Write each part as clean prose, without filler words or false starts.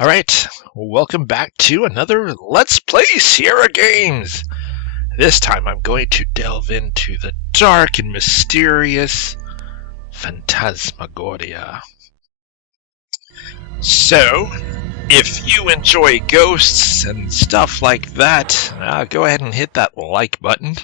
Alright, welcome back to another Let's Play Sierra Games! This time I'm going to delve into the dark and mysterious Phantasmagoria. So, if you enjoy ghosts and stuff like that, go ahead and hit that like button.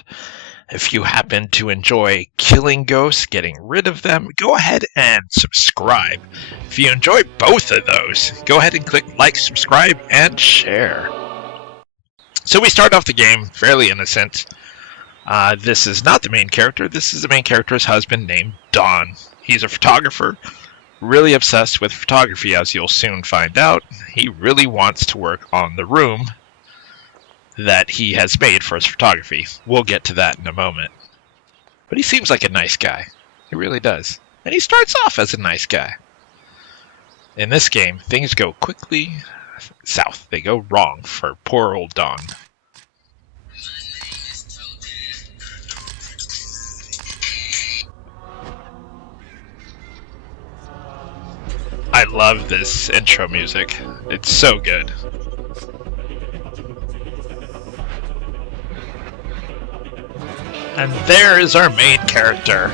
If you happen to enjoy killing ghosts, getting rid of them, go ahead and subscribe. If you enjoy both of those, go ahead and click like, subscribe, and share. So we start off the game fairly innocent. This is not the main character. This is the main character's husband named Don. He's a photographer, really obsessed with photography, as you'll soon find out. He really wants to work on the room that he has made for his photography. We'll get to that in a moment. But he seems like a nice guy. He really does. And he starts off as a nice guy. In this game, things go quickly south. They go wrong for poor old Don. I love this intro music. It's so good. And there is our main character.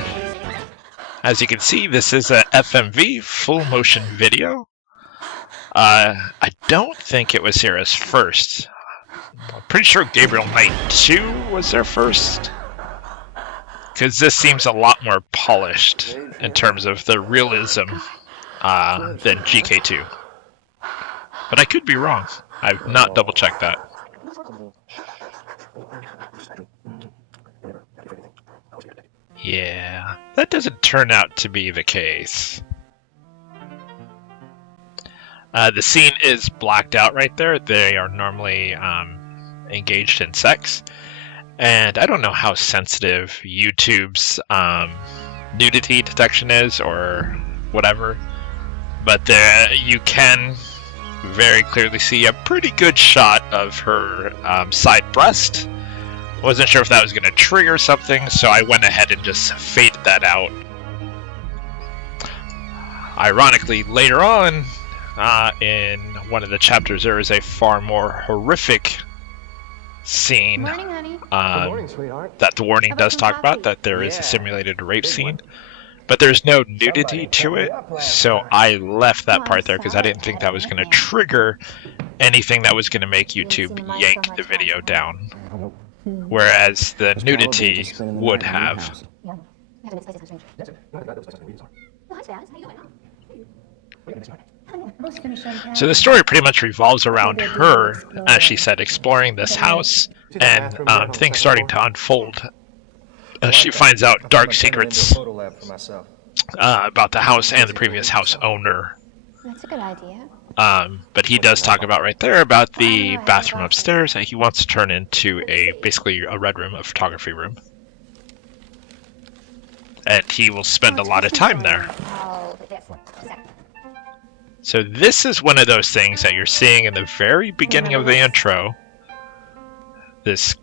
As you can see, this is a FMV, full motion video. I don't think it was Sierra's first. I'm pretty sure Gabriel Knight 2 was their first. Because this seems a lot more polished in terms of the realism than GK2. But I could be wrong. I've not double checked that. Yeah, that doesn't turn out to be the case. The scene is blacked out right there. They are normally engaged in sex. And I don't know how sensitive YouTube's nudity detection is or whatever. But you can very clearly see a pretty good shot of her side breast. Wasn't sure if that was going to trigger something, so I went ahead and just faded that out. Ironically, later on, in one of the chapters, there is a far more horrific scene that the warning does talk about, that there is a simulated rape scene. But there's no nudity to it, so I left that part there because I didn't think that was going to trigger anything that was going to make YouTube yank the video down. Whereas the nudity would have. So the story pretty much revolves around her, as she said, exploring this house and things starting to unfold. She finds out dark secrets about the house and the previous house owner. That's a good idea. But he does talk about right there about the bathroom upstairs that he wants to turn into basically a red room, a photography room. And he will spend a lot of time there. So this is one of those things that you're seeing in the very beginning of the intro. This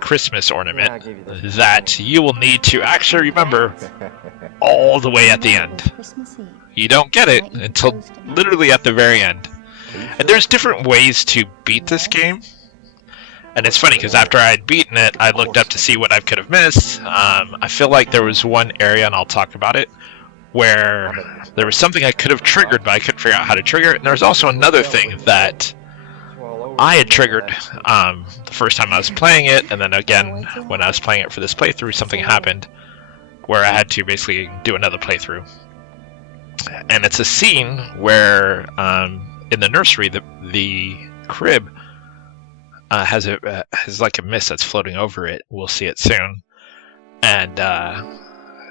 Christmas ornament that you will need to actually remember all the way at the end. You don't get it until literally at the very end. And there's different ways to beat this game. And it's funny because after I had beaten it, I looked up to see what I could have missed. I feel like there was one area, and I'll talk about it, where there was something I could have triggered, but I couldn't figure out how to trigger it. And there was also another thing that I had triggered the first time I was playing it, and then again, when I was playing it for this playthrough, something happened where I had to basically do another playthrough. And it's a scene where, in the nursery, the crib has like a mist that's floating over it. We'll see it soon. And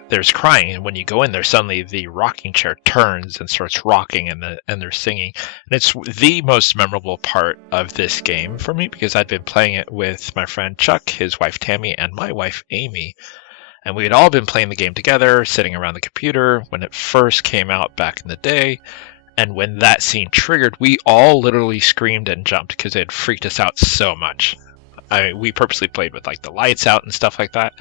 there's crying, and when you go in there, suddenly the rocking chair turns and starts rocking, and they're singing. And it's the most memorable part of this game for me because I'd been playing it with my friend Chuck, his wife Tammy, and my wife Amy. And we had all been playing the game together, sitting around the computer when it first came out back in the day. And when that scene triggered, we all literally screamed and jumped because it had freaked us out so much. We purposely played with like the lights out and stuff like that.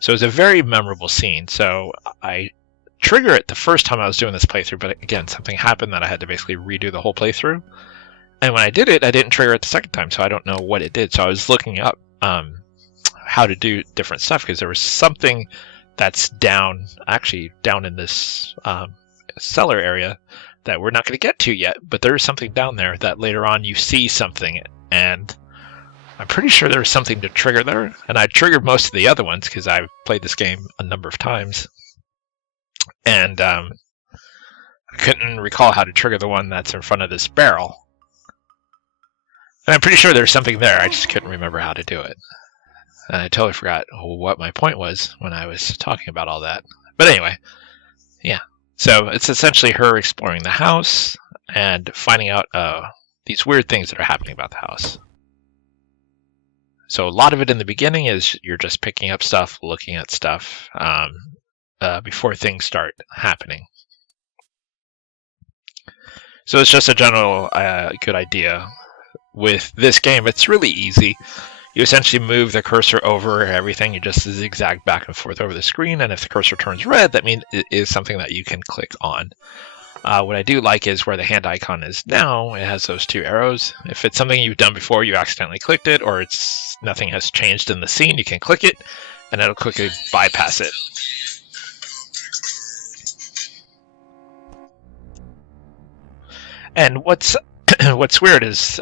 So it was a very memorable scene. So I trigger it the first time I was doing this playthrough, but again, something happened that I had to basically redo the whole playthrough. And when I did it, I didn't trigger it the second time, so I don't know what it did. So I was looking up how to do different stuff, because there was something that's down in this cellar area that we're not going to get to yet, but there is something down there that later on you see something, and I'm pretty sure there was something to trigger there, and I triggered most of the other ones because I've played this game a number of times, and I couldn't recall how to trigger the one that's in front of this barrel. And I'm pretty sure there's something there, I just couldn't remember how to do it. And I totally forgot what my point was when I was talking about all that. But anyway, yeah. So it's essentially her exploring the house and finding out these weird things that are happening about the house. So a lot of it in the beginning is you're just picking up stuff, looking at stuff before things start happening. So it's just a general good idea. With this game, it's really easy. You essentially move the cursor over everything. You just zigzag back and forth over the screen, and if the cursor turns red, that means it is something that you can click on. What I do like is where the hand icon is now, it has those two arrows. If it's something you've done before, you accidentally clicked it, or nothing has changed in the scene, you can click it, and it'll quickly bypass it. And what's weird is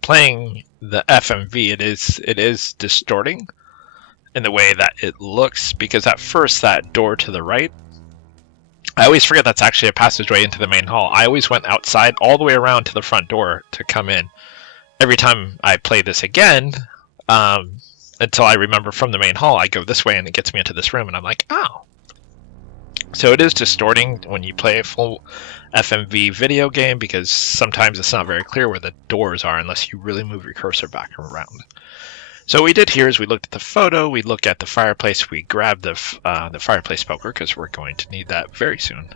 playing the FMV, it is distorting in the way that it looks, because at first that door to the right, I always forget that's actually a passageway into the main hall. I always went outside all the way around to the front door to come in. Every time I play this again, until I remember from the main hall, I go this way and it gets me into this room, and I'm like, oh. So it is distorting when you play a full FMV video game, because sometimes it's not very clear where the doors are unless you really move your cursor back and around. So what we did here is we looked at the photo, we looked at the fireplace, we grabbed the fireplace poker because we're going to need that very soon.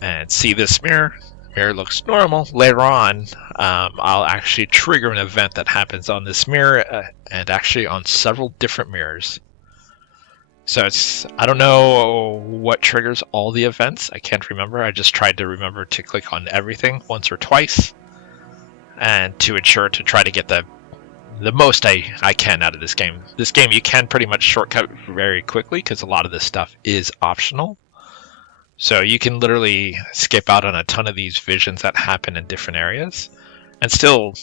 And see this mirror? Mirror looks normal. Later on, I'll actually trigger an event that happens on this mirror and actually on several different mirrors. So I don't know what triggers all the events. I can't remember. I just tried to remember to click on everything once or twice, and to ensure to try to get the most I can out of this game. This game you can pretty much shortcut very quickly because a lot of this stuff is optional. So you can literally skip out on a ton of these visions that happen in different areas and still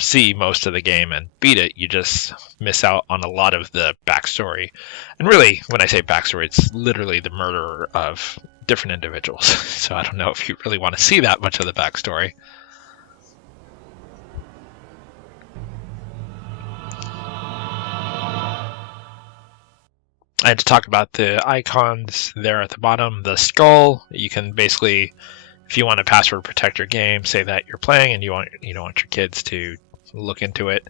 see most of the game and beat it. You just miss out on a lot of the backstory. And really, when I say backstory, it's literally the murder of different individuals. So I don't know if you really want to see that much of the backstory. I had to talk about the icons there at the bottom. The skull, you can basically, if you want to password protect your game, say that you're playing and you don't want your kids to look into it,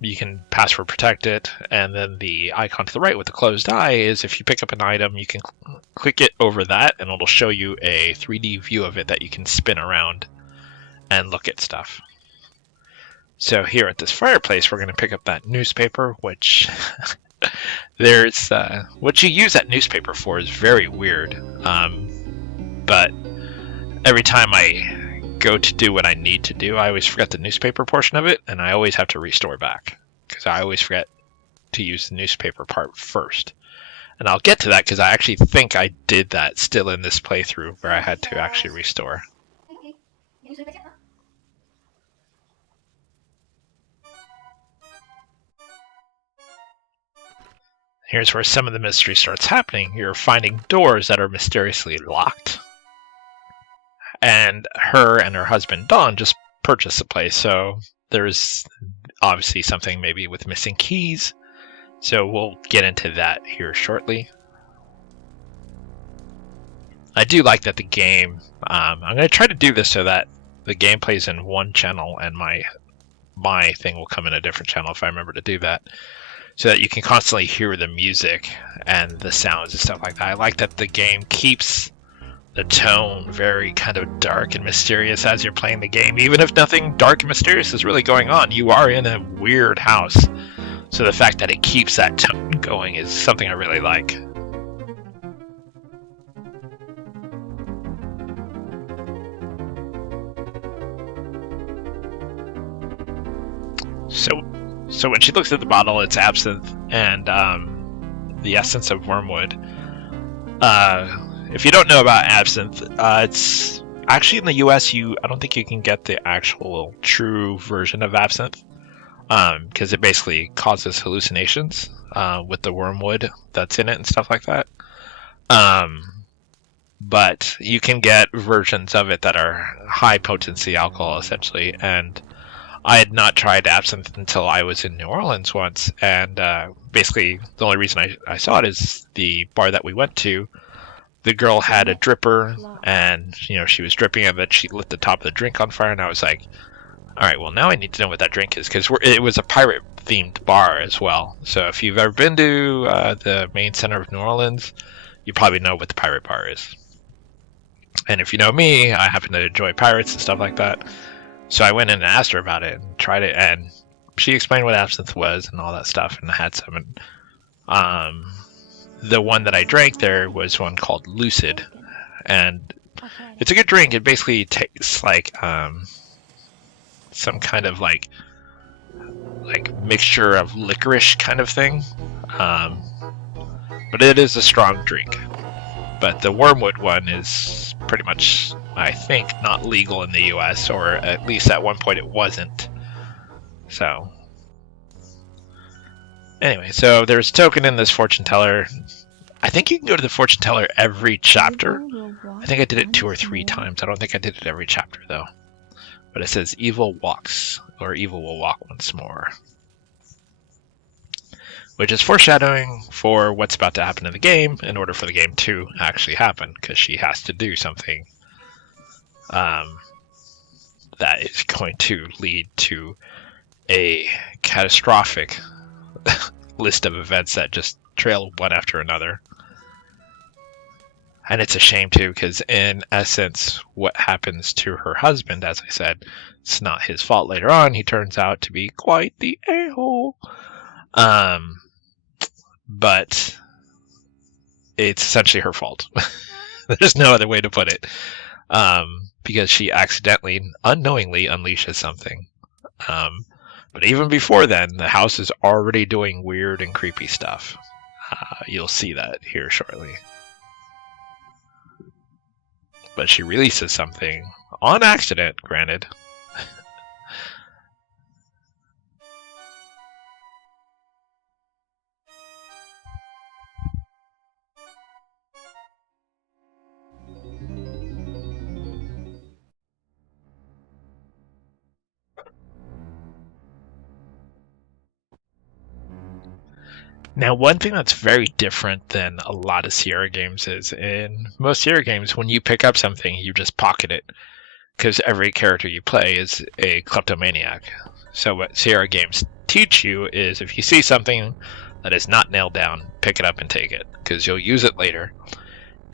you can password protect it. And then the icon to the right with the closed eye is if you pick up an item, you can click it over that and it'll show you a 3D view of it that you can spin around and look at stuff. So here at this fireplace, we're going to pick up that newspaper, which there's what you use that newspaper for is very weird, but every time I go to do what I need to do, I always forget the newspaper portion of it, and I always have to restore back because I always forget to use the newspaper part first. And I'll get to that because I actually think I did that still in this playthrough where I had to actually restore. Here's where some of the mystery starts happening. You're finding doors that are mysteriously locked. And her husband, Don, just purchased the place. So there's obviously something maybe with missing keys. So we'll get into that here shortly. I do like that the game, I'm going to try to do this so that the game plays in one channel and my thing will come in a different channel if I remember to do that. So that you can constantly hear the music and the sounds and stuff like that. I like that the game keeps the tone very kind of dark and mysterious as you're playing the game. Even if nothing dark and mysterious is really going on, you are in a weird house. So the fact that it keeps that tone going is something I really like. So when she looks at the bottle, it's absinthe and the essence of wormwood. If you don't know about absinthe, it's actually in the U.S. I don't think you can get the actual true version of absinthe, because it basically causes hallucinations with the wormwood that's in it and stuff like that. But you can get versions of it that are high potency alcohol, essentially. And I had not tried absinthe until I was in New Orleans once, and basically the only reason I saw it is the bar that we went to. The girl had a dripper, and she was dripping it, but she lit the top of the drink on fire, and I was like, all right, well, now I need to know what that drink is, because it was a pirate-themed bar as well. So if you've ever been to the main center of New Orleans, you probably know what the pirate bar is. And if you know me, I happen to enjoy pirates and stuff like that. So I went in and asked her about it and tried it, and she explained what absinthe was and all that stuff, and I had some. And, the one that I drank there was one called Lucid, and it's a good drink. It basically tastes like some kind of like mixture of licorice kind of thing, but it is a strong drink. But the wormwood one is pretty much, I think, not legal in the U.S., or at least at one point it wasn't. So anyway, so there's a token in this fortune teller. I think you can go to the fortune teller every chapter. I think I did it 2 or 3 times. I don't think I did it every chapter, though. But it says evil walks, or evil will walk once more. Which is foreshadowing for what's about to happen in the game in order for the game to actually happen, because she has to do something that is going to lead to a catastrophic list of events that just trail one after another. And it's a shame, too, because in essence, what happens to her husband, as I said, it's not his fault later on. He turns out to be quite the a-hole. But it's essentially her fault. There's no other way to put it. Because she accidentally, unknowingly unleashes something. But even before then, the house is already doing weird and creepy stuff. You'll see that here shortly. But she releases something on accident, granted. Now, one thing that's very different than a lot of Sierra games is, in most Sierra games, when you pick up something, you just pocket it, because every character you play is a kleptomaniac. So what Sierra games teach you is, if you see something that is not nailed down, pick it up and take it, because you'll use it later.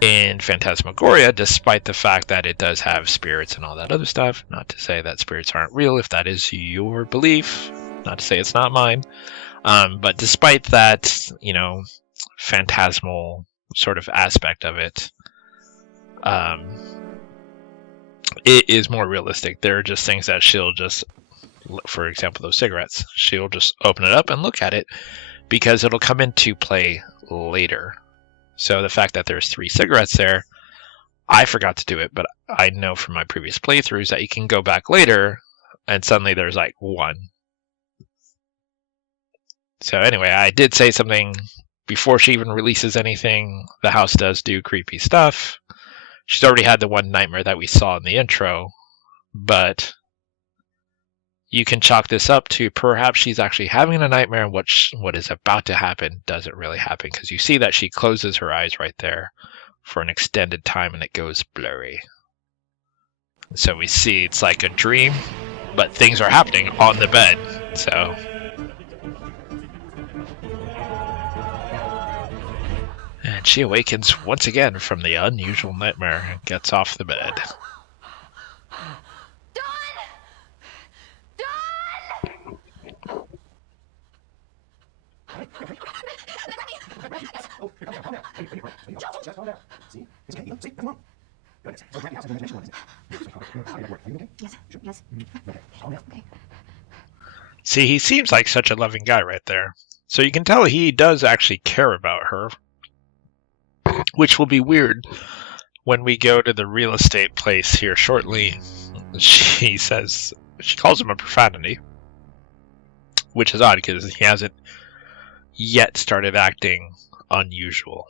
In Phantasmagoria, despite the fact that it does have spirits and all that other stuff, not to say that spirits aren't real if that is your belief, not to say it's not mine, but despite that, phantasmal sort of aspect of it, it is more realistic. There are just things that she'll just, for example, those cigarettes, she'll just open it up and look at it because it'll come into play later. So the fact that there's 3 cigarettes there, I forgot to do it, but I know from my previous playthroughs that you can go back later and suddenly there's like 1. So anyway, I did say something before she even releases anything. The house does do creepy stuff. She's already had the one nightmare that we saw in the intro, but you can chalk this up to perhaps she's actually having a nightmare, and what is about to happen doesn't really happen, because you see that she closes her eyes right there for an extended time and it goes blurry. So we see it's like a dream, but things are happening on the bed. So and she awakens once again from the unusual nightmare and gets off the bed. See, he seems like such a loving guy right there. So you can tell he does actually care about her, which will be weird when we go to the real estate place here shortly. She calls him a profanity, which is odd because he hasn't yet started acting unusual.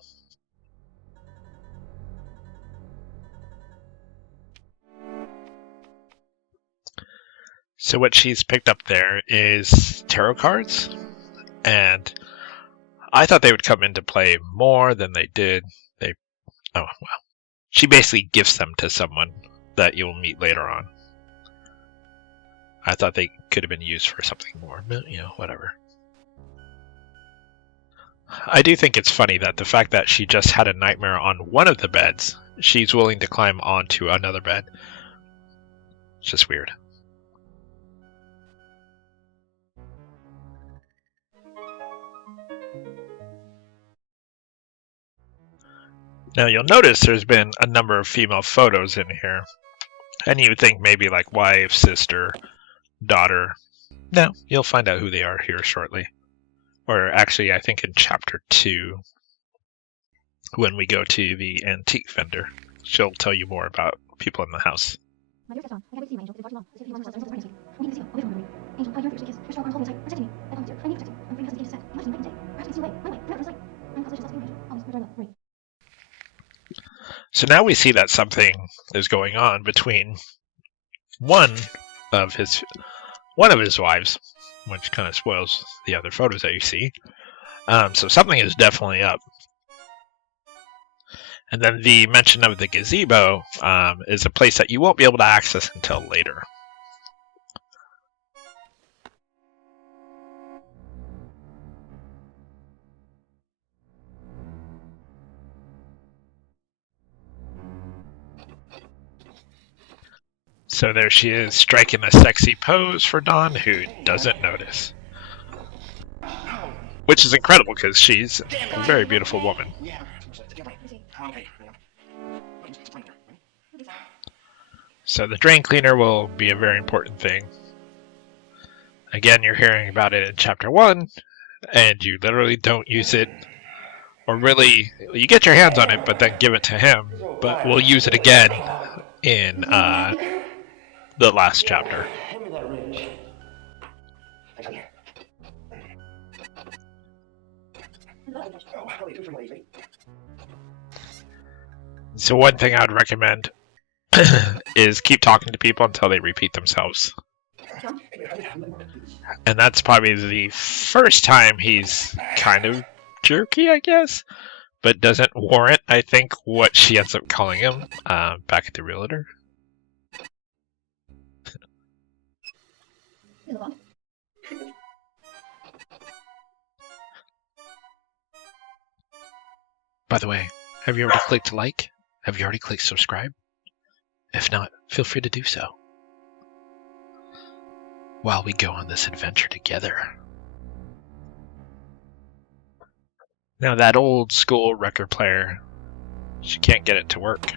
So what she's picked up there is tarot cards, and I thought they would come into play more than they did. She basically gifts them to someone that you'll meet later on. I thought they could have been used for something more, but, whatever. I do think it's funny that the fact that she just had a nightmare on one of the beds, she's willing to climb onto another bed. It's just weird. Now you'll notice there's been a number of female photos in here. And you would think maybe like wife, sister, daughter. No, you'll find out who they are here shortly. Or actually, I think in chapter 2, when we go to the antique vendor, she'll tell you more about people in the house. So now we see that something is going on between one of his wives, which kind of spoils the other photos that you see. So something is definitely up. And then the mention of the gazebo is a place that you won't be able to access until later. So there she is, striking a sexy pose for Dawn, who doesn't notice. Which is incredible, because she's a very beautiful woman. So the drain cleaner will be a very important thing. Again, you're hearing about it in Chapter 1, and you literally don't use it. Or really, you get your hands on it, but then give it to him. But we'll use it again in the last chapter. So one thing I would recommend is keep talking to people until they repeat themselves. And that's probably the first time he's kind of jerky, I guess, but doesn't warrant, I think, what she ends up calling him back at the realtor. By the way, have you already clicked like? Have you already clicked subscribe? If not, feel free to do so while we go on this adventure together. Now that old school record player, she can't get it to work.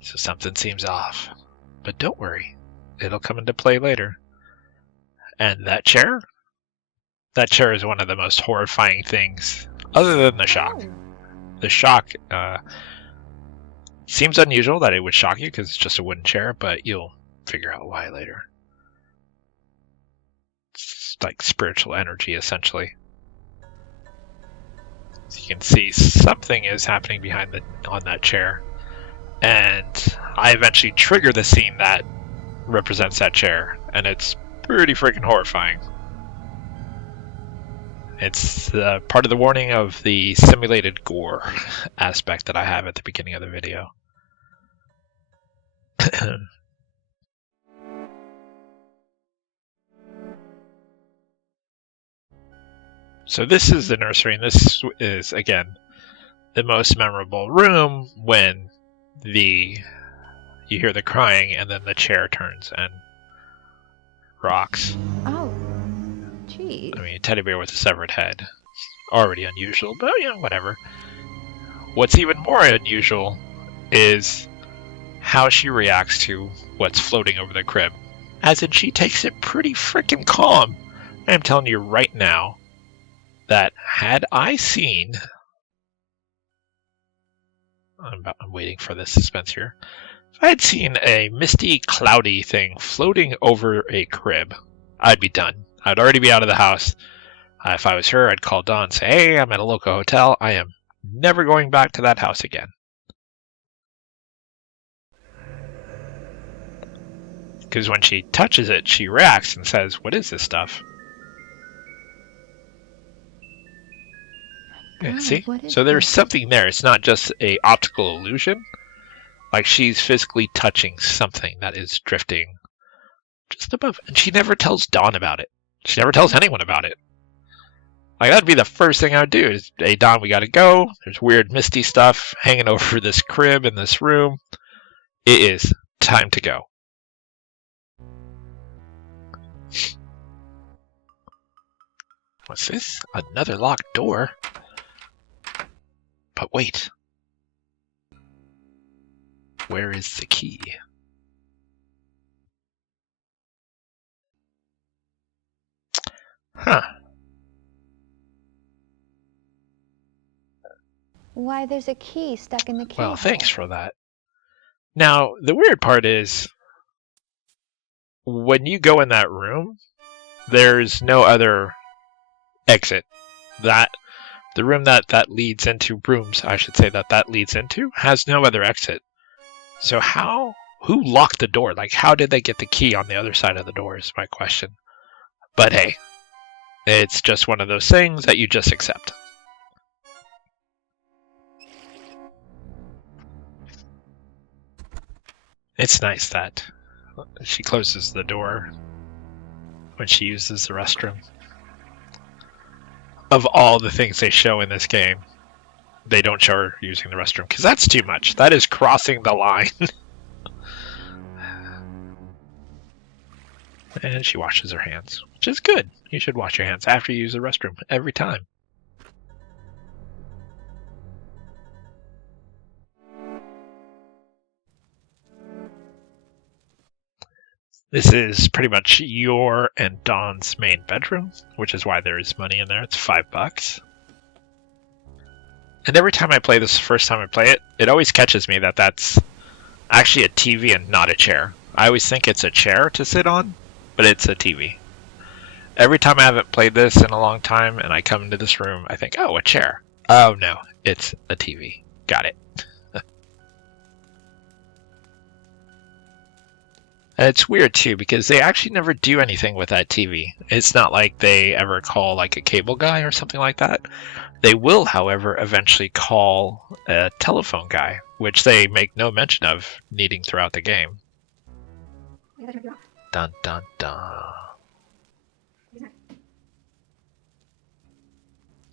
So something seems off. But don't worry, it'll come into play later. And that chair? That chair is one of the most horrifying things, other than the shock. The shock seems unusual that it would shock you because it's just a wooden chair, but you'll figure out why later. It's like spiritual energy, essentially. So you can see something is happening on that chair. And I eventually trigger the scene that represents that chair, and it's pretty freaking horrifying. It's part of the warning of the simulated gore aspect that I have at the beginning of the video. So this is the nursery, and this is, again, the most memorable room when you hear the crying and then the chair turns and rocks. Oh, gee. I mean, a teddy bear with a severed head. Already unusual, but whatever. What's even more unusual is how she reacts to what's floating over the crib. As in, she takes it pretty frickin' calm. I'm telling you right now that had I seen... I'm waiting for the suspense here. If I had seen a misty, cloudy thing floating over a crib, I'd be done. I'd already be out of the house. If I was her, I'd call Dawn and say, hey, I'm at a local hotel. I am never going back to that house again. Because when she touches it, she reacts and says, what is this stuff? Yeah, see? So there's something there. It's not just a optical illusion. Like she's physically touching something that is drifting just above. And she never tells Dawn about it. She never tells anyone about it. Like, that'd be the first thing I would do is, hey, Dawn, we gotta go. There's weird misty stuff hanging over this crib in this room. It is time to go. What's this? Another locked door? But wait. Where is the key? Huh. Why, there's a key stuck in the key. Well, thanks for that. Now, the weird part is, when you go in that room, there's no other exit. The room that leads into, rooms, I should say, that leads into, has no other exit. So who locked the door? Like, how did they get the key on the other side of the door is my question. But hey, it's just one of those things that you just accept. It's nice that she closes the door when she uses the restroom. Of all the things they show in this game, they don't show her using the restroom, because that's too much. That is crossing the line. And she washes her hands, which is good. You should wash your hands after you use the restroom every time. This is pretty much your and Dawn's main bedroom, which is why there is money in there. It's $5. And every time I play this, first time I play it, it always catches me that that's actually a TV and not a chair. I always think it's a chair to sit on, but it's a TV. Every time I haven't played this in a long time and I come into this room, I think, oh, a chair. Oh, no, it's a TV. Got it. And it's weird, too, because they actually never do anything with that TV. It's not like they ever call, like, a cable guy or something like that. They will, however, eventually call a telephone guy, which they make no mention of needing throughout the game. Dun, dun, dun.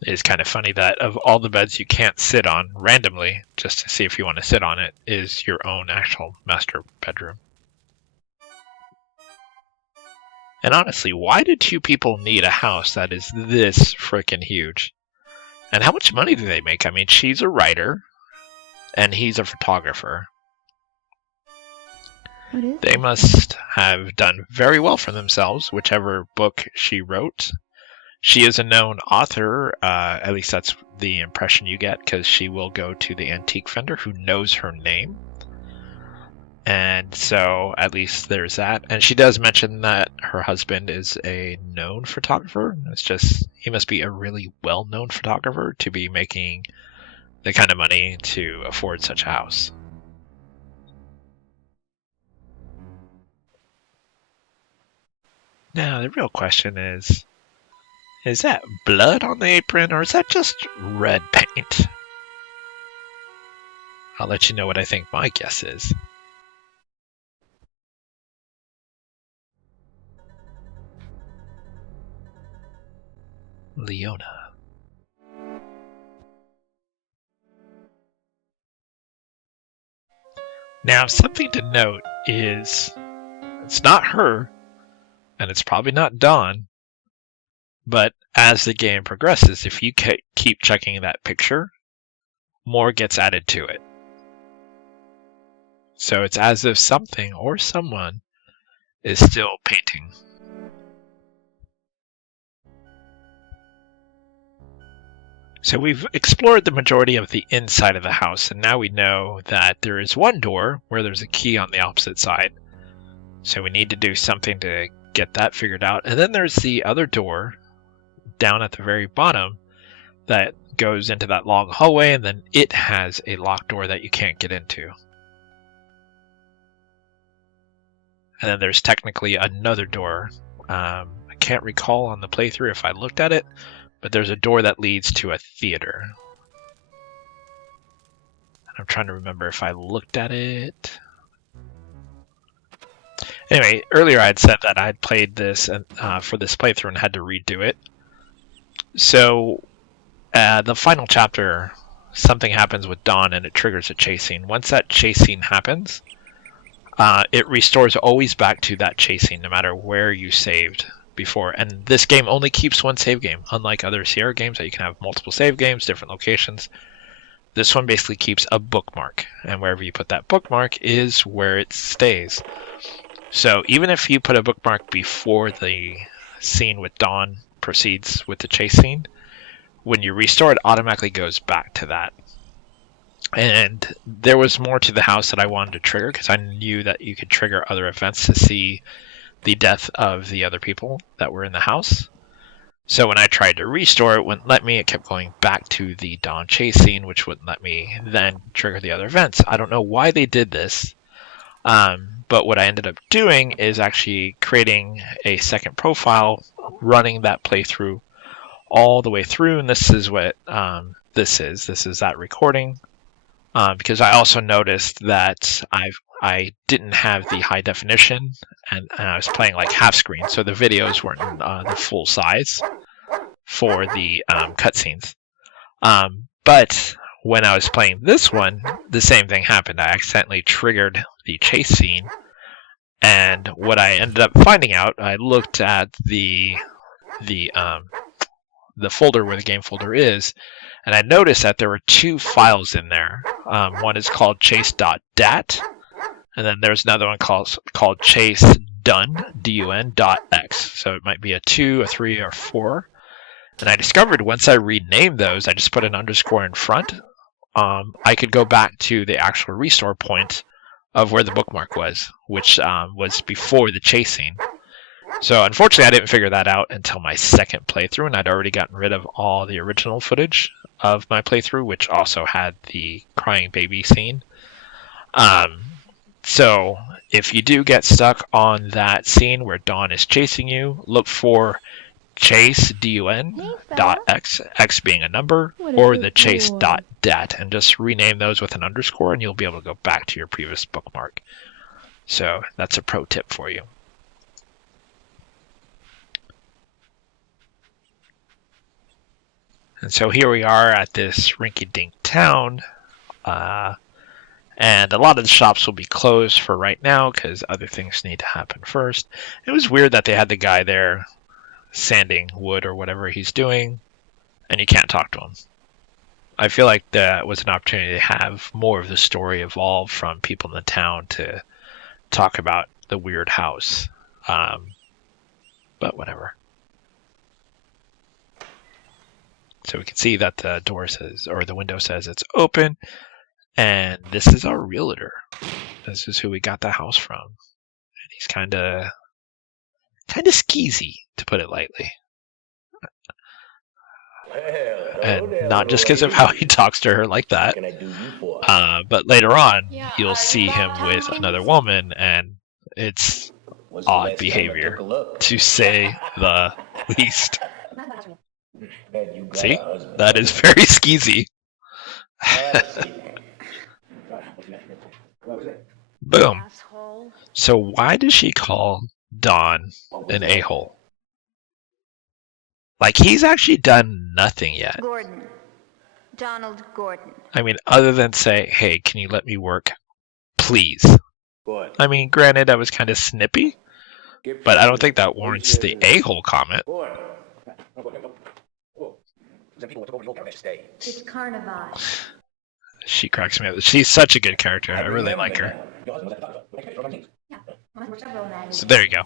It's kind of funny that of all the beds you can't sit on randomly, just to see if you want to sit on it, is your own actual master bedroom. And honestly, why do two people need a house that is this frickin' huge? And how much money do they make? I mean, she's a writer, and he's a photographer. They must have done very well for themselves, whichever book she wrote. She is a known author, at least that's the impression you get, because she will go to the antique vendor who knows her name. And so, at least there's that. And she does mention that her husband is a known photographer. It's just, he must be a really well-known photographer to be making the kind of money to afford such a house. Now, the real question is that blood on the apron, or is that just red paint? I'll let you know what I think my guess is. Leona. Now, something to note is it's not her, and it's probably not Dawn, but as the game progresses, if you keep checking that picture, more gets added to it. So it's as if something or someone is still painting. So we've explored the majority of the inside of the house, and now we know that there is one door where there's a key on the opposite side. So we need to do something to get that figured out. And then there's the other door down at the very bottom that goes into that long hallway, and then it has a locked door that you can't get into. And then there's technically another door. I can't recall on the playthrough if I looked at it, but there's a door that leads to a theater. I'm trying to remember if I looked at it. Anyway, earlier I had said that I had played this for this playthrough and had to redo it. So, the final chapter, something happens with Dawn and it triggers a chase scene. Once that chase scene happens, it restores always back to that chase scene, no matter where you saved before. And this game only keeps one save game, unlike other Sierra games that you can have multiple save games, different locations. This one basically keeps a bookmark, and wherever you put that bookmark is where it stays. So even if you put a bookmark before the scene with Dawn proceeds with the chase scene, when you restore it automatically goes back to that. And there was more to the house that I wanted to trigger, because I knew that you could trigger other events to see the death of the other people that were in the house. So when I tried to restore, it wouldn't let me. It kept going back to the Dawn chase scene, which wouldn't let me then trigger the other events. I don't know why they did this, but what I ended up doing is actually creating a second profile, running that playthrough all the way through, and this is what this is. This is that recording, because I also noticed that I didn't have the high definition, and I was playing like half screen, so the videos weren't the full size for the cutscenes. But when I was playing this one, the same thing happened. I accidentally triggered the chase scene, and what I ended up finding out, I looked at the folder where the game folder is, and I noticed that there were two files in there. One is called chase.dat, and then there's another one called chase.dun.x. So it might be a 2, a 3, or 4. And I discovered once I renamed those, I just put an underscore in front, I could go back to the actual restore point of where the bookmark was, which was before the chase scene. So unfortunately, I didn't figure that out until my second playthrough, and I'd already gotten rid of all the original footage of my playthrough, which also had the crying baby scene. So if you do get stuck on that scene where Dawn is chasing you, look for chase.dun.x, x being a number, or the chase.dat, and just rename those with an underscore, and you'll be able to go back to your previous bookmark. So that's a pro tip for you. And so here we are at this rinky-dink town, and a lot of the shops will be closed for right now because other things need to happen first. It was weird that they had the guy there sanding wood or whatever he's doing, and you can't talk to him. I feel like that was an opportunity to have more of the story evolve from people in the town to talk about the weird house. But whatever. So we can see that the door says, or the window says it's open, and this is our realtor. This is who we got the house from. And he's kind of skeezy, to put it lightly. And not just because of how he talks to her like that, but later on, you'll see him with another woman, and it's odd behavior, to say the least. See? That is very skeezy. Boom. So why does she call Don an a-hole? Like, he's actually done nothing yet. Gordon. Donald Gordon. I mean, other than say, hey, can you let me work? Please. I mean, granted, that was kind of snippy, but I don't think that warrants the a-hole comment. It's Carnival. She cracks me up. She's such a good character. I really like her. So there you go.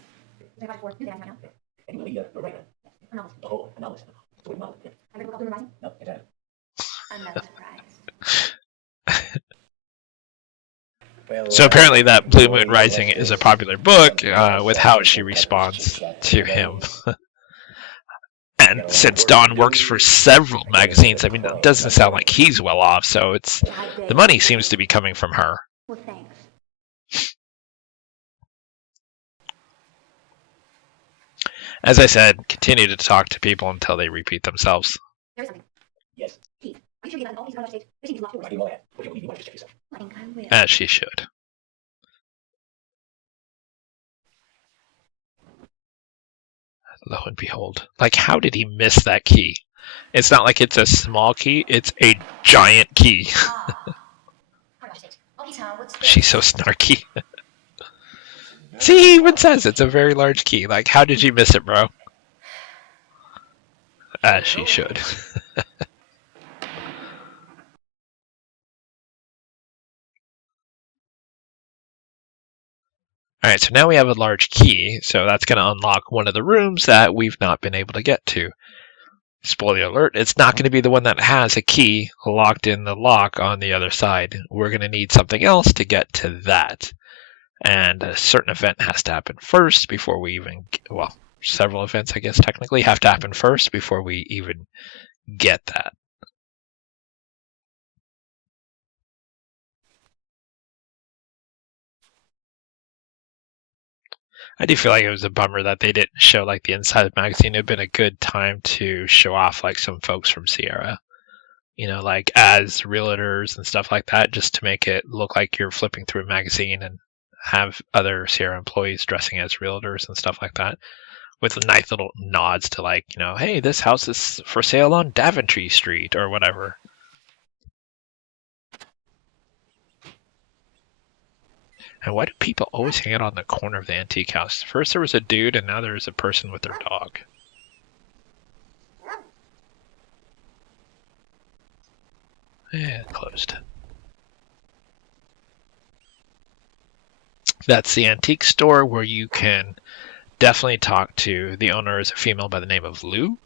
Another surprise. So apparently that Blue Moon Rising is a popular book with how she responds to him. And since Dawn works for several magazines, I mean, it doesn't sound like he's well off, so the money seems to be coming from her. Well, thanks. As I said, continue to talk to people until they repeat themselves. There's something. Yes. Keith, are you sure you got all these states? There seems to be lots of doors. I think I will. As she should. Lo and behold. Like, how did he miss that key? It's not like it's a small key, it's a giant key. She's so snarky. See, he even says it's a very large key. Like, how did you miss it, bro? As she should. Alright, so now we have a large key, so that's going to unlock one of the rooms that we've not been able to get to. Spoiler alert, it's not going to be the one that has a key locked in the lock on the other side. We're going to need something else to get to that. And a certain event has to happen first before we even, well, several events, I guess, technically have to happen first before we even get that. I do feel like it was a bummer that they didn't show like the inside of the magazine. It would have been a good time to show off like some folks from Sierra, you know, like as realtors and stuff like that, just to make it look like you're flipping through a magazine and have other Sierra employees dressing as realtors and stuff like that, with nice little nods to like, you know, hey, this house is for sale on Daventry Street or whatever. And why do people always hang out on the corner of the antique house? First there was a dude, and now there's a person with their dog. Yeah, closed. That's the antique store where you can definitely talk to the owner, is a female by the name of Lou.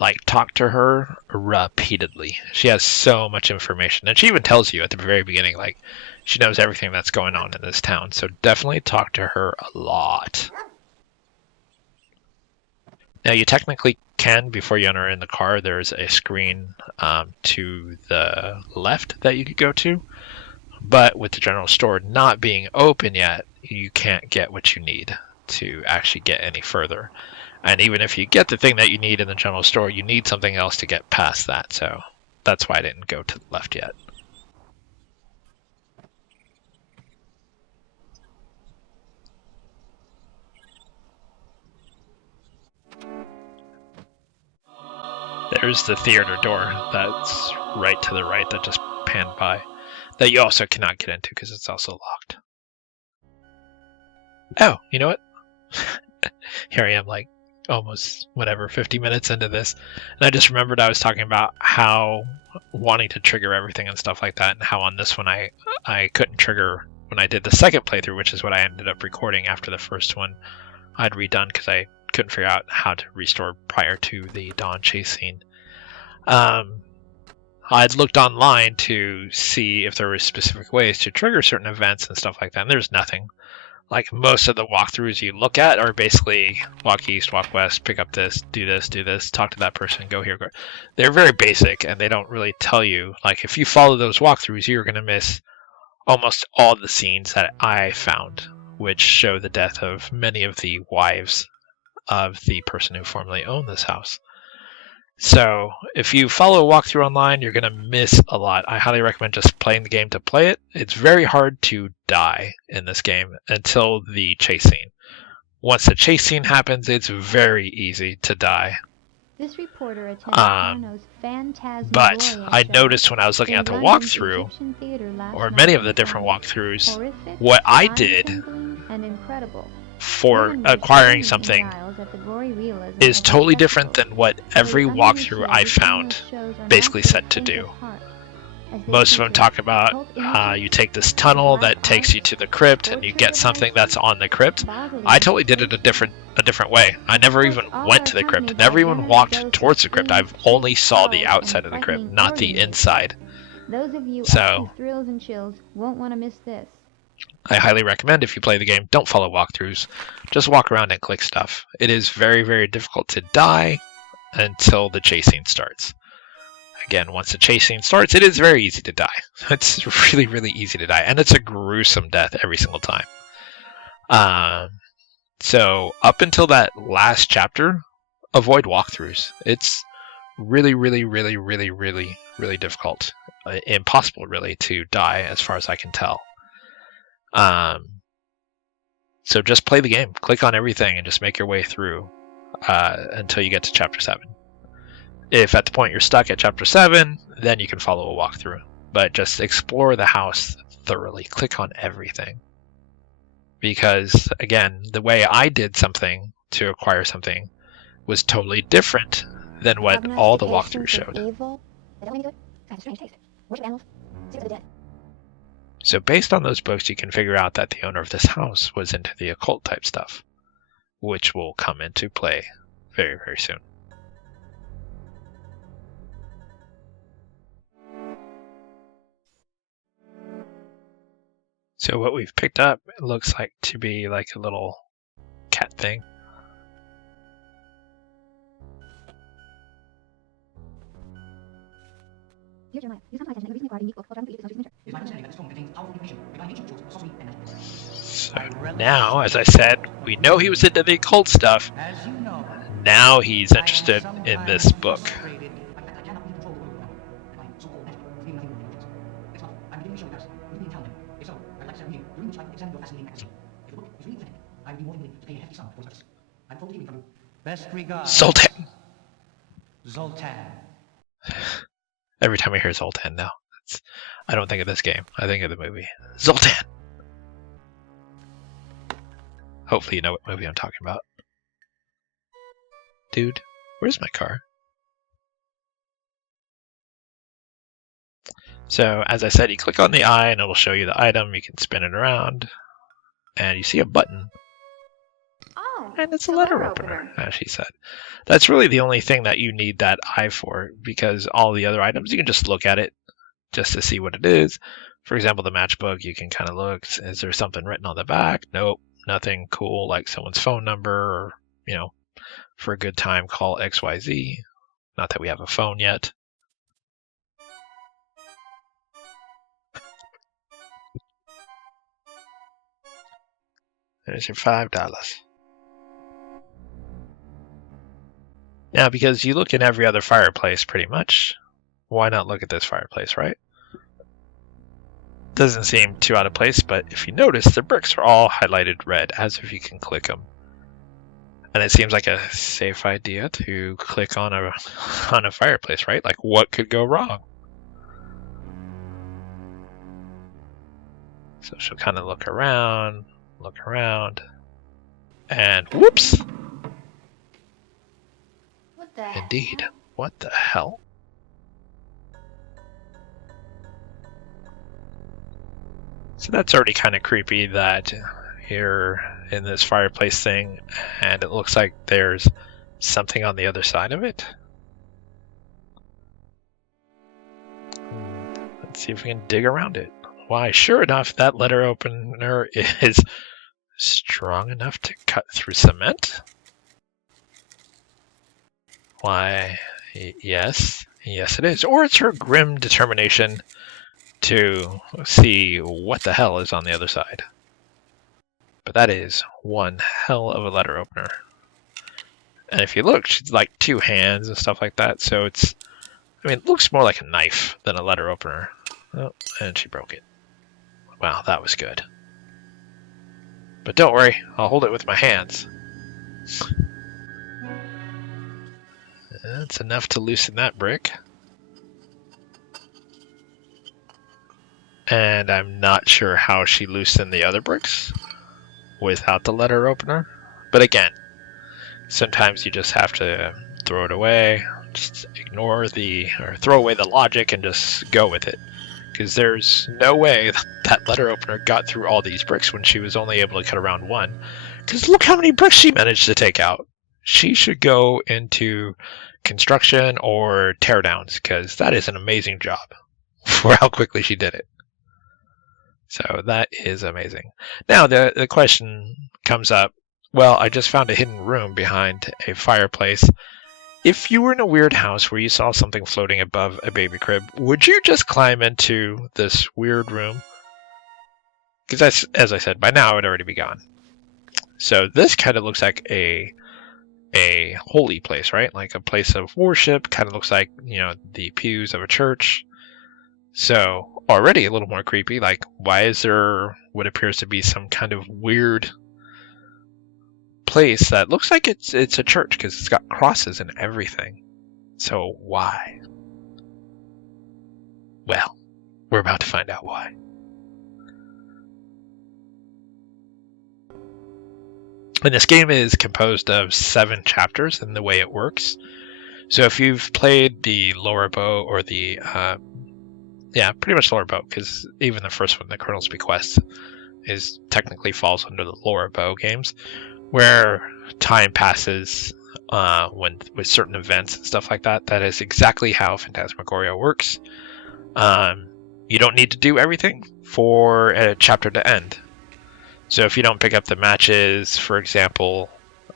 Like, talk to her repeatedly. She has so much information. And she even tells you at the very beginning, like, she knows everything that's going on in this town. So definitely talk to her a lot. Now, you technically can, before you enter in the car, there's a screen to the left that you could go to. But with the general store not being open yet, you can't get what you need to actually get any further. And even if you get the thing that you need in the general store, you need something else to get past that. So that's why I didn't go to the left yet. There's the theater door that's right to the right that just panned by, that you also cannot get into because it's also locked. Oh, you know what? Here I am, like, almost, 50 minutes into this, and I just remembered I was talking about how wanting to trigger everything and stuff like that, and how on this one I couldn't trigger when I did the second playthrough, which is what I ended up recording after the first one I'd redone because I couldn't figure out how to restore prior to the Dawn chase scene. I'd looked online to see if there were specific ways to trigger certain events and stuff like that, and there's nothing. Like, most of the walkthroughs you look at are basically walk east, walk west, pick up this, do this, talk to that person, go here, go. They're very basic, and they don't really tell you. Like, if you follow those walkthroughs, you're going to miss almost all the scenes that I found, which show the death of many of the wives of the person who formerly owned this house. So if you follow a walkthrough online, you're going to miss a lot. I highly recommend just playing the game to play it. It's very hard to die in this game until the chase scene. Once the chase scene happens, it's very easy to die. This reporter attended Phantasmagoria but I noticed when I was looking at the walkthrough, or many of the different walkthroughs, horrific, what I did and incredible. for acquiring something is totally different than what every walkthrough I found basically said to do. Most of them talk about you take this tunnel that takes you to the crypt and you get something that's on the crypt. I totally did it a different way. I never even went to the crypt, never even walked towards the crypt. I've only saw the outside of the crypt, not the inside. Those of you So thrills and chills won't want to miss this. I highly recommend, if you play the game, don't follow walkthroughs. Just walk around and click stuff. It is very, very difficult to die until the chase scene starts. Again, once the chase scene starts, it is very easy to die. It's really, really easy to die, and it's a gruesome death every single time. So up until that last chapter, avoid walkthroughs. It's really, really, really, really, really, really difficult. Impossible, really, to die, as far as I can tell. So just play the game. Click on everything and just make your way through until you get to chapter 7. If at the point you're stuck at chapter 7, then you can follow a walkthrough. But just explore the house thoroughly. Click on everything. Because, again, the way I did something to acquire something was totally different than what all the walkthroughs showed. Evil? They don't make me do it? I have a strange taste. Worship animals. Six of the dead. So based on those books, you can figure out that the owner of this house was into the occult type stuff, which will come into play very, very soon. So what we've picked up, it looks like to be like a little cat thing. Dear Jeremiah, you sometimes mention that your recently acquired a unique book called Dragon Fruit Eat the It is my understanding that this tome contains powerful information regarding ancient rituals, sorcery, and magic. So now, as I said, we know he was into the occult stuff. Now he's interested in this book. Zoltan! Zoltan. Every time I hear Zoltan now, I don't think of this game. I think of the movie. Zoltan! Hopefully you know what movie I'm talking about. Dude, where's my car? So, as I said, you click on the eye and it'll show you the item. You can spin it around. And you see a button. Oh, And it's a letter opener, as she said. That's really the only thing that you need that eye for, because all the other items, you can just look at it just to see what it is. For example, the matchbook, you can kind of look. Is there something written on the back? Nope. Nothing cool like someone's phone number or, for a good time, call XYZ. Not that we have a phone yet. There's your $5. Now, because you look in every other fireplace pretty much, why not look at this fireplace, right? Doesn't seem too out of place, but if you notice, the bricks are all highlighted red, as if you can click them. And it seems like a safe idea to click on a fireplace, right? Like, what could go wrong? So she'll kind of look around, and whoops! What the Indeed. What the hell? So that's already kind of creepy that you're in this fireplace thing and it looks like there's something on the other side of it. Let's see if we can dig around it. Why, sure enough, that letter opener is strong enough to cut through cement. Why, yes it is. Or it's her grim determination to see what the hell is on the other side. But that is one hell of a letter opener. And if you look, she's like two hands and stuff like that, so it looks more like a knife than a letter opener. Oh, and she broke it. Wow, that was good. But don't worry, I'll hold it with my hands. That's enough to loosen that brick. And I'm not sure how she loosened the other bricks without the letter opener. But again, sometimes you just have to throw it away, just throw away the logic and just go with it. because there's no way that letter opener got through all these bricks when she was only able to cut around one. Because look how many bricks she managed to take out. She should go into construction or teardowns, because that is an amazing job for how quickly she did it. So that is amazing. Now the question comes up, well, I just found a hidden room behind a fireplace. If you were in a weird house where you saw something floating above a baby crib, would you just climb into this weird room? Because as I said, by now it would already be gone. So this kind of looks like a holy place, right? Like a place of worship. Kind of looks like, you know, the pews of a church. So already a little more creepy. Like, why is there what appears to be some kind of weird place that looks like it's a church, because it's got crosses and everything. So why? Well, we're about to find out why. And this game is composed of 7 chapters in the way it works. So if you've played the lower bow or the pretty much lower bow, because even the first one, the Colonel's Bequest, is technically falls under the lower bow games, where time passes with certain events and stuff like that. That is exactly how Phantasmagoria works. You don't need to do everything for a chapter to end. So if you don't pick up the matches, for example,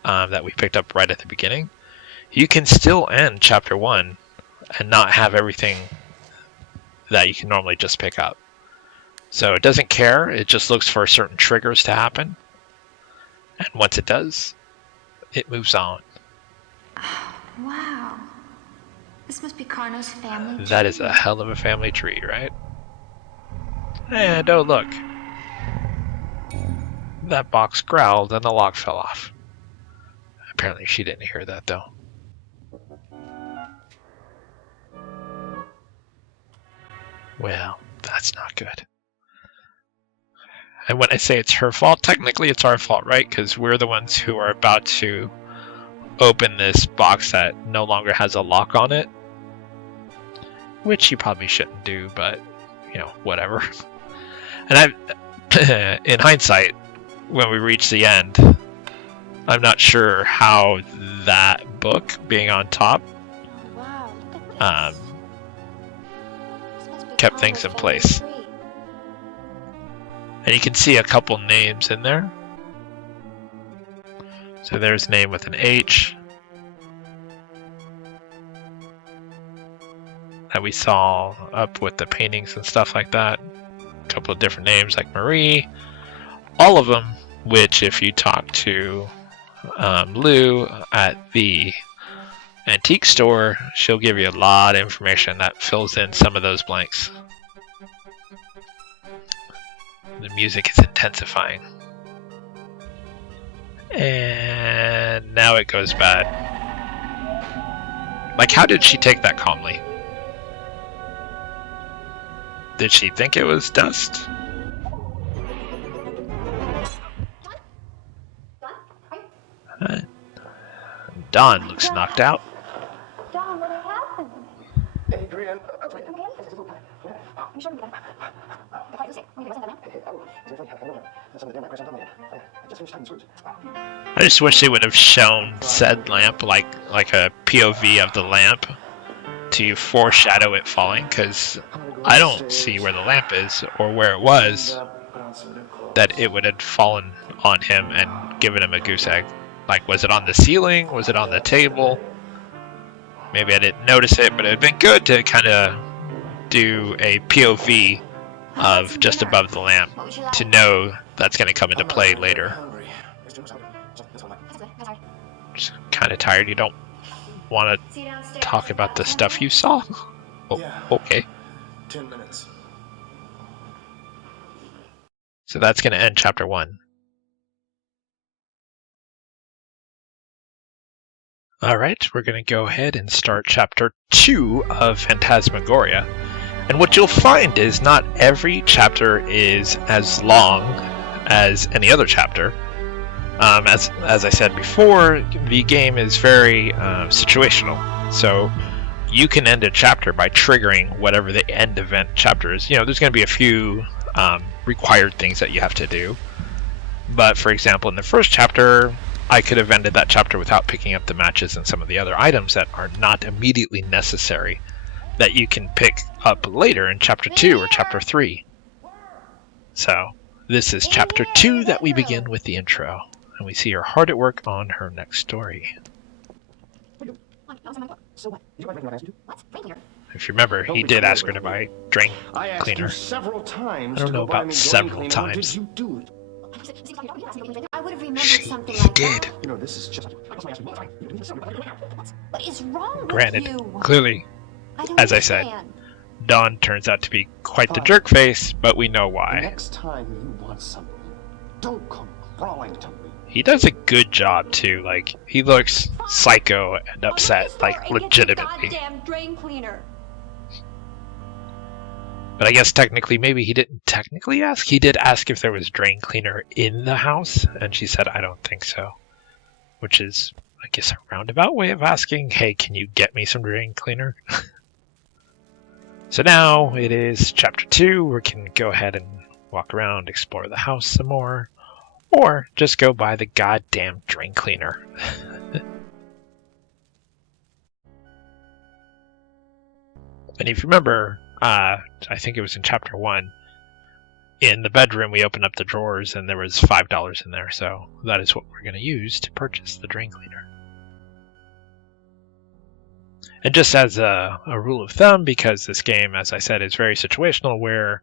that we picked up right at the beginning, you can still end chapter 1 and not have everything that you can normally just pick up. So it doesn't care, it just looks for certain triggers to happen. And once it does, it moves on. Wow. This must be Carno's family tree. That is a hell of a family tree, right? And oh look. That box growled and the lock fell off. Apparently she didn't hear that though. Well, that's not good. And when I say it's her fault, technically it's our fault, right? Because we're the ones who are about to open this box that no longer has a lock on it. Which you probably shouldn't do, but, you know, whatever. And in hindsight, when we reach the end, I'm not sure how that book being on top Wow, look at this. This must be kept Carno's things in family place. tree. And you can see a couple names in there. So there's a name with an H that we saw up with the paintings and stuff like that. A couple of different names like Marie. All of them, which if you talk to Lou at the antique store, she'll give you a lot of information that fills in some of those blanks. The music is intensifying. And now it goes bad. Like, how did she take that calmly? Did she think it was dust? Don looks knocked out. Don, what happened? Adrian. I just wish they would have shown said lamp like a POV of the lamp to foreshadow it falling, because I don't see where the lamp is or where it was that it would have fallen on him and given him a goose egg. Like, was it on the ceiling? Was it on the table? Maybe I didn't notice it, but it'd been good to kind of do a POV of just above the lamp to know that's going to come into play later. Just kind of tired. You don't want to talk about the stuff you saw? Oh, okay. 10 minutes. So that's going to end chapter 1. Alright, we're going to go ahead and start chapter 2 of Phantasmagoria. And what you'll find is not every chapter is as long as any other chapter. As I said before, the game is very situational. So you can end a chapter by triggering whatever the end event chapter is. You know, there's going to be a few required things that you have to do. But for example, in the first chapter, I could have ended that chapter without picking up the matches and some of the other items that are not immediately necessary that you can pick up later in chapter 2 or chapter 3. So this is chapter 2 that we begin with the intro, and we see her hard at work on her next story. If you remember, he did ask her to buy drain cleaner. Several times. I don't know about several times. I would have remembered something like did. that. You know, this is just. What is wrong Granted, with you? clearly, I don't as I said, understand. Don turns out to be quite the jerk face, but we know why. Next time you want something, don't come crawling to me. He does a good job too. Like, he looks psycho and upset, like legitimately. Goddamn drain cleaner. But I guess technically, maybe he didn't technically ask. He did ask if there was drain cleaner in the house, and she said, I don't think so. Which is, I guess, a roundabout way of asking, hey, can you get me some drain cleaner? So now it is chapter 2. We can go ahead and walk around, explore the house some more, or just go buy the goddamn drain cleaner. And if you remember, I think it was in chapter 1, in the bedroom we opened up the drawers and there was $5 in there, so that is what we're going to use to purchase the drain cleaner. And just as a rule of thumb, because this game, as I said, is very situational, where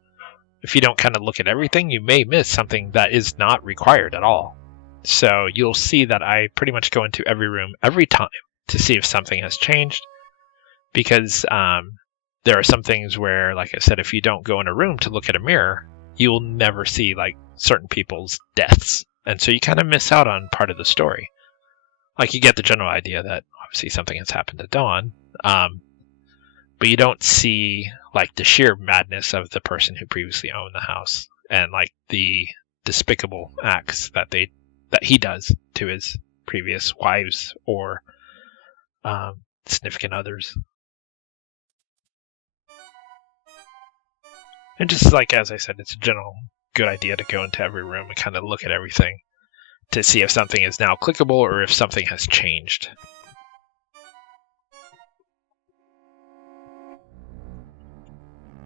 if you don't kind of look at everything, you may miss something that is not required at all. So you'll see that I pretty much go into every room every time to see if something has changed, because there are some things where, like I said, if you don't go in a room to look at a mirror, you will never see like certain people's deaths, and so you kind of miss out on part of the story. Like, you get the general idea that obviously something has happened to Dawn, but you don't see like the sheer madness of the person who previously owned the house, and like the despicable acts that he does to his previous wives or significant others. And just like, as I said, it's a general good idea to go into every room and kind of look at everything to see if something is now clickable or if something has changed.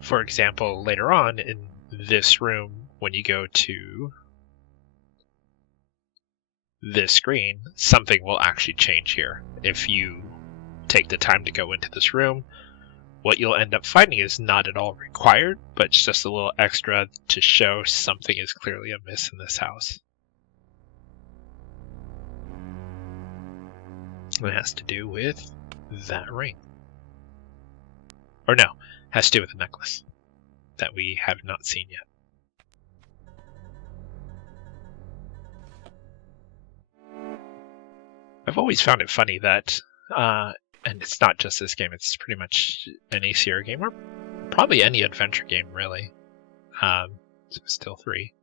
For example, later on in this room, when you go to this screen, something will actually change here. If you take the time to go into this room, what you'll end up finding is not at all required, but it's just a little extra to show something is clearly amiss in this house. It has to do with that ring. Or no, it has to do with the necklace that we have not seen yet. I've always found it funny that and it's not just this game, it's pretty much any Sierra game, or probably any adventure game, really. So still 3.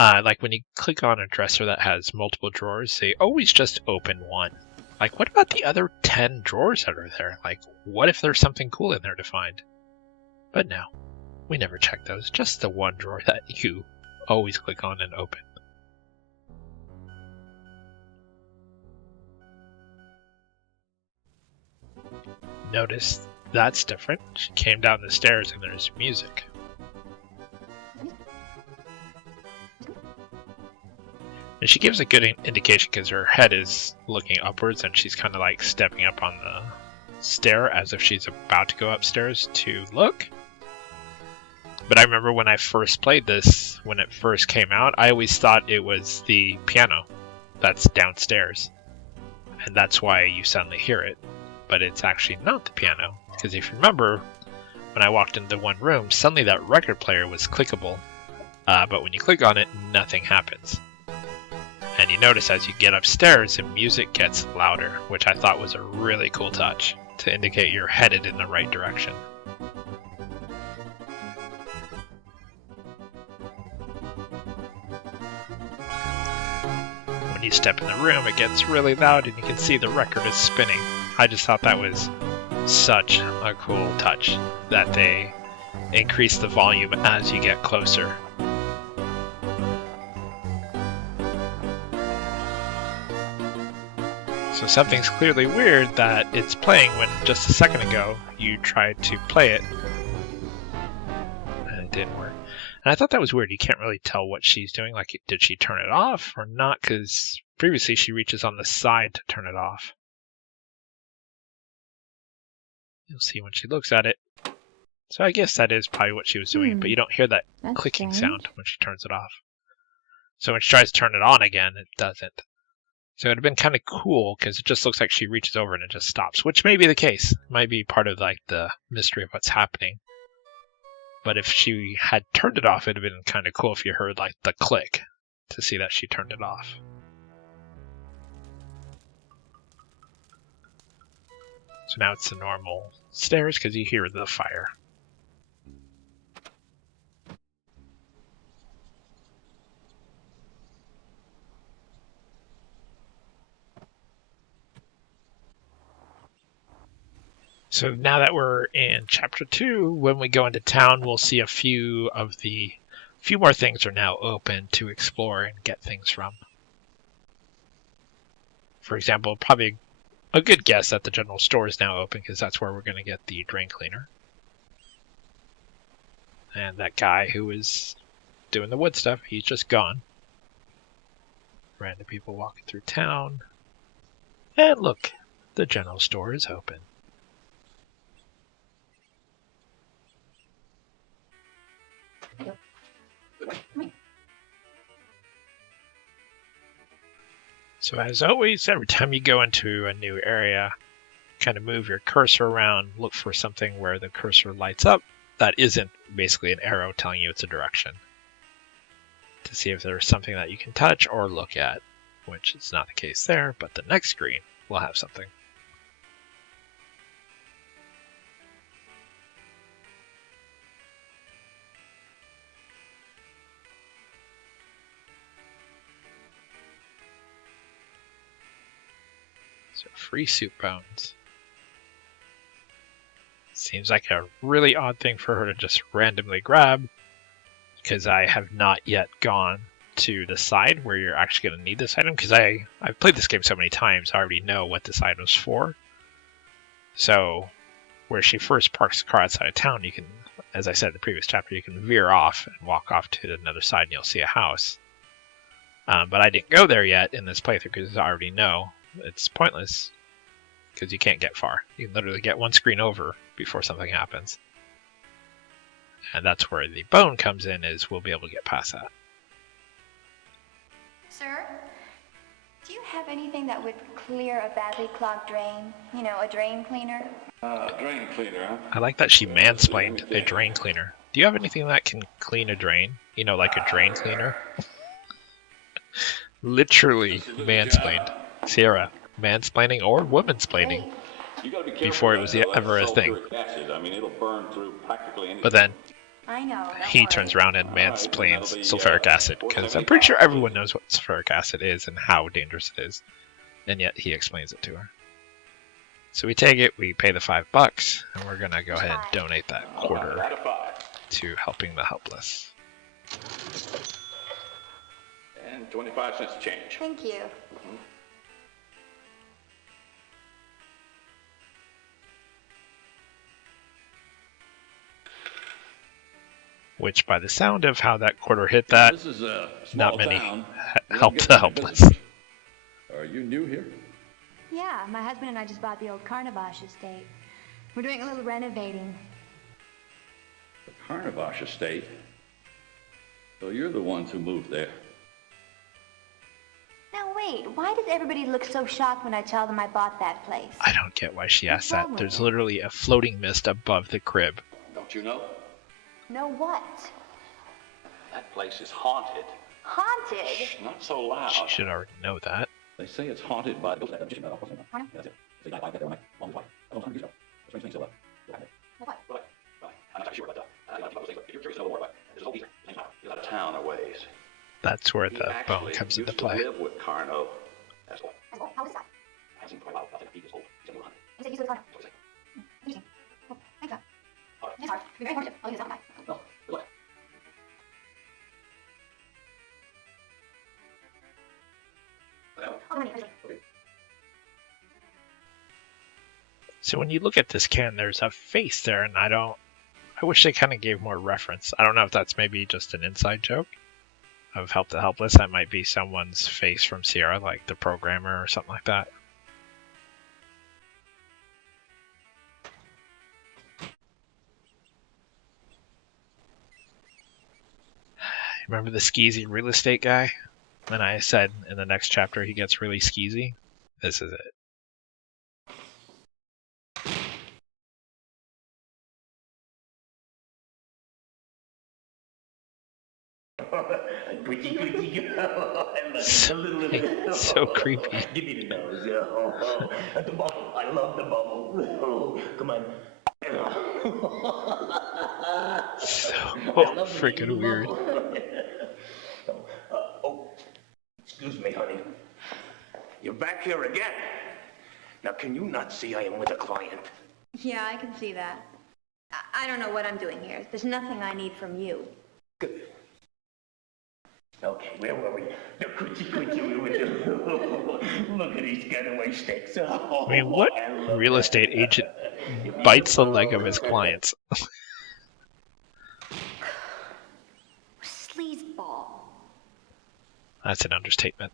Like, when you click on a dresser that has multiple drawers, they always just open one. Like, what about the other 10 drawers that are there? Like, what if there's something cool in there to find? But no, we never check those. Just the one drawer that you always click on and open. Notice that's different. She came down the stairs and there's music. And she gives a good indication because her head is looking upwards and she's kind of like stepping up on the stair as if she's about to go upstairs to look. But I remember when I first played this, when it first came out, I always thought it was the piano that's downstairs. And that's why you suddenly hear it. But it's actually not the piano, because if you remember, when I walked into one room, suddenly that record player was clickable, but when you click on it, nothing happens. And you notice as you get upstairs, the music gets louder, which I thought was a really cool touch to indicate you're headed in the right direction. When you step in the room, it gets really loud and you can see the record is spinning. I just thought that was such a cool touch that they increase the volume as you get closer. So something's clearly weird that it's playing when just a second ago you tried to play it and it didn't work. And I thought that was weird. You can't really tell what she's doing. Like, did she turn it off or not? Because previously she reaches on the side to turn it off. You'll see when she looks at it. So I guess that is probably what she was doing, but you don't hear that That's clicking strange. sound when she turns it off. So when she tries to turn it on again, it doesn't. So it would have been kind of cool because it just looks like she reaches over and it just stops, which may be the case. It might be part of like the mystery of what's happening. But if she had turned it off, it would have been kind of cool if you heard like the click to see that she turned it off. So now it's the normal stairs because you hear the fire. So now that we're in chapter 2, when we go into town, we'll see a few more things are now open to explore and get things from. For example, probably a good guess that the general store is now open because that's where we're going to get the drain cleaner. And that guy who was doing the wood stuff, he's just gone. Random people walking through town. And look, the general store is open. So as always, every time you go into a new area, kind of move your cursor around, look for something where the cursor lights up that isn't basically an arrow telling you it's a direction, to see if there's something that you can touch or look at, which is not the case there, but the next screen will have something. So free soup bones. Seems like a really odd thing for her to just randomly grab, because I have not yet gone to the side where you're actually going to need this item, because I've played this game so many times, I already know what this item's for. So where she first parks the car outside of town, you can, as I said in the previous chapter, you can veer off and walk off to another side and you'll see a house. But I didn't go there yet in this playthrough because I already know it's pointless because you can't get far. You can literally get one screen over before something happens. And that's where the bone comes in, is we'll be able to get past that. Sir, do you have anything that would clear a badly clogged drain? You know, a drain cleaner? Drain cleaner, huh? I like that she mansplained a drain cleaner. Do you have anything that can clean a drain? You know, like a drain cleaner? Literally mansplained. Sierra, mansplaining or womansplaining before it was ever a thing. But then I know. he turns around and mansplains sulfuric acid, because I'm pretty sure everyone knows what sulfuric acid is and how dangerous it is, and yet he explains it to her. So we take it, we pay the $5, and we're gonna go ahead and donate that quarter to helping the helpless. And 25 cents to change. Thank you. Which, by the sound of how that quarter hit that, This is a not small many town. help the helpless. Are you new here? Yeah, my husband and I just bought the old Carnavash estate. We're doing a little renovating. The Carnavash estate. So you're the ones who moved there. Now wait, why does everybody look so shocked when I tell them I bought that place? I don't get why she asked that. wrong with There's it? literally a floating mist above the crib. Don't you know? Know what? That place is haunted. Haunted? Shh, not so loud. She should already know that. They say it's haunted by ghosts. Town a ways. That's where the bone comes into play. Live with Carno. That's all. How old is that? Hasn't quite out. I think he's old. He's 100. You said you live with Carno. Be very informative. I'll use that one guy. I'll go money. So when you look at this can, there's a face there, and I wish they kind of gave more reference. I don't know if that's maybe just an inside joke of Help the Helpless. That might be someone's face from Sierra, like the programmer or something like that. Remember the skeezy real estate guy? And I said in the next chapter he gets really skeezy? This is it. So creepy. Give me the nose. The bubble. I love the bubble. Come on. So freaking weird. Excuse me, honey. You're back here again. Now, can you not see I am with a client? Yeah, I can see that. I don't know what I'm doing here. There's nothing I need from you. Good. Okay, where were we? The coochie we were doing. Look at these getaway sticks. I mean, what real estate agent bites the leg of his clients? Sleazeball. That's an understatement.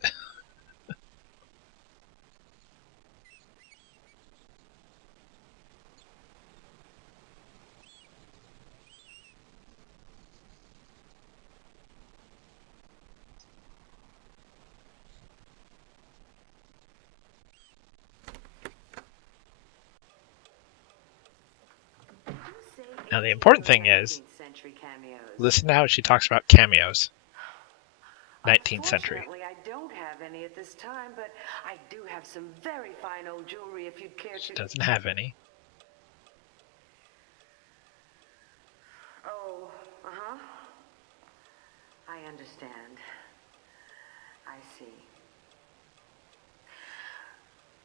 Now the important thing is, listen to how she talks about cameos. 19th century. I don't have any at this time, but I do have some very fine old jewelry if you'd care to. She doesn't have any. Oh, uh-huh. I understand. I see.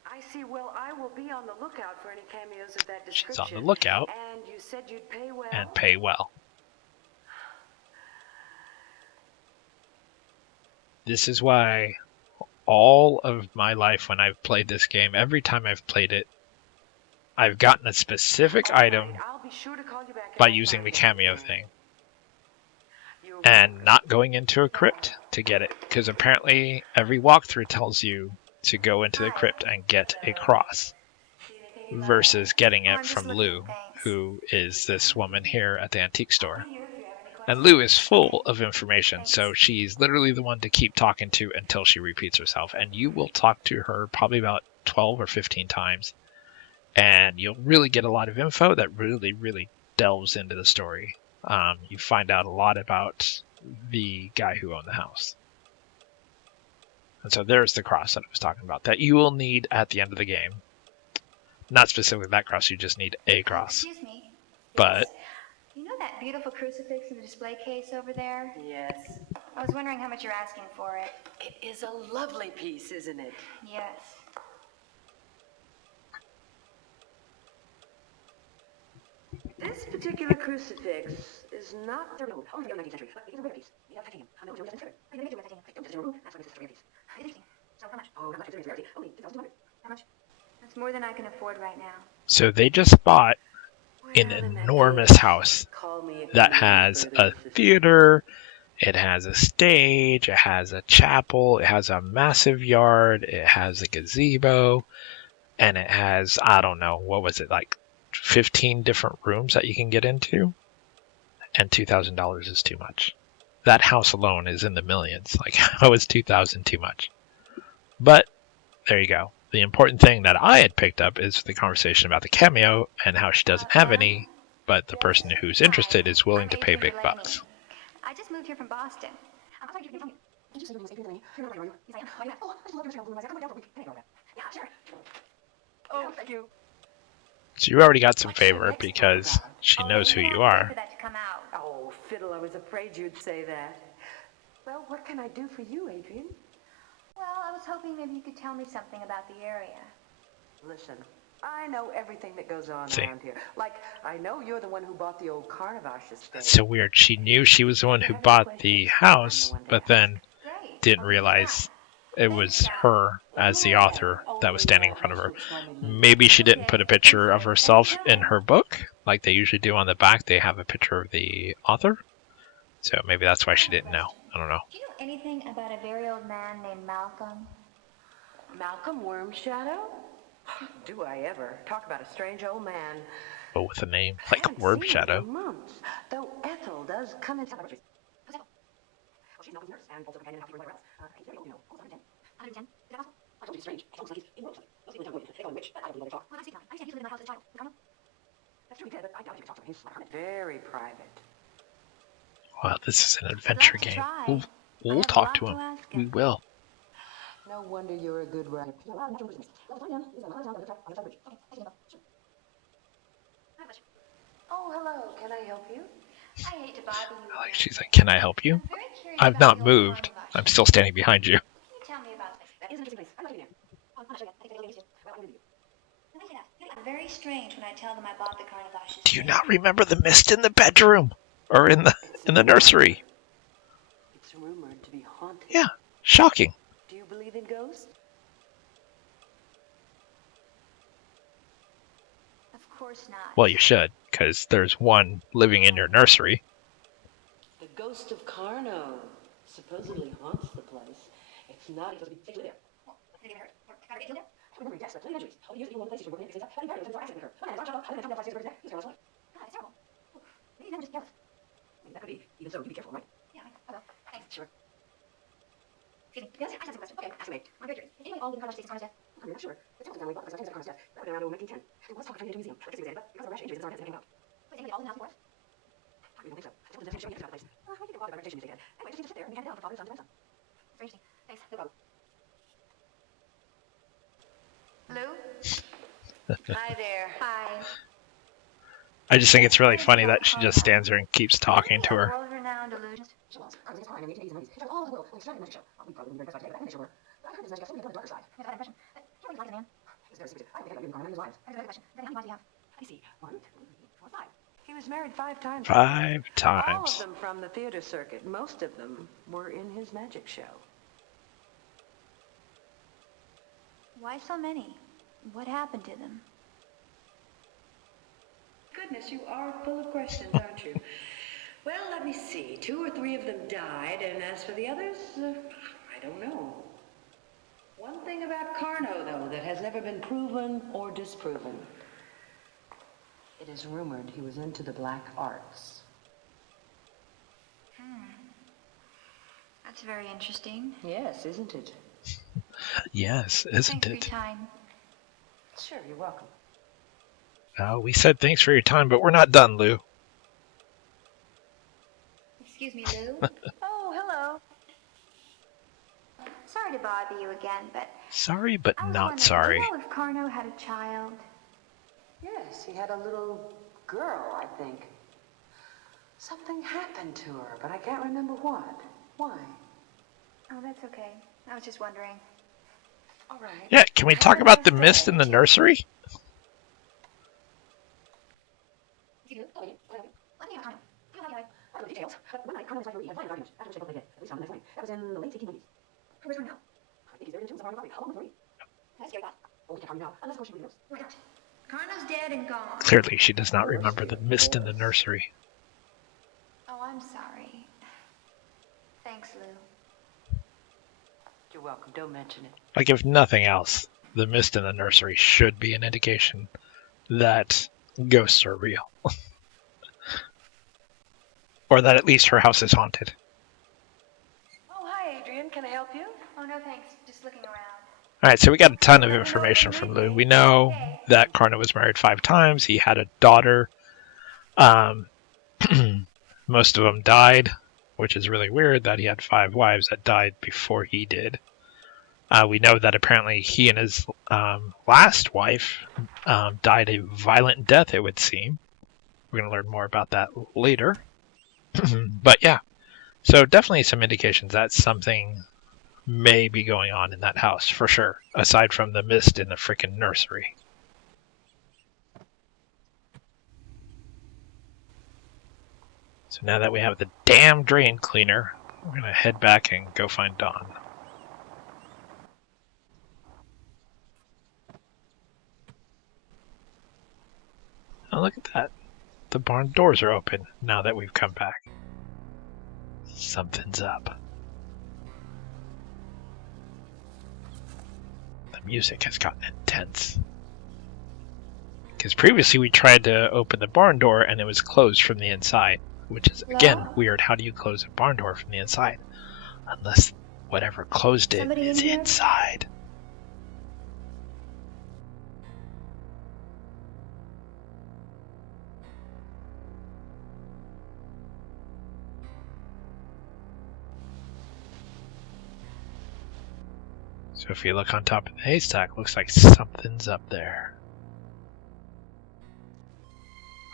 I see. Well, I will be on the lookout for any cameos of that description. She's on the lookout. And you said you'd pay well. And pay well. This is why all of my life when I've played this game, every time I've played it, I've gotten a specific item by using the cameo thing. And not going into a crypt to get it. Because apparently every walkthrough tells you to go into the crypt and get a cross. Versus getting it from Lou, who is this woman here at the antique store. And Lou is full of information, so she's literally the one to keep talking to until she repeats herself. And you will talk to her probably about 12 or 15 times. And you'll really get a lot of info that really, really delves into the story. You find out a lot about the guy who owned the house. And so there's the cross that I was talking about, that you will need at the end of the game. Not specifically that cross, you just need a cross. Excuse me. But... You know that beautiful crucifix in the display case over there? Yes. I was wondering how much you're asking for it. It is a lovely piece, isn't it? Yes. This particular crucifix is not the old. Oh, 19th century. But it is a rare piece. You have titanium. I'm not sure what titanium. I don't just remove. That's why this is a rare piece. Interesting. So how much? Oh, how much is rarity? Only 2,200. How much? That's more than I can afford right now. So they just bought an enormous house that has a theater, it has a stage, it has a chapel, it has a massive yard, it has a gazebo, and it has, I don't know, what was it, like 15 different rooms that you can get into? And $2,000 is too much. That house alone is in the millions. Like, how is $2,000 too much? But, there you go. The important thing that I had picked up is the conversation about the cameo and how she doesn't have any, but the person who's interested is willing to pay big bucks. I just moved here from Boston. Oh, thank you. So you already got some favor because she knows who you are. Oh, fiddle, I was afraid you'd say that. Well, what can I do for you, Adrian? Well, I was hoping maybe you could tell me something about the area. Listen, I know everything that goes on See. around here. Like, I know you're the one who bought the old Carnavash estate. That's so weird. She knew she was the one who bought the house, but then didn't realize it was her as the author that was standing in front of her. Maybe she didn't put a picture of herself in her book, like they usually do on the back. They have a picture of the author. So maybe that's why she didn't know. I don't know. Do you know anything about a very old man named Malcolm? Malcolm Wormshadow? Do I ever? Talk about a strange old man. Oh, with a name like Haven't Worm seen him Shadow. in months, though Ethel does come into the Who's Ethel? Well, she's Malcolm's nurse and also companion and housekeeper whatever else. He's very old, you know, almost 110. 110? Is that possible? I told you, it's strange. It's almost like he's in Rose. Most people don't know they call him witch, but I don't believe they talk. Well, I understand. He used to live in my house as a child. Carmel? That's true, he did, but I doubt you could talk to him. He's like a hermit. Very private. Wow, this is an adventure Let's game. try. We'll talk to him. We will. No wonder you're a good writer. Oh, hello. Can I help you? I hate to bother you. Like she's like, "Can I help you?" I'm very curious I've about not the old moved. Carnavash. I'm still standing behind you. Can you tell me about this? That is an interesting place. I'm not even there. Oh, I'm not sure yet. I think they're going to Well, I'm going to do. Let me say that. It's very strange when I tell them I bought the Carnavash. Do you not remember the mist in the bedroom or in the nursery? It's rumored to be haunted. Yeah, shocking. Do you believe in ghosts? Of course not. Well, you should, because there's one living in your nursery. The ghost of Carno supposedly haunts the place. It's not supposed to be there. Remember, yes, but injuries. How years ago, one place working things up. How you accident her. Maybe they're just careless. That could be. Even so, you be careful, right? Yeah, I will. Thanks. Sure. Excuse me. Yes, I have some question. Okay, Ask me. I'm very curious. Anybody all the Carnavash states Carnavash death? I'm not sure. The Templeton family bought the place after Carno's death. That would have been around 1910. It was talked about turning into a museum. I guess it was dead, but because of rash injuries, it's not came out. Was anybody all in the house before us? I really don't think so. The Templeton doesn't show me anything about the place. I think there was a reputation they had. Anyway, just seemed to sit there and be handed down from father, son to grandson. Very interesting. Thanks. No problem. Lou? Hi there. Hi. I just think it's really funny that she just stands there and keeps talking to her. World-renowned illusionist. She was. I was fine in the 1880s and 90s. She was all over the world. When she started the magic show. We probably wouldn't be very impressed by today, but I think they sure were. But I heard this magic got so many on the darker side. Yes, I had an impression. He always liked the man. He was very secretive. I think they had like Carno and his wives. I have another question. Then how many wives do you have? Let me see. 1, 2, 3, 4, 5. He was married 5 times. 5 All of times. them from the theater circuit. Most of them were in his magic show. Why so many? What happened to them? Goodness, you are full of questions, aren't you? Well, let me see. 2 or 3 of them died, and as for the others, I don't know. One thing about Carno, though, that has never been proven or disproven. It is rumored he was into the black arts. That's very interesting. Yes, isn't it? Yes, isn't Thanks for your it? time. Sure, you're welcome. We said thanks for your time, but we're not done, Lou. Excuse me, Lou. Oh, hello. Sorry to bother you again, but Sorry, but I was not wondering, sorry. do you know if Carno had a child? Yes, he had a little girl, I think. Something happened to her, but I can't remember what. Why? Oh, that's okay. I was just wondering. All right. Yeah, can we talk about the mist in the nursery? I don't know details, but one night Carno and his wife Marie had violent arguments after which they both lay dead. At least on the next morning. That was in the late 1890s. Where's Carno now? I think he's buried in the tombs of our property, along with Marie. That's a scary thought. Oh, we can't find him now, unless of course she really knows. Right. Carno's dead and gone. Clearly, she does not remember the mist in the nursery. Oh, I'm sorry. Thanks, Lou. You're welcome. Don't mention it. Like, if nothing else, the mist in the nursery should be an indication that ghosts are real. Or that at least her house is haunted. Oh, hi, Adrian. Can I help you? Oh, no thanks. Just looking around. Alright, so we got a ton of information from Lou. We know that Carno was married 5 times. He had a daughter. Most of them died, which is really weird that he had 5 wives that died before he did. We know that apparently he and his last wife died a violent death, it would seem. We're going to learn more about that later. But yeah, so definitely some indications that something may be going on in that house, for sure, aside from the mist in the frickin' nursery. So now that we have the damn drain cleaner, we're gonna head back and go find Dawn. Oh, look at that. The barn doors are open now that we've come back. Something's up. The music has gotten intense. Because previously we tried to open the barn door and it was closed from the inside. Which is, again, weird. How do you close a barn door from the inside? Unless whatever closed it is inside. So if you look on top of the haystack, looks like something's up there.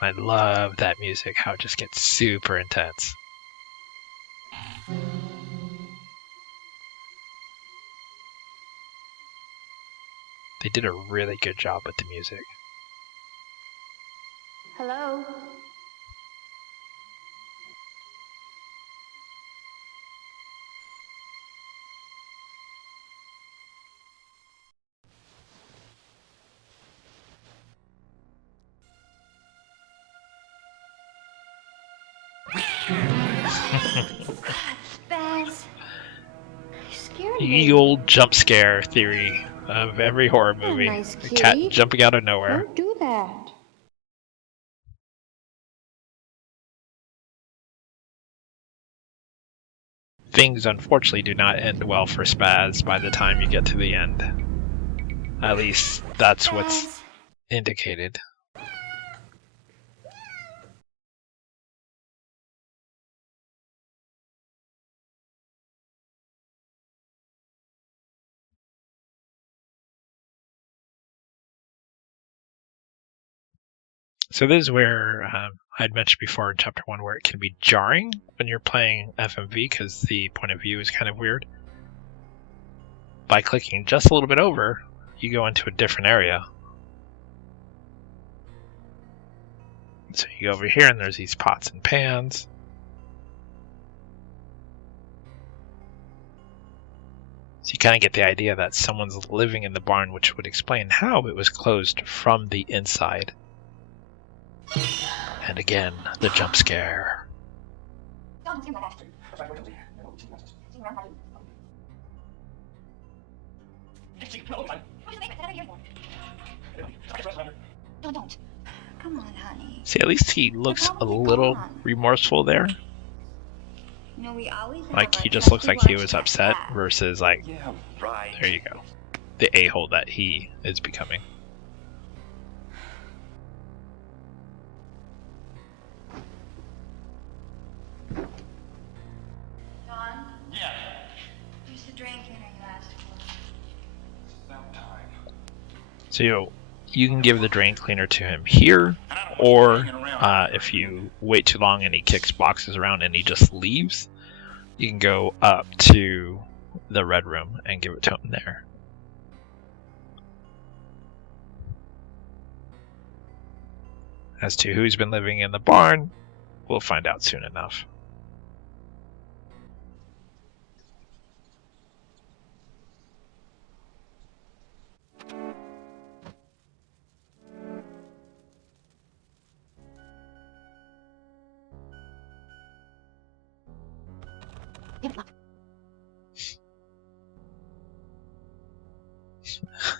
I love that music, how it just gets super intense. They did a really good job with the music. Hello? Spaz. You scared me. The old jump scare theory of every horror movie. nice A cat kitty. jumping out of nowhere. Don't do that. Things unfortunately do not end well for Spaz by the time you get to the end. At least that's what's Spaz. indicated. So this is where I'd mentioned before in Chapter 1 where it can be jarring when you're playing FMV because the point of view is kind of weird. By clicking just a little bit over, you go into a different area. So you go over here and there's these pots and pans. So you kind of get the idea that someone's living in the barn, which would explain how it was closed from the inside. And again, the jump scare. Don't. Come on, honey. See, at least he looks a little remorseful there. You know, we always Like, have he our just looks like he trusty was watch upset back. versus, like, Yeah, right. there you go. The a-hole that he is becoming. Don, Yeah. here's the drain cleaner you asked for. About time. So you can give the drain cleaner to him here, or if you wait too long and he kicks boxes around and he just leaves, you can go up to the red room and give it to him there. As to who's been living in the barn, we'll find out soon enough.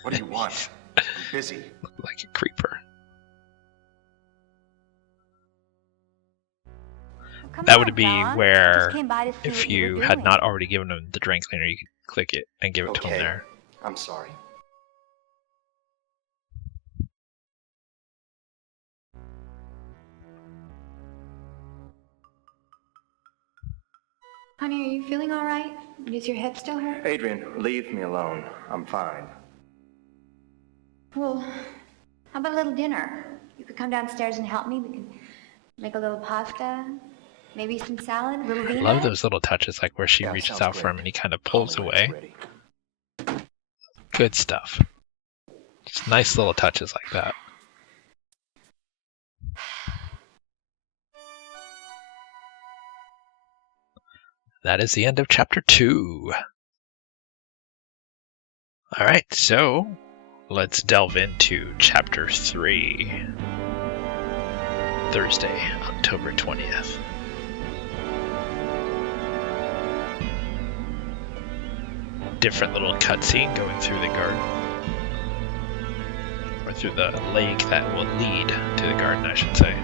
What do you want? I'm busy. Look like a creeper. Come That on, would be Don. I where, just came by to see if what you were had doing. not already given him the drain cleaner, you could click it and give it to him Okay. there. I'm sorry. Honey, are you feeling all right? Does your hip still hurt? Adrian, leave me alone. I'm fine. Well, how about a little dinner? You could come downstairs and help me. We can make a little pasta, maybe some salad, a little I vino. love those little touches, like where she Yeah, reaches sounds out for great. him and he kind of Call pulls me when it's away. ready. Good stuff. Just nice little touches like that. that is the end of chapter 2. Alright, so let's delve into chapter 3. Thursday, October 20th. Different little cutscene going through the garden. Or through the lake that will lead to the garden, I should say.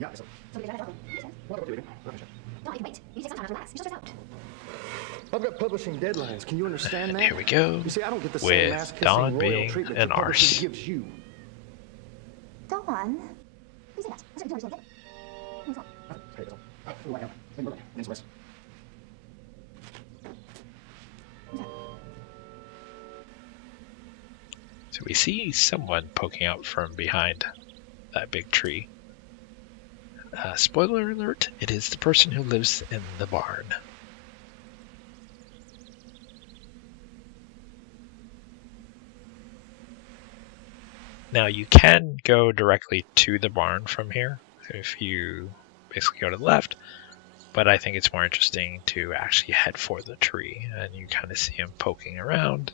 Yeah, I've got publishing deadlines. Can you understand that? Here we go. You see, I don't get the same With ass-kissing Dawn royal being treatment an that publishing arse. gives you. Dawn? Who's that? What's that? So we see someone poking out from behind that big tree. Spoiler alert, it is the person who lives in the barn. Now you can go directly to the barn from here if you basically go to the left, but I think it's more interesting to actually head for the tree, and you kind of see him poking around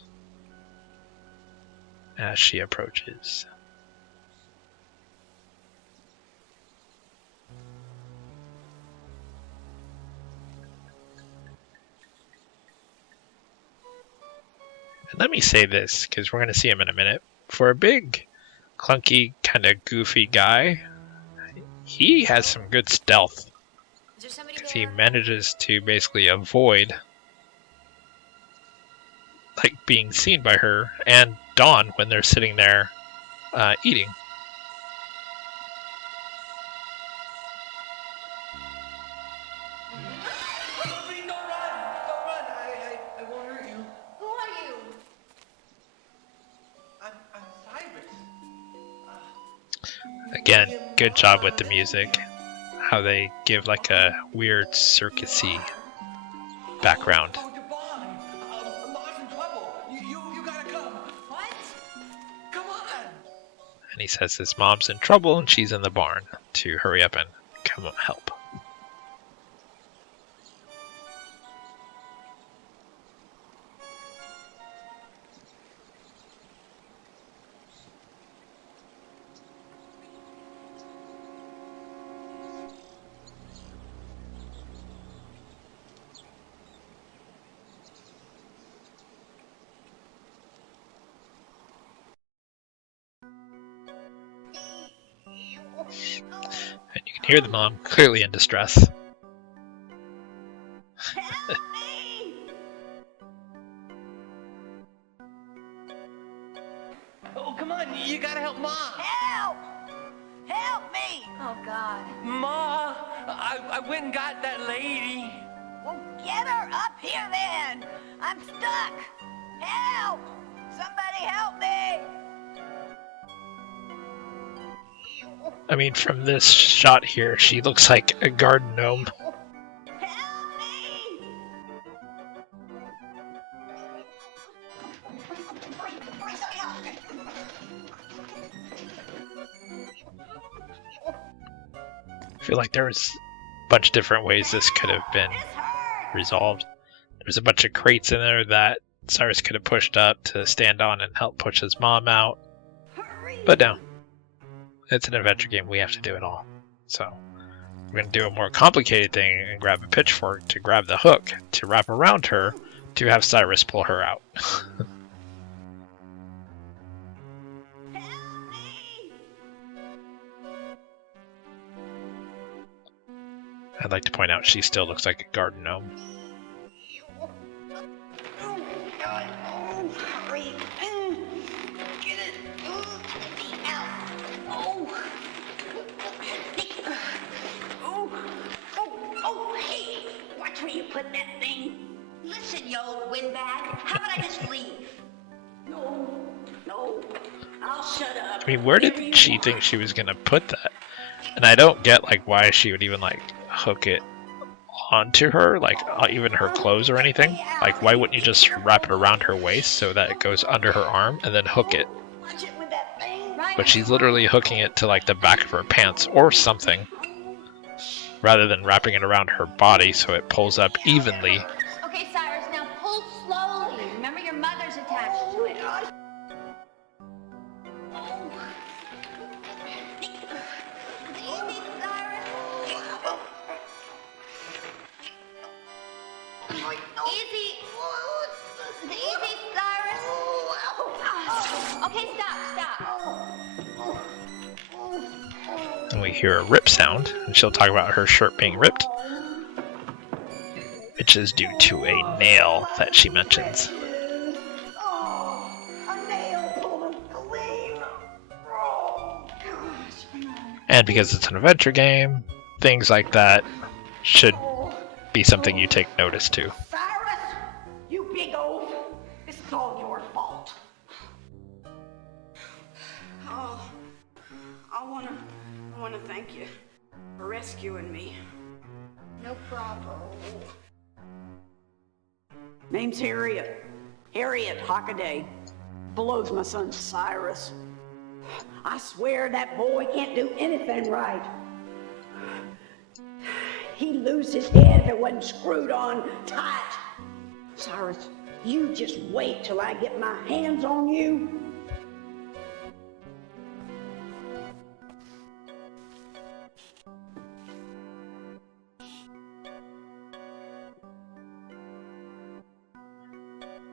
as she approaches. And let me say this, because we're going to see him in a minute. For a big, clunky, kind of goofy guy, he has some good stealth. Because he manages to basically avoid like being seen by her and Dawn when they're sitting there eating. Again, good job with the music. How they give like a weird circusy background. And he says his mom's in trouble and she's in the barn to hurry up and come help. And you can hear the mom clearly in distress. Oh, come on, you gotta help Ma. Help! Help me! Oh, God. Ma, I went and got that lady. Well, get her up here then! I'm stuck! Help! Somebody help me! I mean, from this shot here, she looks like a garden gnome. Help me! I feel like there's a bunch of different ways this could have been resolved. There's a bunch of crates in there that Cyrus could have pushed up to stand on and help push his mom out. But no. It's an adventure game, we have to do it all. So, we're going to do a more complicated thing and grab a pitchfork to grab the hook to wrap around her to have Cyrus pull her out. I'd like to point out she still looks like a garden gnome. Put that thing. Listen, you old windbag. How about I just leave? No, I'll shut up. I mean, where did she think she was gonna put that? And I don't get like why she would even like hook it onto her, like even her clothes or anything. Like, why wouldn't you just wrap it around her waist so that it goes under her arm and then hook it? Watch it with that thing. Right. but she's literally hooking it to like the back of her pants or something, rather than wrapping it around her body so it pulls up evenly. Okay, Cyrus, now pull slowly. Remember your mother's attached to it. Easy. Easy, Cyrus. Okay, stop. And we hear a rip sound, and she'll talk about her shirt being ripped, which is due to a nail that she mentions. And because it's an adventure game, things like that should be something you take notice to. Cyrus, you big oaf. This is all your fault. Oh, I wanna thank you for rescuing me. No problem. Name's Harriet. Harriet Hockaday. Below's my son Cyrus. I swear that boy can't do anything right. He'd lose his head if it wasn't screwed on tight. Cyrus, you just wait till I get my hands on you.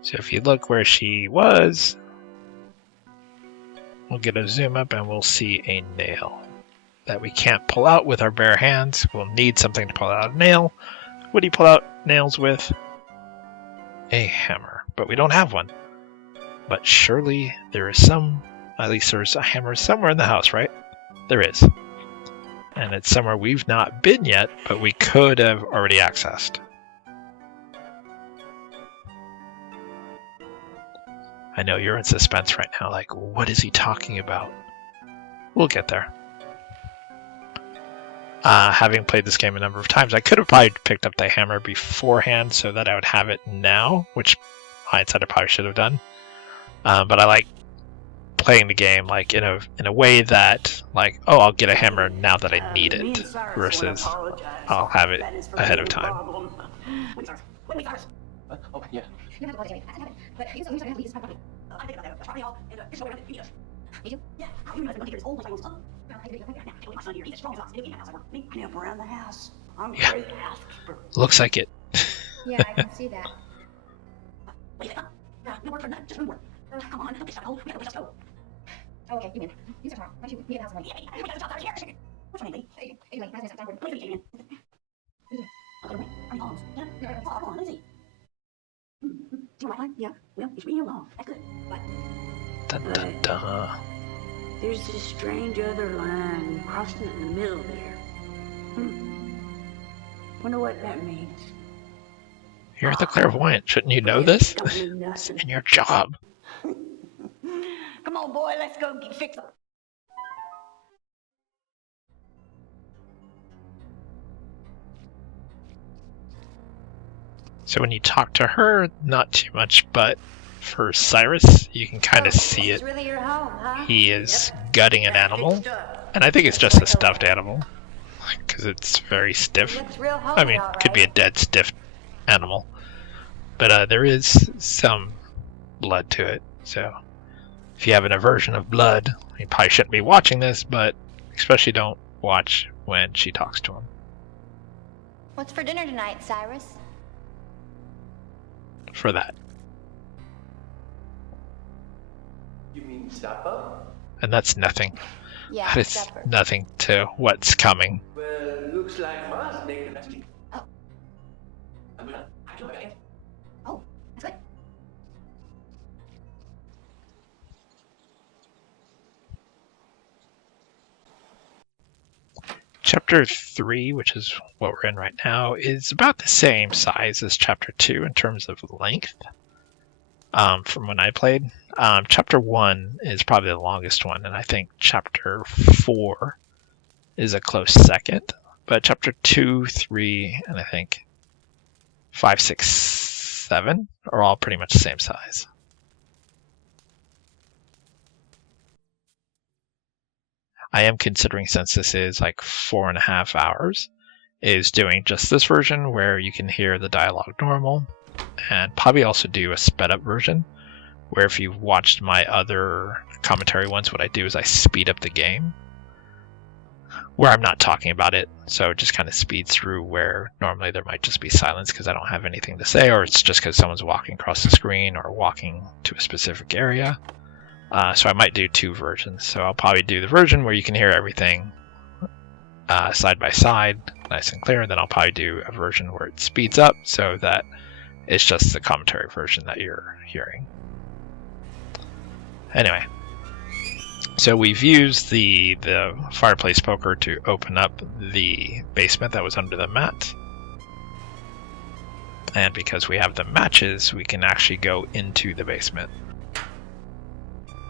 So if you look where she was, we'll get a zoom up and we'll see a nail that we can't pull out with our bare hands. We'll need something to pull out a nail. What do you pull out nails with? A hammer, but we don't have one. But surely there is at least there's a hammer somewhere in the house, right? There is. And it's somewhere we've not been yet, but we could have already accessed. I know you're in suspense right now, like, what is he talking about? We'll get there. Having played this game a number of times, I could have probably picked up the hammer beforehand so that I would have it now, which hindsight I probably should have done. But I like playing the game like in a way that, like, oh, I'll get a hammer now that I need it, versus I'll have it ahead of time. Oh, yeah. You don't have to apologize, Harry. That's happened. But you still have to leave this private property. I think about that. Probably all, and it's going to be us. Did you? Yeah, you know, he's old, like I was up. Well, I agree. Now, take my son here. He's as strong as I can. I work. Me, I help around the house. I'm a Yeah. great housekeeper. Looks like it. Yeah, I can see that. Wait, no word for nothing. Just one word. Come on, don't get stuck. We gotta let us go. Oh, okay, you win. You start tomorrow. Why don't you meet at the house Yeah, we gotta stop out here. What's your name, lady? Hey, Elaine, last name sounds What are you doing? I'm home. Yeah, no, come on, Lizzie. Do you like mine? Yeah. Well, it's real long. That's good. But Dun, dun, dun. there's this strange other line crossing it in the middle there. Wonder what that means. You're the clairvoyant. Shouldn't you know this? Don't mean It's nothing. in your job. Come on, boy, let's go get fixed up. So when you talk to her, not too much, but for Cyrus, you can kind of see This it. is really your home, huh? He is gutting an animal, and I think it's just a stuffed animal, because it's very stiff. Looks real I homey, mean, all could be a right. dead, stiff animal. But there is some blood to it, so if you have an aversion of blood, you probably shouldn't be watching this, but especially don't watch when she talks to him. What's for dinner tonight, Cyrus? For that. You mean supper? And that's nothing. Yeah, That is supper. nothing to what's coming. Well, looks like Ma's making us eat. Oh. I'm gonna do my best. Oh, that's good. Chapter 3, which is what we're in right now, is about the same size as Chapter 2 in terms of length from when I played. Chapter 1 is probably the longest one, and I think Chapter 4 is a close second. But Chapter 2, 3, and I think 5, 6, 7 are all pretty much the same size. I am considering, since this is like 4.5 hours, is doing just this version where you can hear the dialogue normal, and probably also do a sped up version where if you've watched my other commentary ones, what I do is I speed up the game where I'm not talking about it, so it just kind of speeds through where normally there might just be silence because I don't have anything to say, or it's just because someone's walking across the screen or walking to a specific area. So I might do 2 versions. So I'll probably do the version where you can hear everything side by side, nice and clear, and then I'll probably do a version where it speeds up so that it's just the commentary version that you're hearing. Anyway, so we've used the fireplace poker to open up the basement that was under the mat. And because we have the matches, we can actually go into the basement.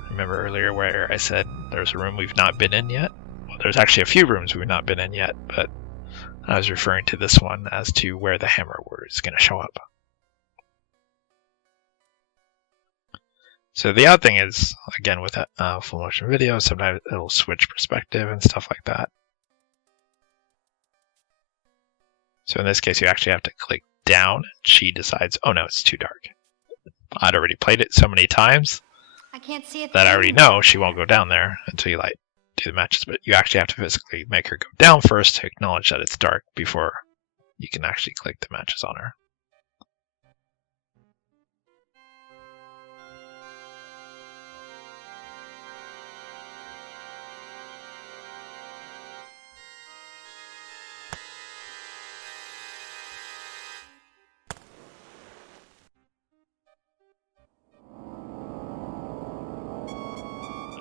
Remember earlier where I said there's a room we've not been in yet? Well, there's actually a few rooms we've not been in yet, but I was referring to this one as to where the hammer word is going to show up. So the odd thing is, again, with a full motion video, sometimes it'll switch perspective and stuff like that. So in this case, you actually have to click down, and she decides, oh no, it's too dark. I'd already played it so many times I can't see it. that I already know she won't go down there until you like do the matches, but you actually have to physically make her go down first to acknowledge that it's dark before you can actually click the matches on her.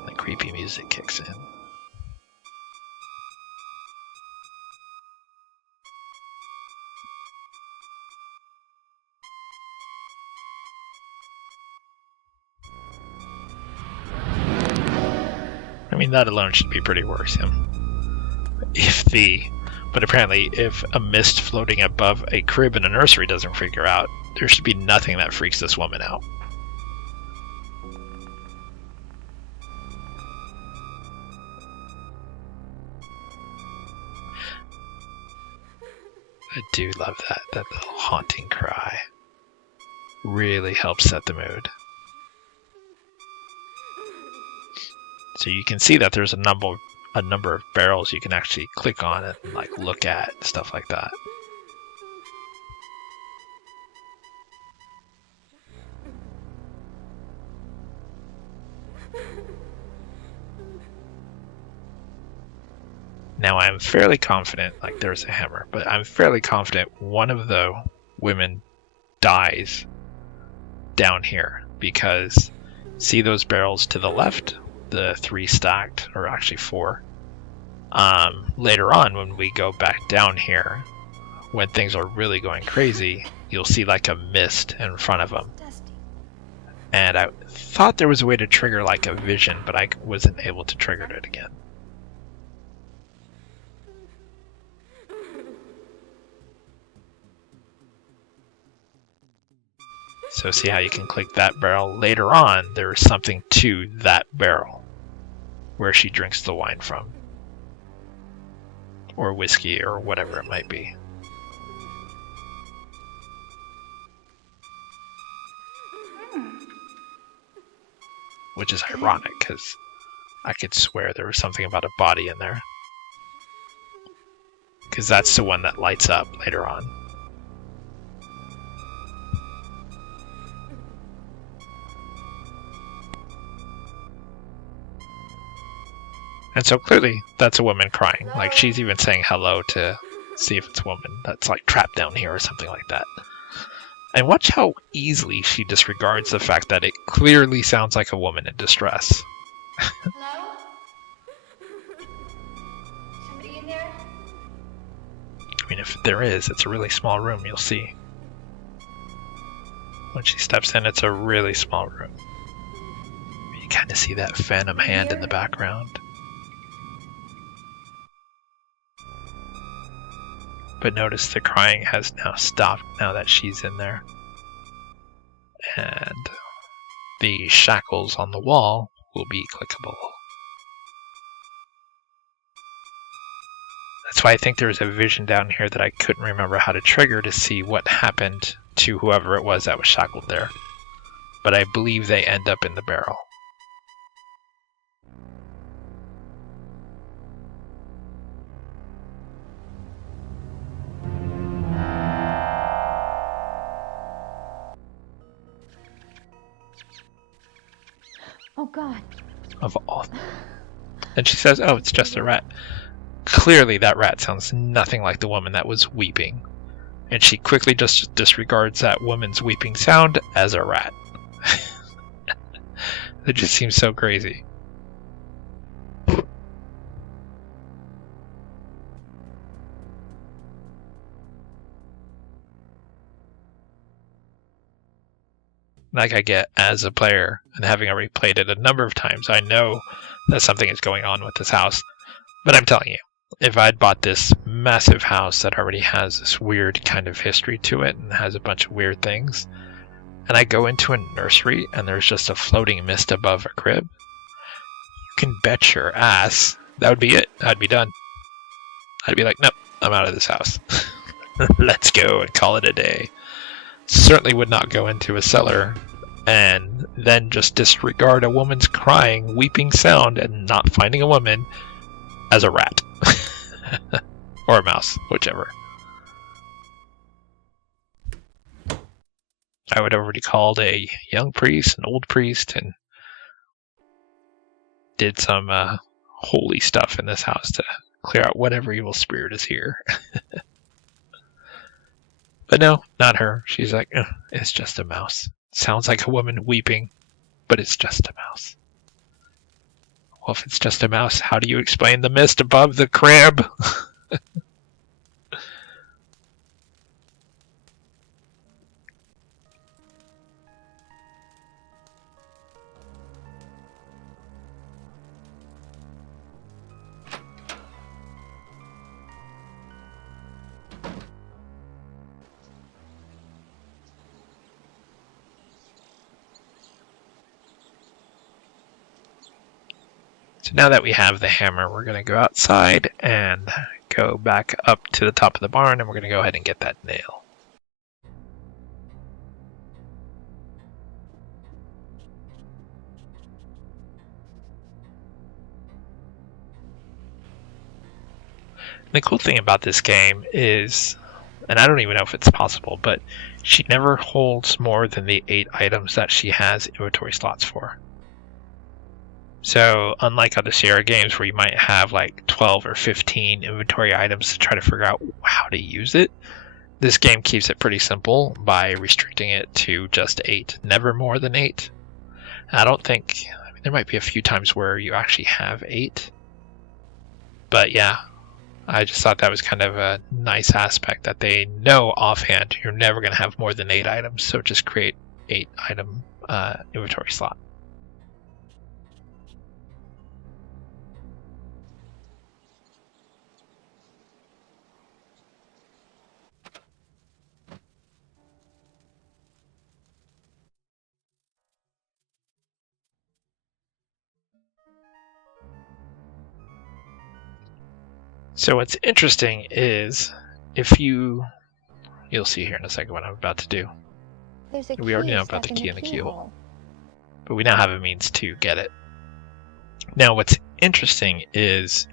The creepy music kicks in. I mean, that alone should be pretty worrisome. But apparently, if a mist floating above a crib in a nursery doesn't freak her out, there should be nothing that freaks this woman out. I do love that little haunting cry. Really helps set the mood. So you can see that there's a number of barrels you can actually click on and like look at, stuff like that. Now I'm fairly confident, like there's a hammer, but I'm fairly confident one of the women dies down here because see those barrels to the left? The 3 stacked, or actually 4. Later on, when we go back down here, when things are really going crazy, you'll see like a mist in front of them. And I thought there was a way to trigger like a vision, but I wasn't able to trigger it again. So see how you can click that barrel. Later on, there is something to that barrel where she drinks the wine from. Or whiskey, or whatever it might be. Which is ironic, because I could swear there was something about a body in there. Because that's the one that lights up later on. And so clearly, that's a woman crying. Like, she's even saying hello to see if it's a woman that's, like, trapped down here or something like that. And watch how easily she disregards the fact that it clearly sounds like a woman in distress. Hello? Somebody in there? I mean, if there is, it's a really small room, you'll see. When she steps in, it's a really small room. You kind of see that phantom hand in the background. But notice the crying has now stopped now that she's in there. And the shackles on the wall will be clickable. That's why I think there's a vision down here that I couldn't remember how to trigger to see what happened to whoever it was that was shackled there. But I believe they end up in the barrel. Oh God. Of all. And she says, oh, it's just a rat. Clearly that rat sounds nothing like the woman that was weeping. And she quickly just disregards that woman's weeping sound as a rat. It just seems so crazy. Like I get as a player, and having already played it a number of times, I know that something is going on with this house. But I'm telling you, if I'd bought this massive house that already has this weird kind of history to it and has a bunch of weird things, and I go into a nursery and there's just a floating mist above a crib, you can bet your ass that would be it. I'd be done. I'd be like, nope, I'm out of this house. Let's go and call it a day. Certainly would not go into a cellar and then just disregard a woman's crying, weeping sound and not finding a woman as a rat. Or a mouse, whichever. I would have already called a young priest, an old priest, and did some holy stuff in this house to clear out whatever evil spirit is here. But no, not her. She's like, it's just a mouse. Sounds like a woman weeping, but it's just a mouse. Well, if it's just a mouse, how do you explain the mist above the crib? So now that we have the hammer, we're going to go outside and go back up to the top of the barn, and we're going to go ahead and get that nail. The cool thing about this game is, and I don't even know if it's possible, but she never holds more than the 8 items that she has inventory slots for. So, unlike other Sierra games where you might have like 12 or 15 inventory items to try to figure out how to use it, this game keeps it pretty simple by restricting it to just 8, never more than 8. I don't think, I mean, there might be a few times where you actually have 8. But yeah, I just thought that was kind of a nice aspect that they know offhand you're never going to have more than 8 items, so just create 8 item inventory slot. So what's interesting is if you'll see here in a second what I'm about to do. We already know about the key in the keyhole, but we now have a means to get it. Now what's interesting is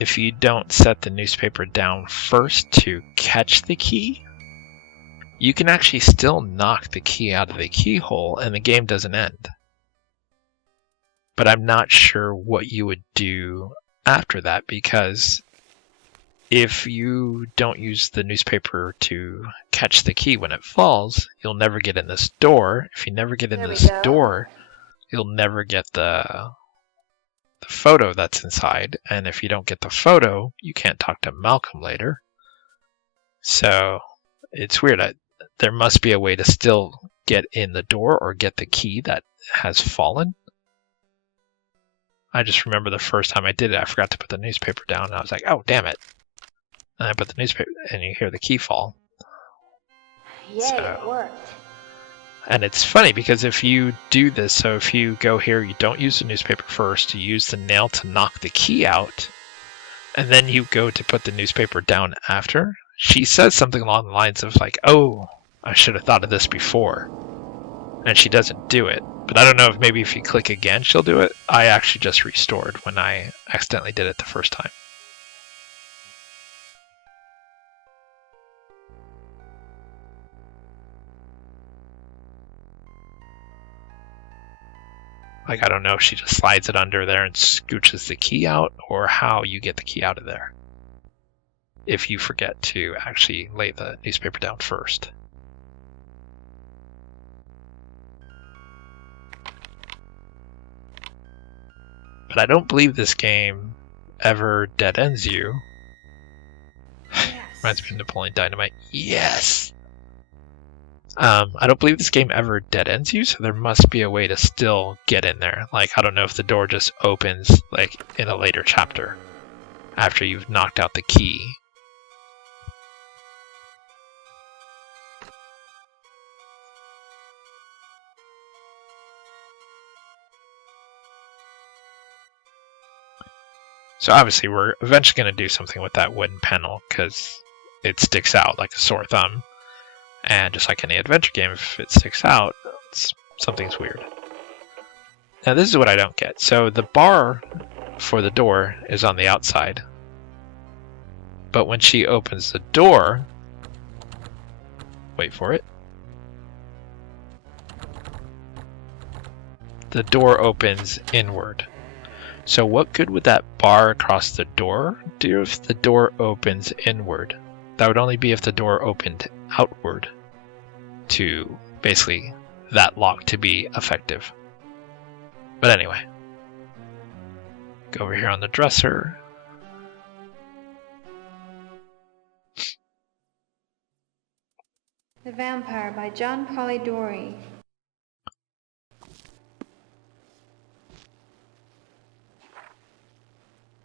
if you don't set the newspaper down first to catch the key, you can actually still knock the key out of the keyhole and the game doesn't end. But I'm not sure what you would do after that, because if you don't use the newspaper to catch the key when it falls, you'll never get in this door. If you never get in this door, you'll never get the photo that's inside. And if you don't get the photo, you can't talk to Malcolm later. So it's weird. There must be a way to still get in the door or get the key that has fallen. I just remember the first time I did it, I forgot to put the newspaper down, and I was like, oh, damn it. And I put the newspaper, and you hear the key fall. Yay, it worked. And it's funny, because if you do this, so if you go here, you don't use the newspaper first, you use the nail to knock the key out, and then you go to put the newspaper down after, she says something along the lines of like, "Oh, I should have thought of this before," and she doesn't do it. But I don't know if maybe if you click again, she'll do it. I actually just restored when I accidentally did it the first time. Like, I don't know if she just slides it under there and scooches the key out, or how you get the key out of there if you forget to actually lay the newspaper down first. But I don't believe this game ever dead ends you. Yes. Reminds me of Napoleon Dynamite. Yes! I don't believe this game ever dead ends you, so there must be a way to still get in there. Like, I don't know if the door just opens like in a later chapter after you've knocked out the key. So obviously we're eventually going to do something with that wooden panel because it sticks out like a sore thumb. And just like any adventure game, if it sticks out, something's weird. Now this is what I don't get. So the bar for the door is on the outside. But when she opens the door, wait for it, the door opens inward. So what good would that bar across the door do if the door opens inward? That would only be if the door opened outward to basically that lock to be effective. But anyway, go over here on the dresser. The Vampire by John Polidori.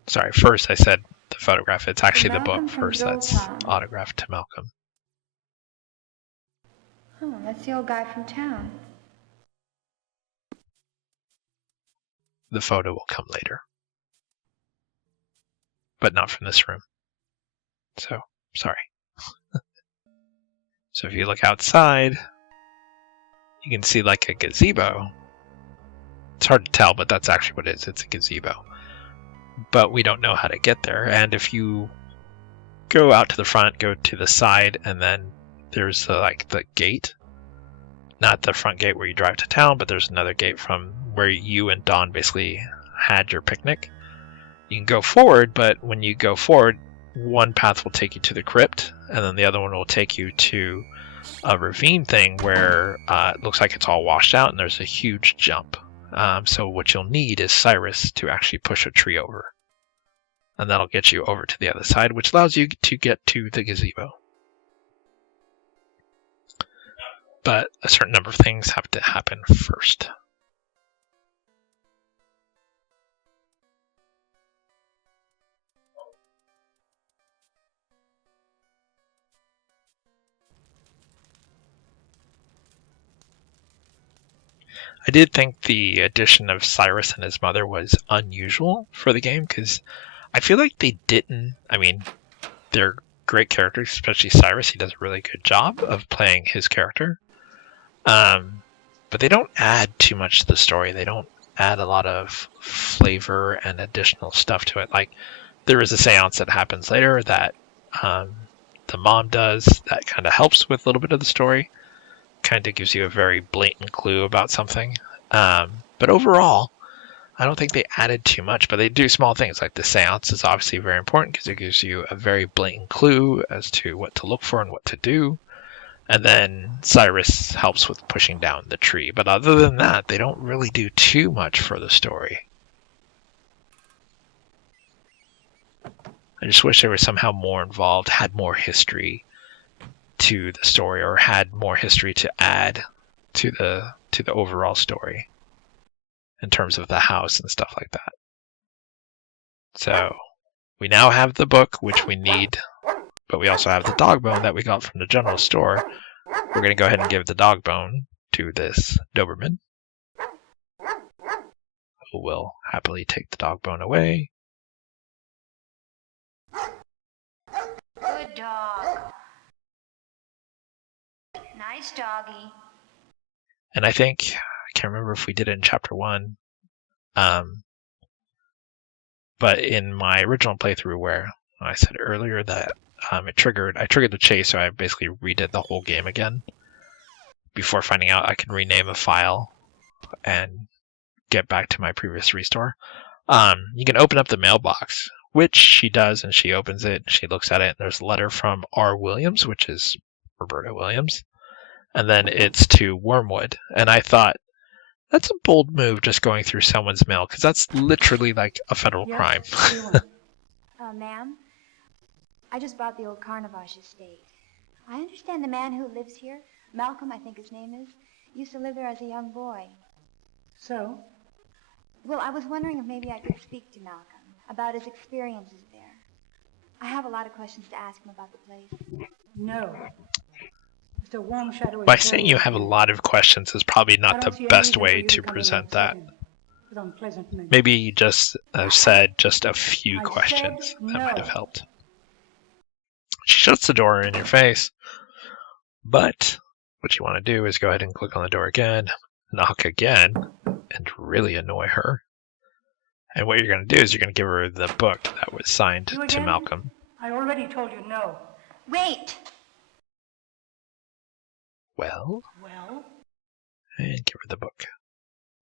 Sorry, first I said the photograph. It's actually the Malcolm book from first that's Zoltan. autographed to Malcolm. Oh, that's the old guy from town. The photo will come later, but not from this room. So, sorry. So if you look outside, you can see like a gazebo. It's hard to tell, but that's actually what it is. It's a gazebo. But we don't know how to get there. And if you go out to the front, go to the side, and then there's the gate. Not the front gate where you drive to town, but there's another gate from where you and Dawn basically had your picnic. You can go forward, but when you go forward, one path will take you to the crypt, and then the other one will take you to a ravine thing where it looks like it's all washed out and there's a huge jump. So what you'll need is Cyrus to actually push a tree over. And that'll get you over to the other side, which allows you to get to the gazebo. But a certain number of things have to happen first. I did think the addition of Cyrus and his mother was unusual for the game, because I feel like they didn't, I mean, they're great characters, especially Cyrus. He does a really good job of playing his character. But they don't add too much to the story. They don't add a lot of flavor and additional stuff to it. Like, there is a seance that happens later that the mom does that kind of helps with a little bit of the story. Kind of gives you a very blatant clue about something. But overall, I don't think they added too much, but they do small things. Like the seance is obviously very important because it gives you a very blatant clue as to what to look for and what to do. And then Cyrus helps with pushing down the tree. But other than that, they don't really do too much for the story. I just wish they were somehow more involved, had more history to the story, or had more history to add to the overall story in terms of the house and stuff like that. So we now have the book, which we need, but we also have the dog bone that we got from the general store. We're going to go ahead and give the dog bone to this Doberman, who will happily take the dog bone away. Good dog. Nice doggy. And I think, I can't remember if we did it in chapter 1, but in my original playthrough where I said earlier that I triggered the chase, so I basically redid the whole game again before finding out I could rename a file and get back to my previous restore. You can open up the mailbox, which she does, and she opens it, she looks at it, and there's a letter from R. Williams, which is Roberta Williams, and then it's to Wormwood. And I thought, that's a bold move just going through someone's mail, because that's literally like a federal crime. Ma'am, I just bought the old Carnavash estate. I understand the man who lives here, Malcolm, I think his name is, used to live there as a young boy. So? Well, I was wondering if maybe I could speak to Malcolm about his experiences there. I have a lot of questions to ask him about the place. No. Just a warm shadow. By saying you have a lot of questions is probably not the best way to present that. Maybe you just said just a few questions. That might have helped. She shuts the door in your face, but what you want to do is go ahead and click on the door again, knock again, and really annoy her. And what you're going to do is you're going to give her the book that was signed to Malcolm. I already told you no. Wait! Well? And give her the book.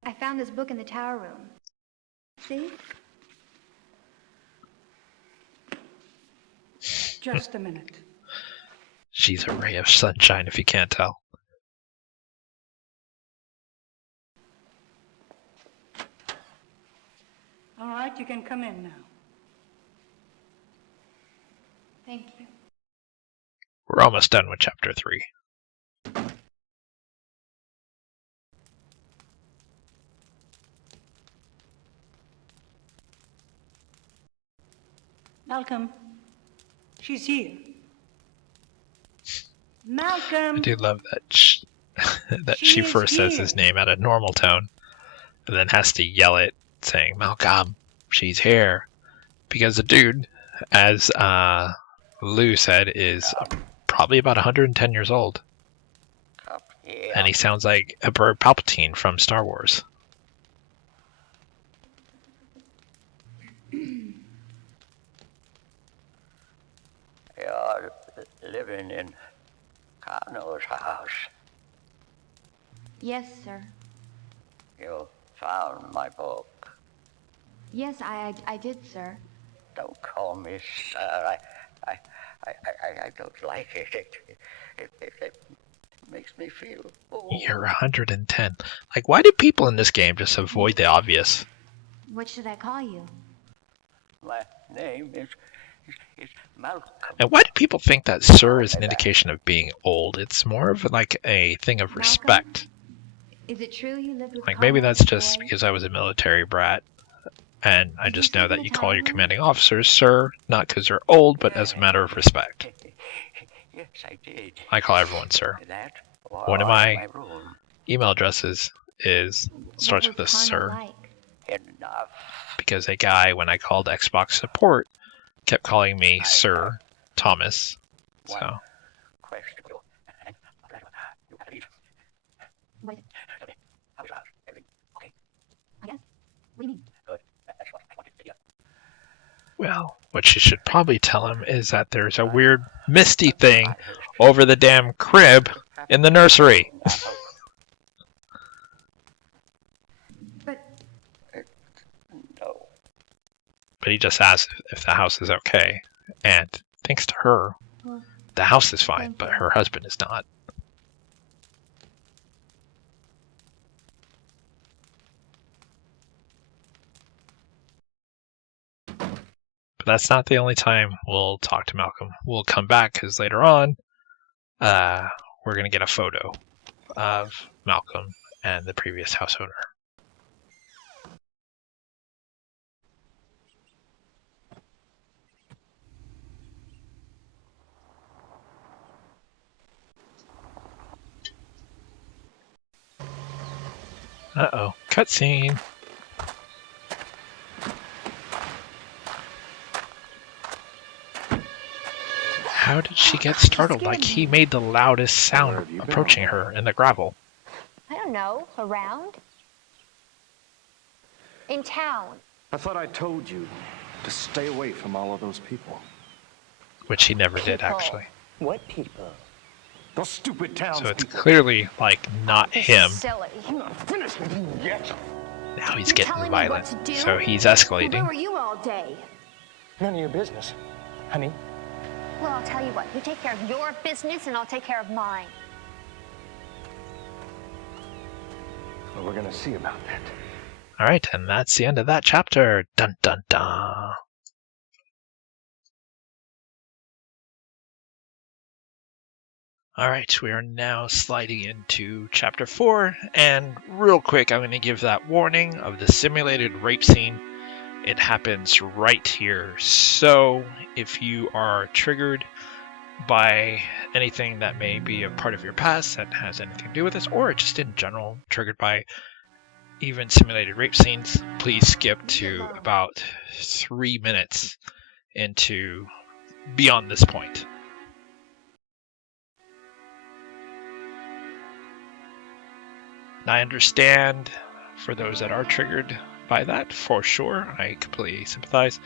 I found this book in the tower room. See? Just a minute. She's a ray of sunshine, if you can't tell. All right, you can come in now. Thank you. We're almost done with chapter 3. Malcolm, she's here. Malcolm! I do love that that she first says his name at a normal tone and then has to yell it saying, Malcolm, she's here. Because the dude, as Lou said, is probably about 110 years old. And he sounds like Emperor Palpatine from Star Wars. You're living in Carno's house. Yes, sir. You found my book. Yes, I did, sir. Don't call me sir. I don't like it. It makes me feel old. You're 110. Like, why do people in this game just avoid the obvious? What should I call you? My name is Malcolm. And why do people think that sir is an indication of being old? It's more of like a thing of respect. Is it true you lived with Like, maybe that's just boy? because I was a military brat. And I just know that you call your commanding officers sir, not because they're old, but as a matter of respect. Yes, I did. I call everyone sir. That One of my email addresses starts with a sir. Enough. Because a guy, when I called Xbox support, kept calling me Sir Thomas. So. Wait. I guess. What do you mean? Well, what you should probably tell him is that there's a weird misty thing over the damn crib in the nursery. But he just asks if the house is okay. And thanks to her, the house is fine, but her husband is not. But that's not the only time we'll talk to Malcolm. We'll come back because later on, we're going to get a photo of Malcolm and the previous house owner. Uh-oh, cutscene. How did she get startled? Like he made the loudest sound approaching her in the gravel. I don't know. Around? In town. I thought I told you to stay away from all of those people. Which he never did, actually. What people? Those stupid towns. So it's clearly, like, not him. Silly. I'm not finished with you yet. Now he's You're getting telling me violent. what to do? So he's Where escalating. were you all day? None of your business, honey. Well, I'll tell you what. You take care of your business, and I'll take care of mine. Well, we're gonna see about that. Alright, and that's the end of that chapter. Dun dun dun. Alright, we are now sliding into chapter 4, and real quick, I'm going to give that warning of the simulated rape scene. It happens right here, so if you are triggered by anything that may be a part of your past that has anything to do with this, or just in general triggered by even simulated rape scenes, please skip to about 3 minutes into beyond this point. I understand for those that are triggered by that, for sure. I completely sympathize.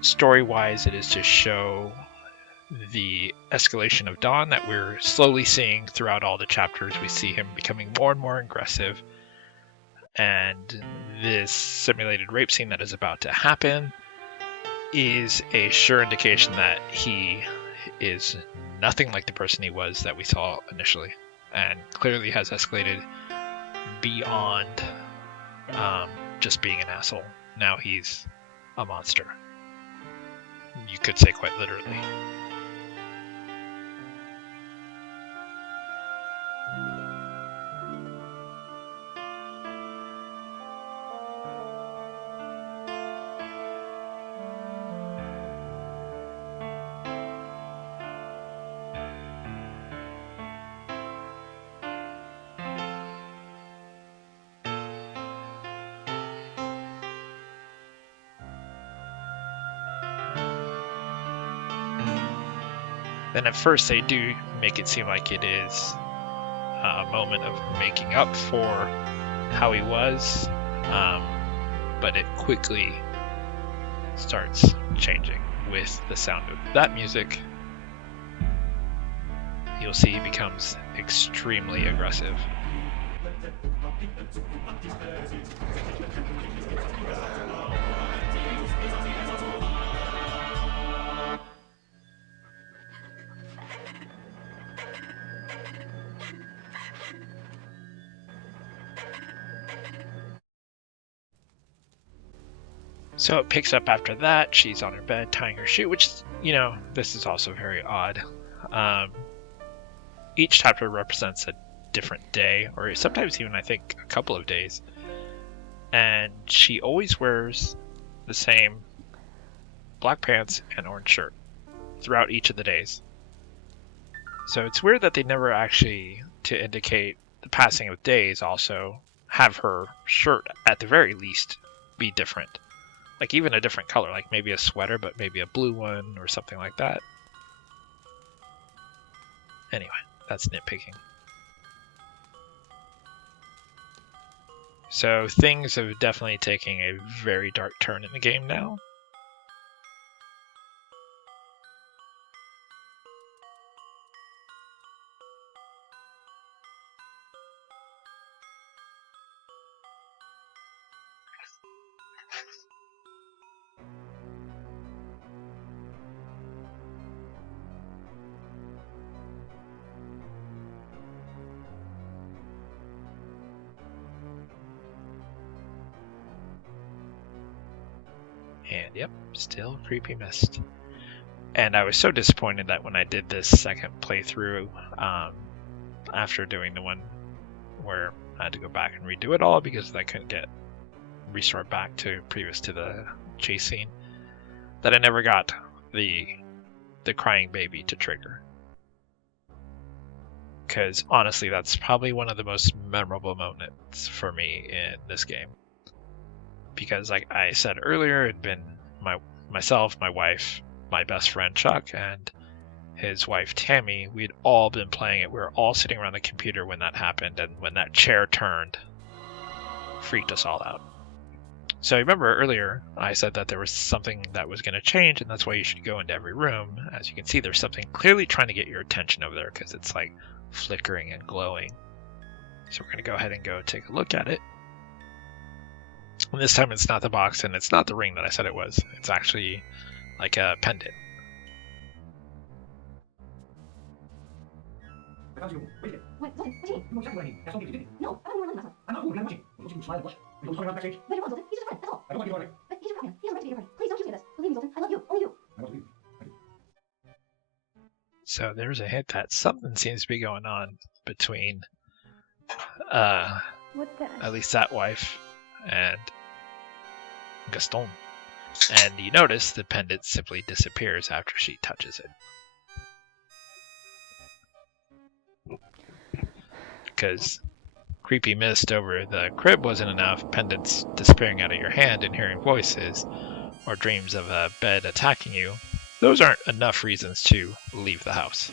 Story-wise, it is to show the escalation of Dawn that we're slowly seeing throughout all the chapters. We see him becoming more and more aggressive. And this simulated rape scene that is about to happen is a sure indication that he is nothing like the person he was that we saw initially, and clearly has escalated beyond just being an asshole. Now he's a monster. You could say quite literally. Then at first they do make it seem like it is a moment of making up for how he was, but it quickly starts changing with the sound of that music. You'll see he becomes extremely aggressive. So it picks up after that. She's on her bed tying her shoe, which, you know, this is also very odd. Each chapter represents a different day, or sometimes even, I think, a couple of days. And she always wears the same black pants and orange shirt throughout each of the days. So it's weird that they never actually, to indicate the passing of days, also have her shirt, at the very least, be different. Like even a different color, like maybe a sweater, but maybe a blue one or something like that. Anyway, that's nitpicking. So things have definitely taken a very dark turn in the game now. And yep, still creepy mist. And I was so disappointed that when I did this second playthrough, after doing the one where I had to go back and redo it all because I couldn't get restored back to previous to the chase scene, that I never got the crying baby to trigger. Because honestly, that's probably one of the most memorable moments for me in this game. Because like I said earlier, it'd been myself, my wife, my best friend Chuck, and his wife Tammy, we'd all been playing it. We were all sitting around the computer when that happened, and when that chair turned, freaked us all out. So remember earlier I said that there was something that was going to change, and that's why you should go into every room. As you can see, there's something clearly trying to get your attention over there because it's like flickering and glowing. So we're going to go ahead and go take a look at it. And this time it's not the box and it's not the ring that I said it was. It's actually like a pendant. Wait, Zoltan, what's he? No, I don't remember last time. But you're wrong, Zoltan. He's just a friend, that's all. But he's your friend. He has a right to be your friend. Please don't choose me this. Believe me, Zoltan. I love you. Only you. So there's a hint that something seems to be going on between What the? at least that wife and Gaston. And you notice the pendant simply disappears after she touches it. Because creepy mist over the crib wasn't enough, pendants disappearing out of your hand and hearing voices, or dreams of a bed attacking you, those aren't enough reasons to leave the house.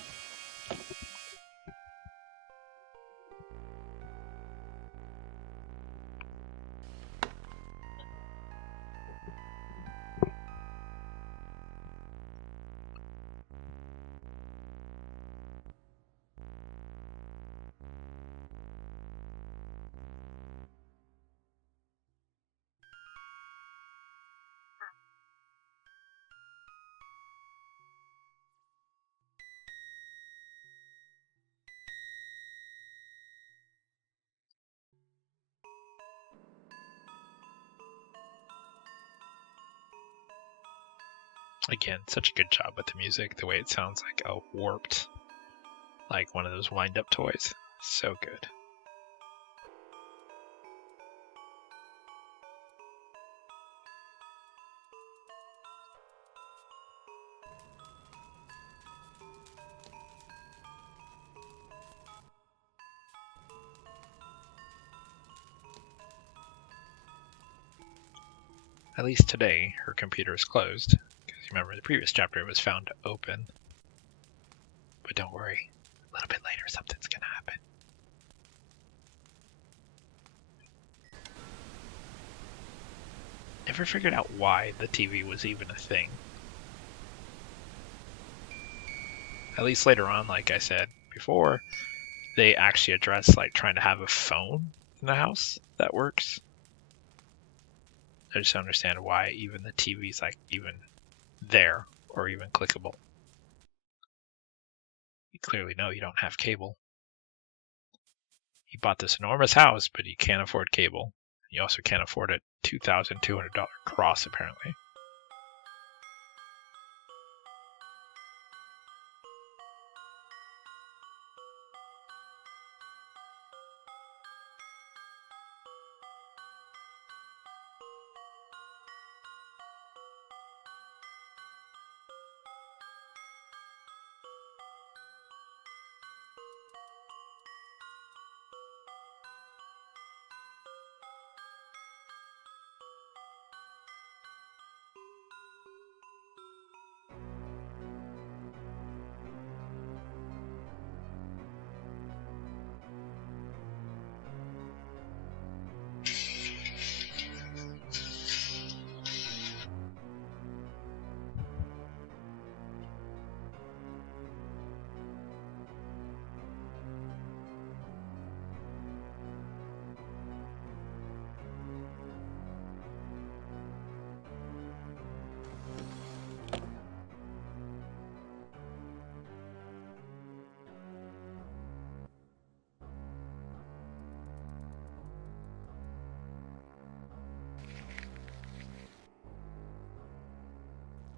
Again, such a good job with the music, the way it sounds like a warped, like one of those wind-up toys. So good. At least today, her computer is closed. Remember, the previous chapter was found open. But don't worry, a little bit later something's gonna happen. Never figured out why the TV was even a thing. At least later on, like I said before, they actually address like trying to have a phone in the house that works. I just don't understand why even the TV's like even there or even clickable. You clearly know you don't have cable. He bought this enormous house, but he can't afford cable. You also can't afford a $2,200 cross, apparently.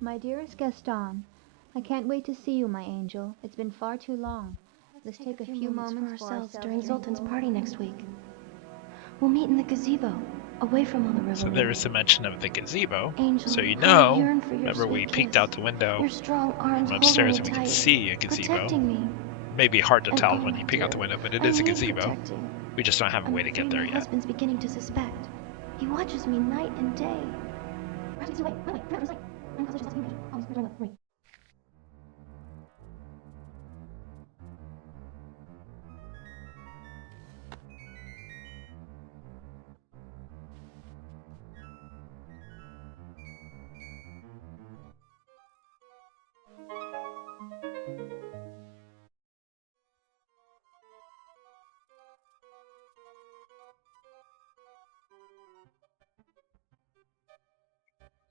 My dearest Gaston, I can't wait to see you, my angel. It's been far too long. Let's take a few moments for ourselves during Zoltan's party next week. We'll meet in the gazebo, away from all the revelry. So there is a mention of the gazebo. Angel, So you I know, yearn for your remember we sweet peeked kiss, out the window your strong arms from upstairs and holding we me can tight, see a gazebo. protecting me. Maybe hard to And tell oh, when you peek out the dear, window, but it I is a need gazebo. protecting. We just don't have a way to get there My yet. husband's beginning to suspect. He watches me night and day. Perhaps it's too late. Wait, wait, it's like. I'm just asking you. Oh, you're doing it. Right.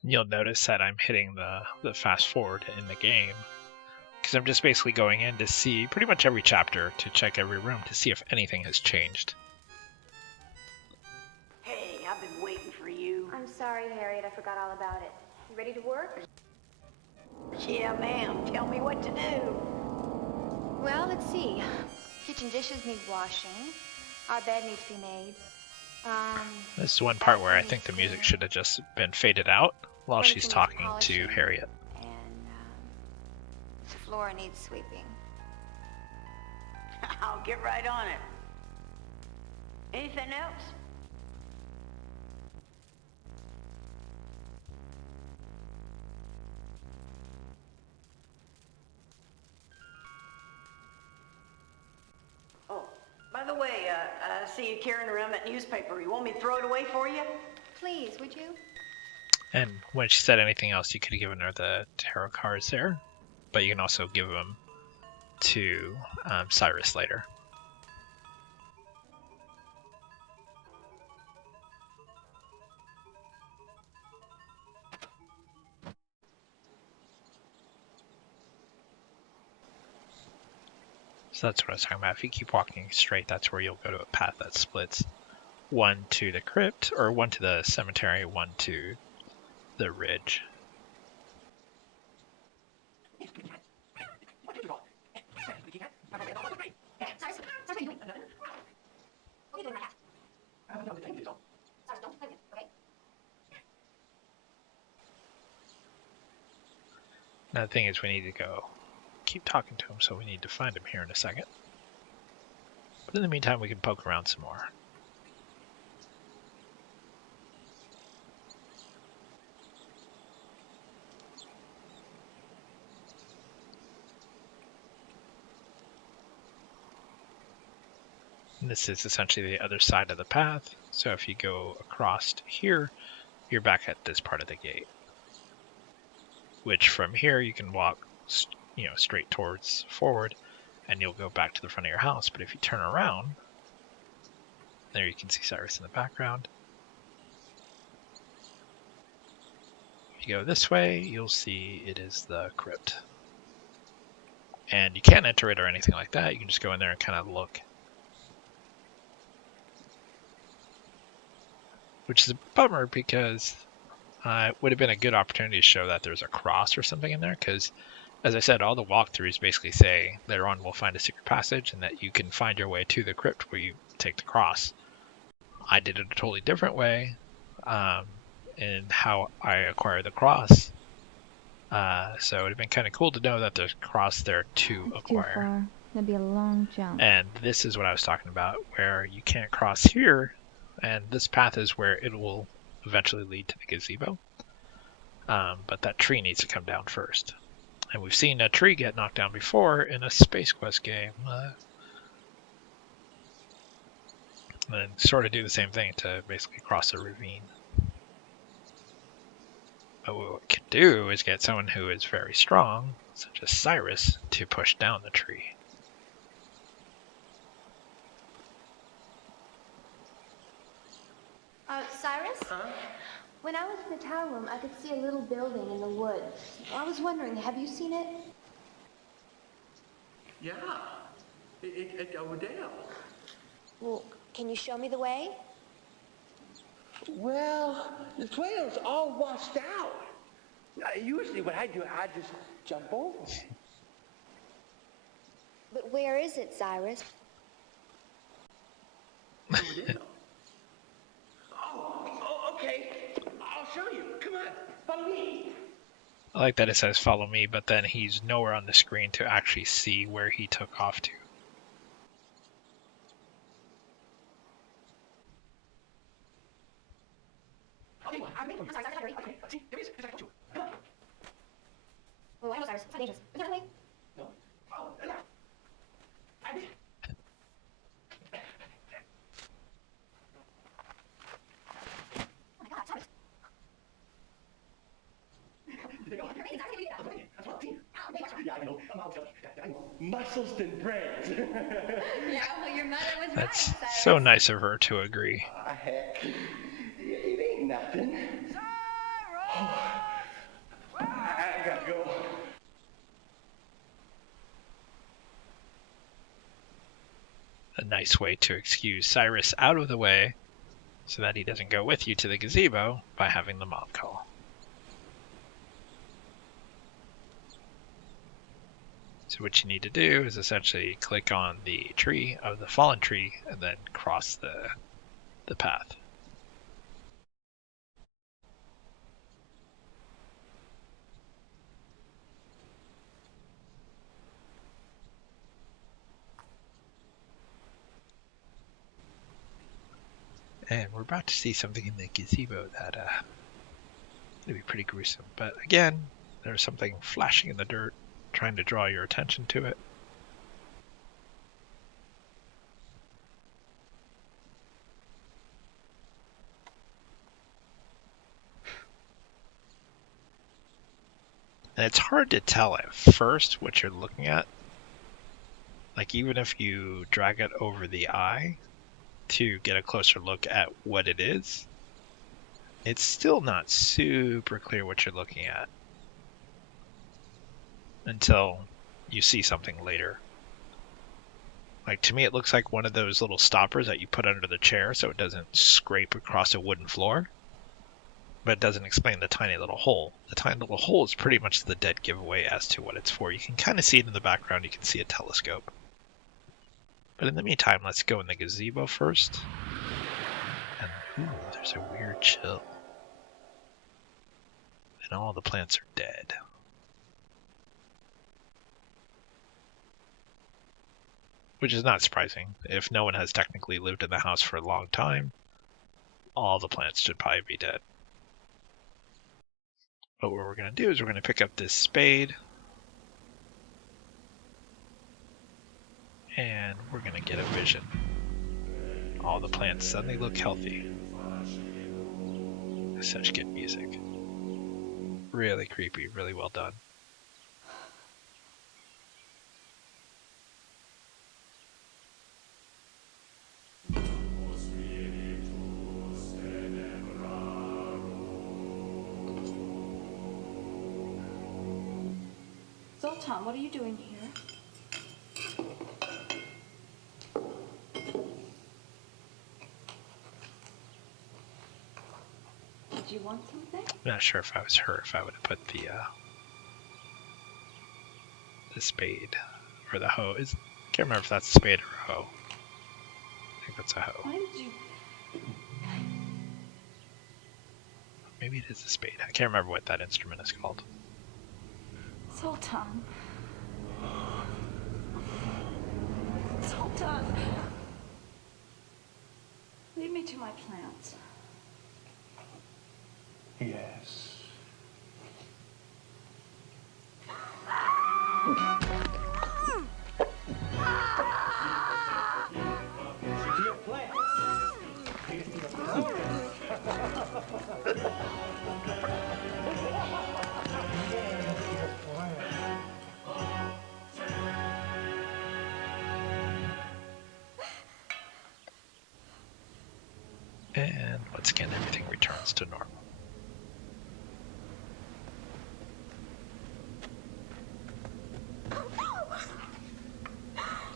You'll notice that I'm hitting the fast forward in the game, because I'm just basically going in to see pretty much every chapter, to check every room to see if anything has changed. Hey, I've been waiting for you. I'm sorry, Harriet. I forgot all about it. You ready to work? Yeah, ma'am. Tell me what to do. Well, let's see. Kitchen dishes need washing. Our bed needs to be made. This is one part where I think the music should have just been faded out while she's talking to Harriet. And the floor needs sweeping. I'll get right on it. Anything else? Oh, by the way, I see you carrying around that newspaper. You want me to throw it away for you? Please, would you? And when she said anything else, you could have given her the tarot cards there, but you can also give them to Cyrus later. So that's what I was talking about. If you keep walking straight, that's where you'll go to a path that splits. One to the crypt, or one to the cemetery, one to the ridge. Now the thing is, we need to go keep talking to him, so we need to find him here in a second. But in the meantime, we can poke around some more. And this is essentially the other side of the path, so if you go across here, you're back at this part of the gate. Which from here you can walk, straight towards forward, and you'll go back to the front of your house. But if you turn around, there you can see Cyrus in the background. If you go this way, you'll see it is the crypt. And you can't enter it or anything like that. You can just go in there and kind of look. Which is a bummer, because it would have been a good opportunity to show that there's a cross or something in there, because as I said, all the walkthroughs basically say later on we'll find a secret passage and that you can find your way to the crypt where you take the cross. I did it a totally different way in how I acquired the cross. So it would have been kind of cool to know that there's a cross there to acquire. Too far. That'd be a long jump. And this is what I was talking about, where you can't cross here, and this path is where it will eventually lead to the gazebo. But that tree needs to come down first. And we've seen a tree get knocked down before in a Space Quest game. And sort of do the same thing to basically cross a ravine. But what we can do is get someone who is very strong, such as Cyrus, to push down the tree. Cyrus? Huh? When I was in the tower room, I could see a little building in the woods. I was wondering, have you seen it? Yeah. Over there. Well, can you show me the way? Well, the trail's all washed out. Usually what I do, I just jump over. But where is it, Cyrus? Over there. Oh, okay. I'll show you. Come on, follow me. I like that it says follow me, but then he's nowhere on the screen to actually see where he took off to. Okay, I'm sorry, hurry. Okay, see, there he is. Here's I got you. Come on. Well, I know, Cyrus. It's not dangerous. Is that way? No. Oh, yeah. I did. Oh my God, Cyrus. There you go. Yeah, I know. I know. Muscles than brains. Yeah, well, your mother was That's right, Cyrus. so nice of her to agree. Heck, it ain't nothing. Oh, a nice way to excuse Cyrus out of the way so that he doesn't go with you to the gazebo by having the mom call. So what you need to do is essentially click on the tree of the fallen tree and then cross the path. And we're about to see something in the gazebo that will be pretty gruesome. But again, there's something flashing in the dirt, trying to draw your attention to it. And it's hard to tell at first what you're looking at. Like even if you drag it over the eye to get a closer look at what it is, it's still not super clear what you're looking at until you see something later. Like to me it looks like one of those little stoppers that you put under the chair so it doesn't scrape across a wooden floor, but it doesn't explain the tiny little hole. The tiny little hole is pretty much the dead giveaway as to what it's for. You can kind of see it in the background, you can see a telescope. But in the meantime, let's go in the gazebo first. And ooh, there's a weird chill. And all the plants are dead. Which is not surprising. If no one has technically lived in the house for a long time, all the plants should probably be dead. But what we're going to do is we're going to pick up this spade. And we're going to get a vision. All the plants suddenly look healthy. Such good music. Really creepy, really well done. Zoltan, what are you doing here? Did you want something? I'm not sure if I was her, if I would have put the spade or the hoe. Can't remember if that's a spade or a hoe. I think that's a hoe. Why did you? Maybe it is a spade. I can't remember what that instrument is called. Zoltan. Zoltan. Leave me to my plants. Yes. And once again, everything returns to normal.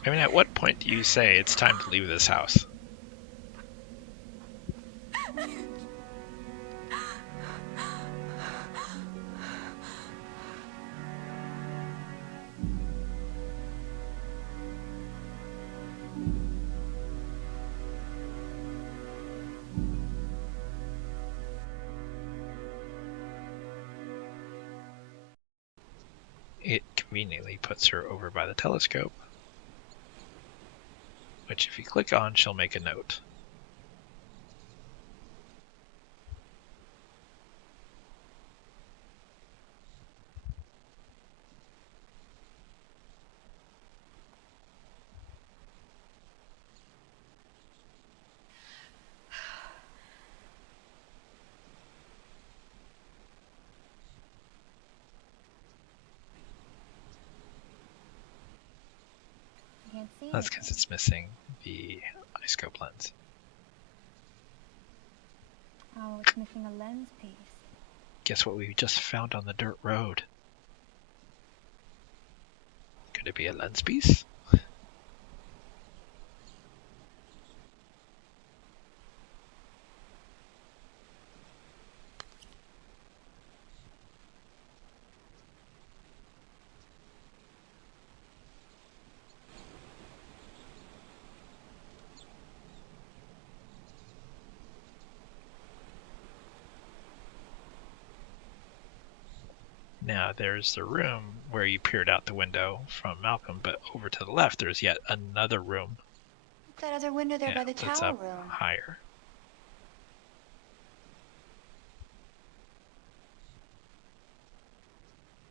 I mean, at what point do you say it's time to leave this house? It conveniently puts her over by the telescope, which if you click on, she'll make a note. That's because it's missing the iScope lens. Oh, it's missing a lens piece. Guess what we just found on the dirt road? Could it be a lens piece? Now there's the room where you peered out the window from Malcolm, but over to the left there's yet another room. What's that other window there by the that's towel up room? higher.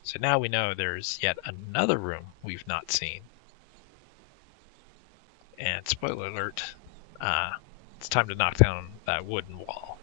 So now we know there's yet another room we've not seen. And spoiler alert, it's time to knock down that wooden wall.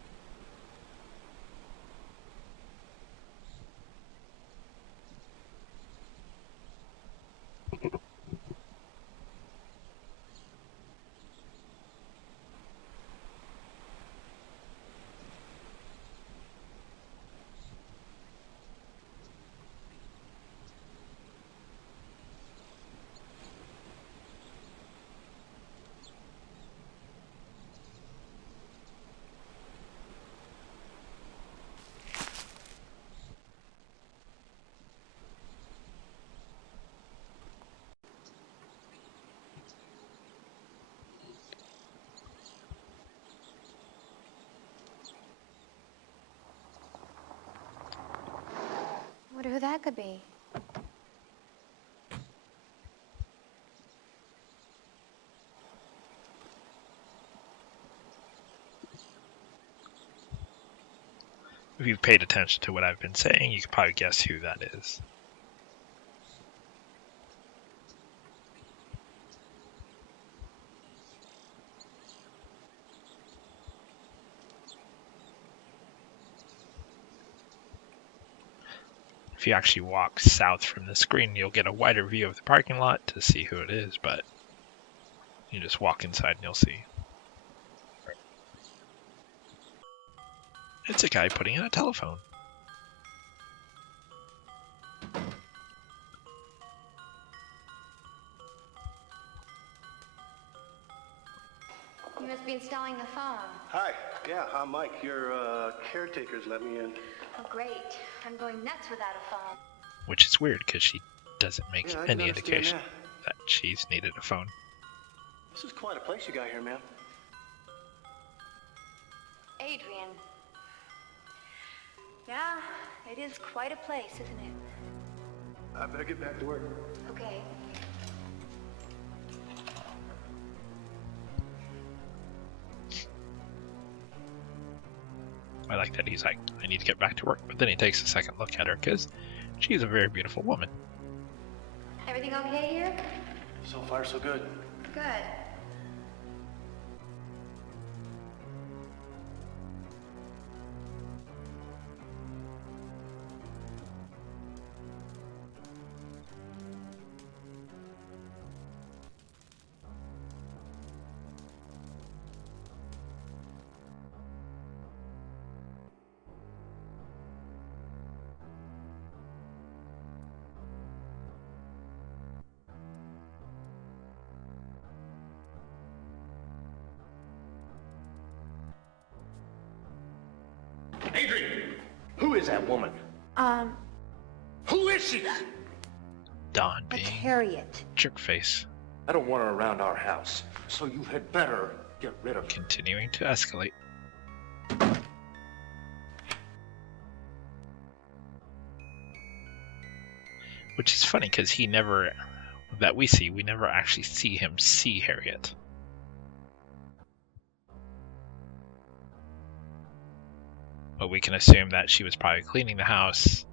Wonder who that could be. If you've paid attention to what I've been saying, you can probably guess who that is. If you actually walk south from the screen, you'll get a wider view of the parking lot to see who it is, but you just walk inside and you'll see. It's a guy putting in a telephone. You must be installing the phone. Hi. Yeah, I'm Mike. Your caretaker's let me in. Oh, great. I'm going nuts without a phone. Which is weird because she doesn't make any indication that she's needed a phone. This is quite a place you got here, man. Adrian. Yeah, it is quite a place, isn't it? I better get back to work. Okay. I like that he's like, I need to get back to work, but then he takes a second look at her because she's a very beautiful woman. Everything okay here? So far, so good. Good. Adrian! Who is that woman? Who is she? Dawn That's being Harriet. jerk face. I don't want her around our house, so you had better get rid of her. Continuing to escalate. Which is funny because we never actually see him see Harriet. But we can assume that she was probably cleaning the house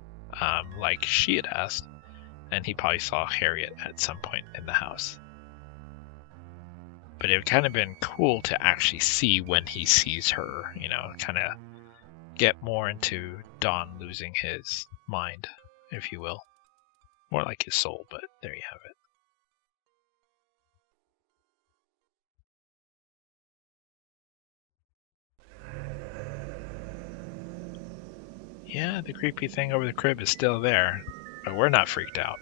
like she had asked, and he probably saw Harriet at some point in the house. But it would kind of been cool to actually see when he sees her, you know, kind of get more into Don losing his mind, if you will. More like his soul, but there you have it. Yeah, the creepy thing over the crib is still there, but we're not freaked out.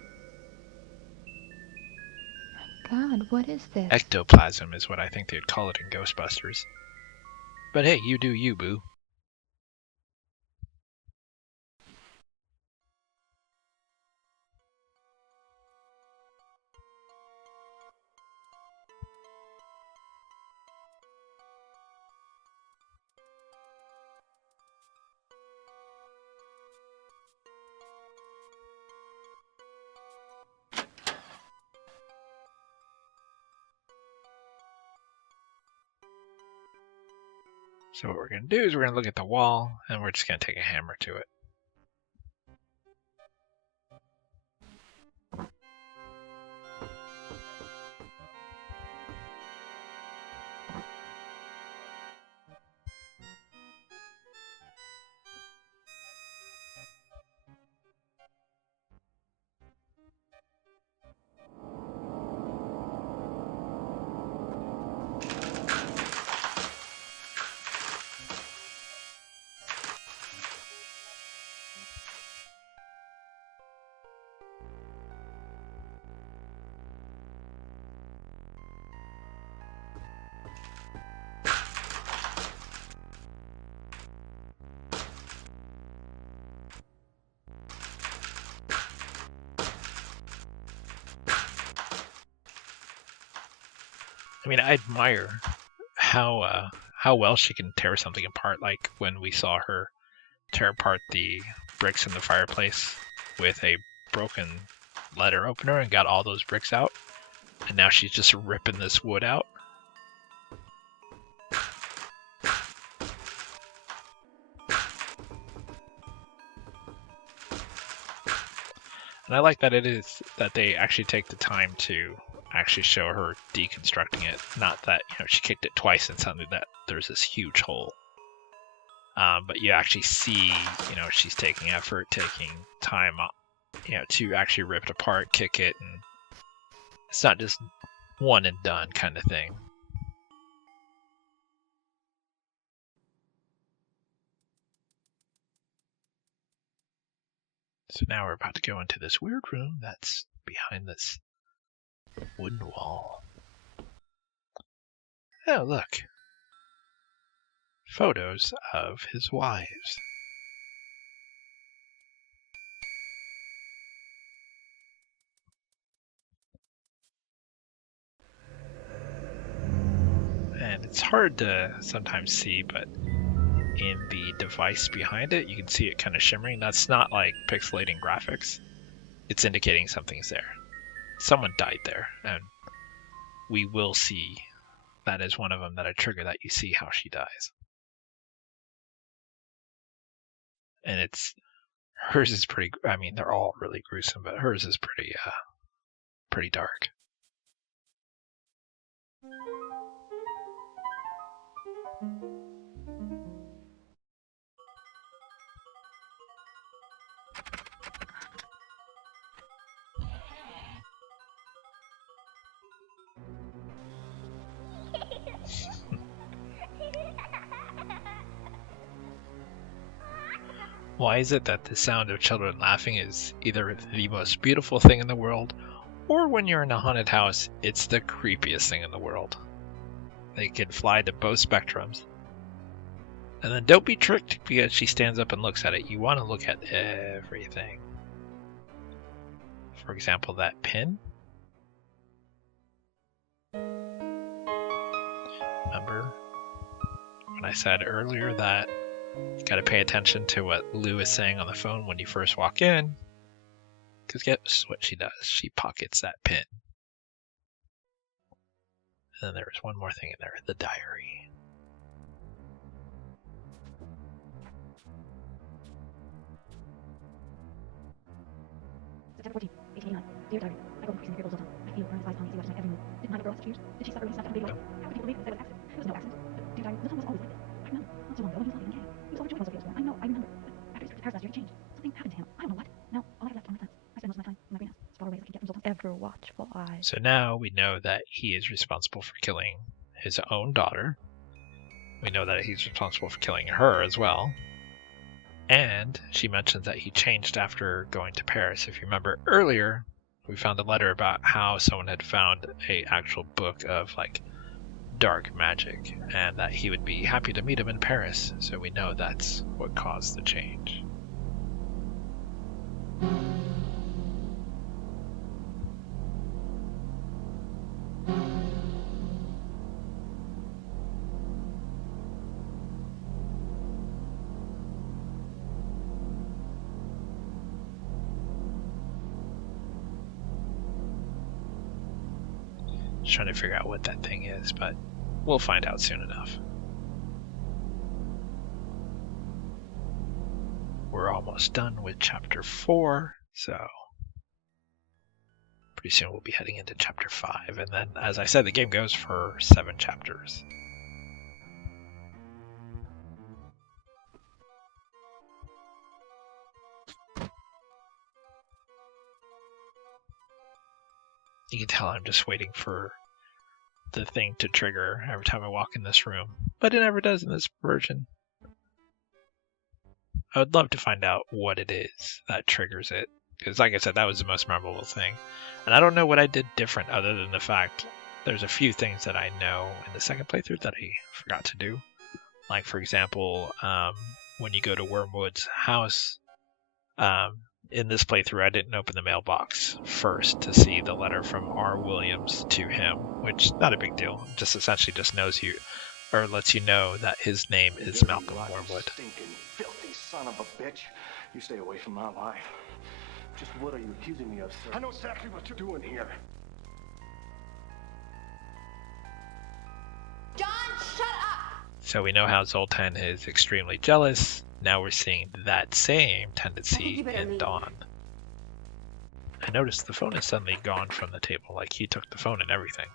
God, what is this? Ectoplasm is what I think they'd call it in Ghostbusters. But hey, you do you, boo. So what we're going to do is we're going to look at the wall, and we're just going to take a hammer to it. I mean, I admire how well she can tear something apart. Like when we saw her tear apart the bricks in the fireplace with a broken letter opener and got all those bricks out, and now she's just ripping this wood out. And I like that they actually take the time to actually show her deconstructing it. Not that, she kicked it twice and suddenly that there's this huge hole. But you actually see, she's taking effort, taking time, to actually rip it apart, kick it, and it's not just one and done kind of thing. So now we're about to go into this weird room that's behind this wooden wall. Oh, look. Photos of his wives. And it's hard to sometimes see, but in the device behind it, you can see it kind of shimmering. That's not like pixelating graphics. It's indicating something's there. Someone died there, and we will see that is one of them that I trigger that you see how she dies. And hers is pretty, I mean, they're all really gruesome, but hers is pretty dark. Why is it that the sound of children laughing is either the most beautiful thing in the world, or when you're in a haunted house, it's the creepiest thing in the world? They can fly to both spectrums. And then don't be tricked because she stands up and looks at it. You want to look at everything. For example, that pin. Remember when I said earlier that you got to pay attention to what Lou is saying on the phone when you first walk in? Because guess what she does? She pockets that pin. And then there's one more thing in there, the diary. September 14, 1889. Dear Diary, I go increasingly fearful Zoltan. I feel her eyes on me, see what I every move. Didn't my little girl have such years? Did she suffer really stuff in baby life? How could people believe that it was an accident? It was no accident. But, dear Diary, Zoltan was always like this. I remember, not so long ago when he was not even gay. He was always joking about Sophia's war. I know, I remember. But after he started Paris last year, he changed. Something happened to him. I don't know what. Now, all I have left are my plants. I spend most of my time in my greenhouse, sprawled away as I can get from Zoltan's Ever watchful eye. So now we know that he is responsible for killing his own daughter. We know that he's responsible for killing her as well. And she mentions that he changed after going to Paris. If you remember earlier, we found a letter about how someone had found an actual book of like dark magic and that he would be happy to meet him in Paris. So we know that's what caused the change. Trying to figure out what that thing is, but we'll find out soon enough. we're almost done with chapter 4, so pretty soon we'll be heading into chapter 5, and then, as I said, the game goes for 7 chapters. You can tell I'm just waiting for the thing to trigger every time I walk in this room, but it never does in this version. I would love to find out what it is that triggers it, because like I said, that was the most memorable thing. And I don't know what I did different other than the fact there's a few things that I know in the second playthrough that I forgot to do. Like, for example, when you go to Wormwood's house, in this playthrough I didn't open the mailbox first to see the letter from R. Williams to him, which not a big deal. Just essentially just knows you, or lets you know that his name is Malcolm Wormwood. Stinking, filthy son of a bitch. You stay away from my life. Just what are you accusing me of, sir? I know exactly what you're doing here. John, shut up! So we know how Zoltan is extremely jealous. Now we're seeing that same tendency in Dawn. I noticed the phone is suddenly gone from the table, like he took the phone and everything.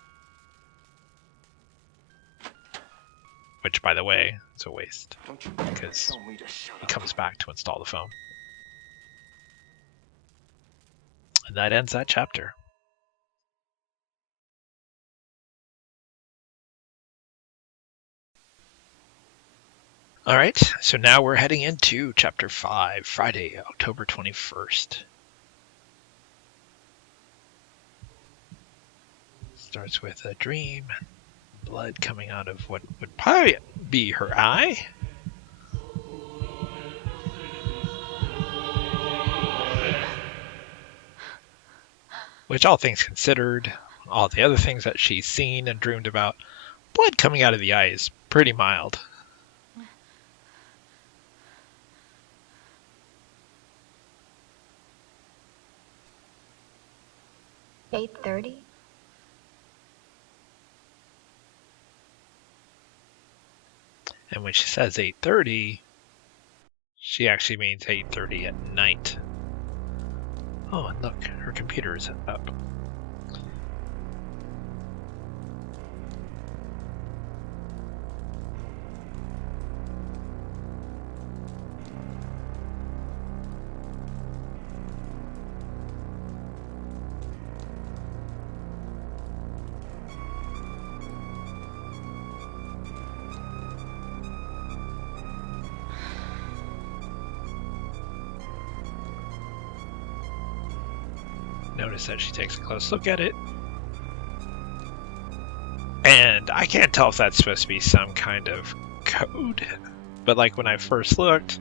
Which, by the way, is a waste, because he comes back to install the phone. And that ends that chapter. Alright, so now we're heading into Chapter 5, Friday, October 21st. Starts with a dream, blood coming out of what would probably be her eye. Which, all things considered, all the other things that she's seen and dreamed about, blood coming out of the eye is pretty mild. $8:30? And when she says 8:30, she actually means 8:30 at night. Oh, and look, her computer is up. Notice that she takes a close look at it. And I can't tell if that's supposed to be some kind of code. But like when I first looked,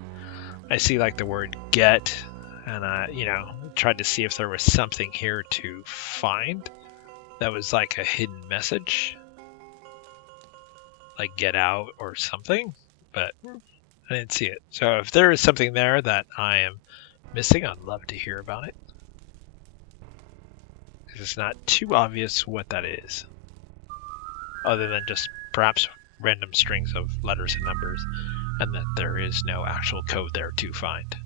I see like the word get, and I, tried to see if there was something here to find that was like a hidden message. Like get out or something, but I didn't see it. So if there is something there that I am missing, I'd love to hear about it. It's not too obvious what that is, other than just perhaps random strings of letters and numbers, and that there is no actual code there to find.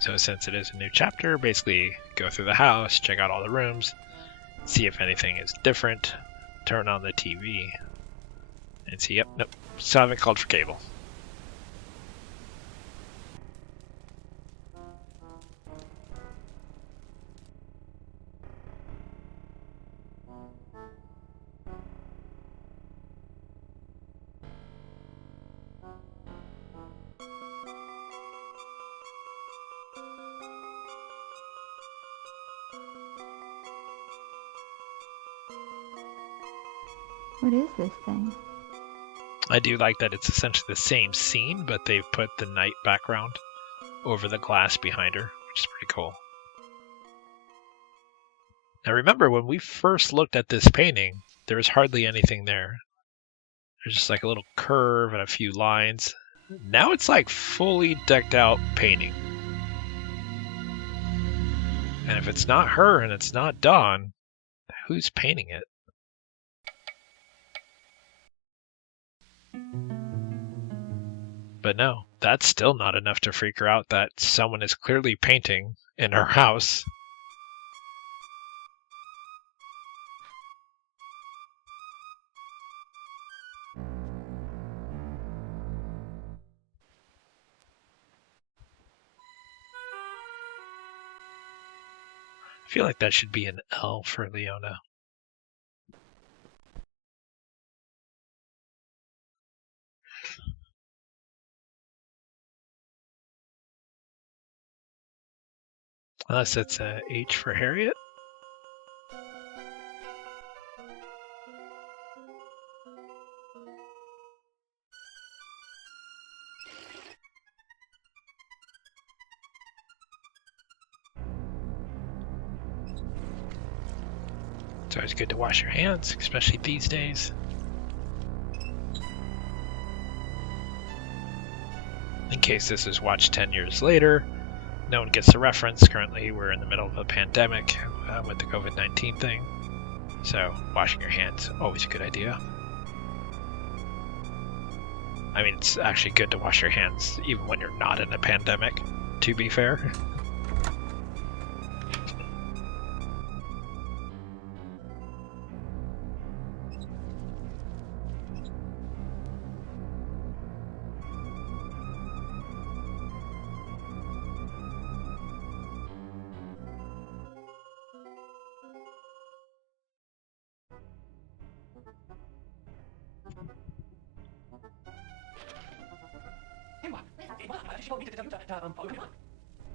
So since it is a new chapter, basically go through the house, check out all the rooms, see if anything is different, turn on the TV, and see, yep, nope, still haven't called for cable. What is this thing? I do like that it's essentially the same scene, but they've put the night background over the glass behind her, which is pretty cool. Now remember, when we first looked at this painting, there was hardly anything there. There's just like a little curve and a few lines. Now it's like fully decked out painting. And if it's not her and it's not Dawn, who's painting it? But no, that's still not enough to freak her out that someone is clearly painting in her house. I feel like that should be an L for Leona. Unless it's a H for Harriet. It's always good to wash your hands, especially these days. In case this is watched 10 years later, no one gets the reference. Currently, we're in the middle of a pandemic with the COVID-19 thing. So, washing your hands, always a good idea. I mean, it's actually good to wash your hands even when you're not in a pandemic, to be fair.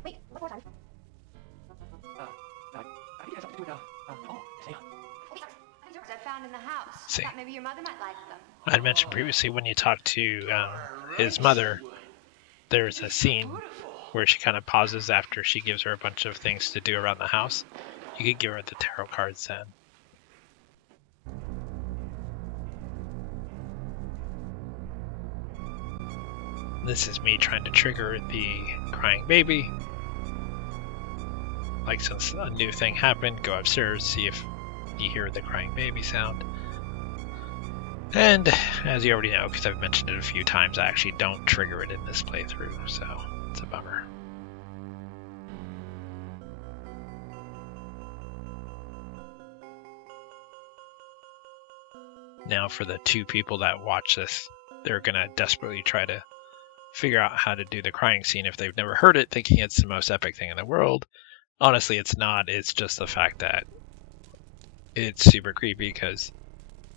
Wait, what more time? I think it has something to do with, I found in the house. See. Thought maybe your mother might like them. I had mentioned previously when you talk to his mother, there's a scene where she kind of pauses after she gives her a bunch of things to do around the house. You could give her the tarot cards then. This is me trying to trigger the crying baby. Like, since a new thing happened, go upstairs, see if you hear the crying baby sound. And as you already know, because I've mentioned it a few times, I actually don't trigger it in this playthrough, so it's a bummer. Now for the 2 people that watch this, they're gonna desperately try to figure out how to do the crying scene if they've never heard it, thinking it's the most epic thing in the world. Honestly, it's not. It's just the fact that it's super creepy because,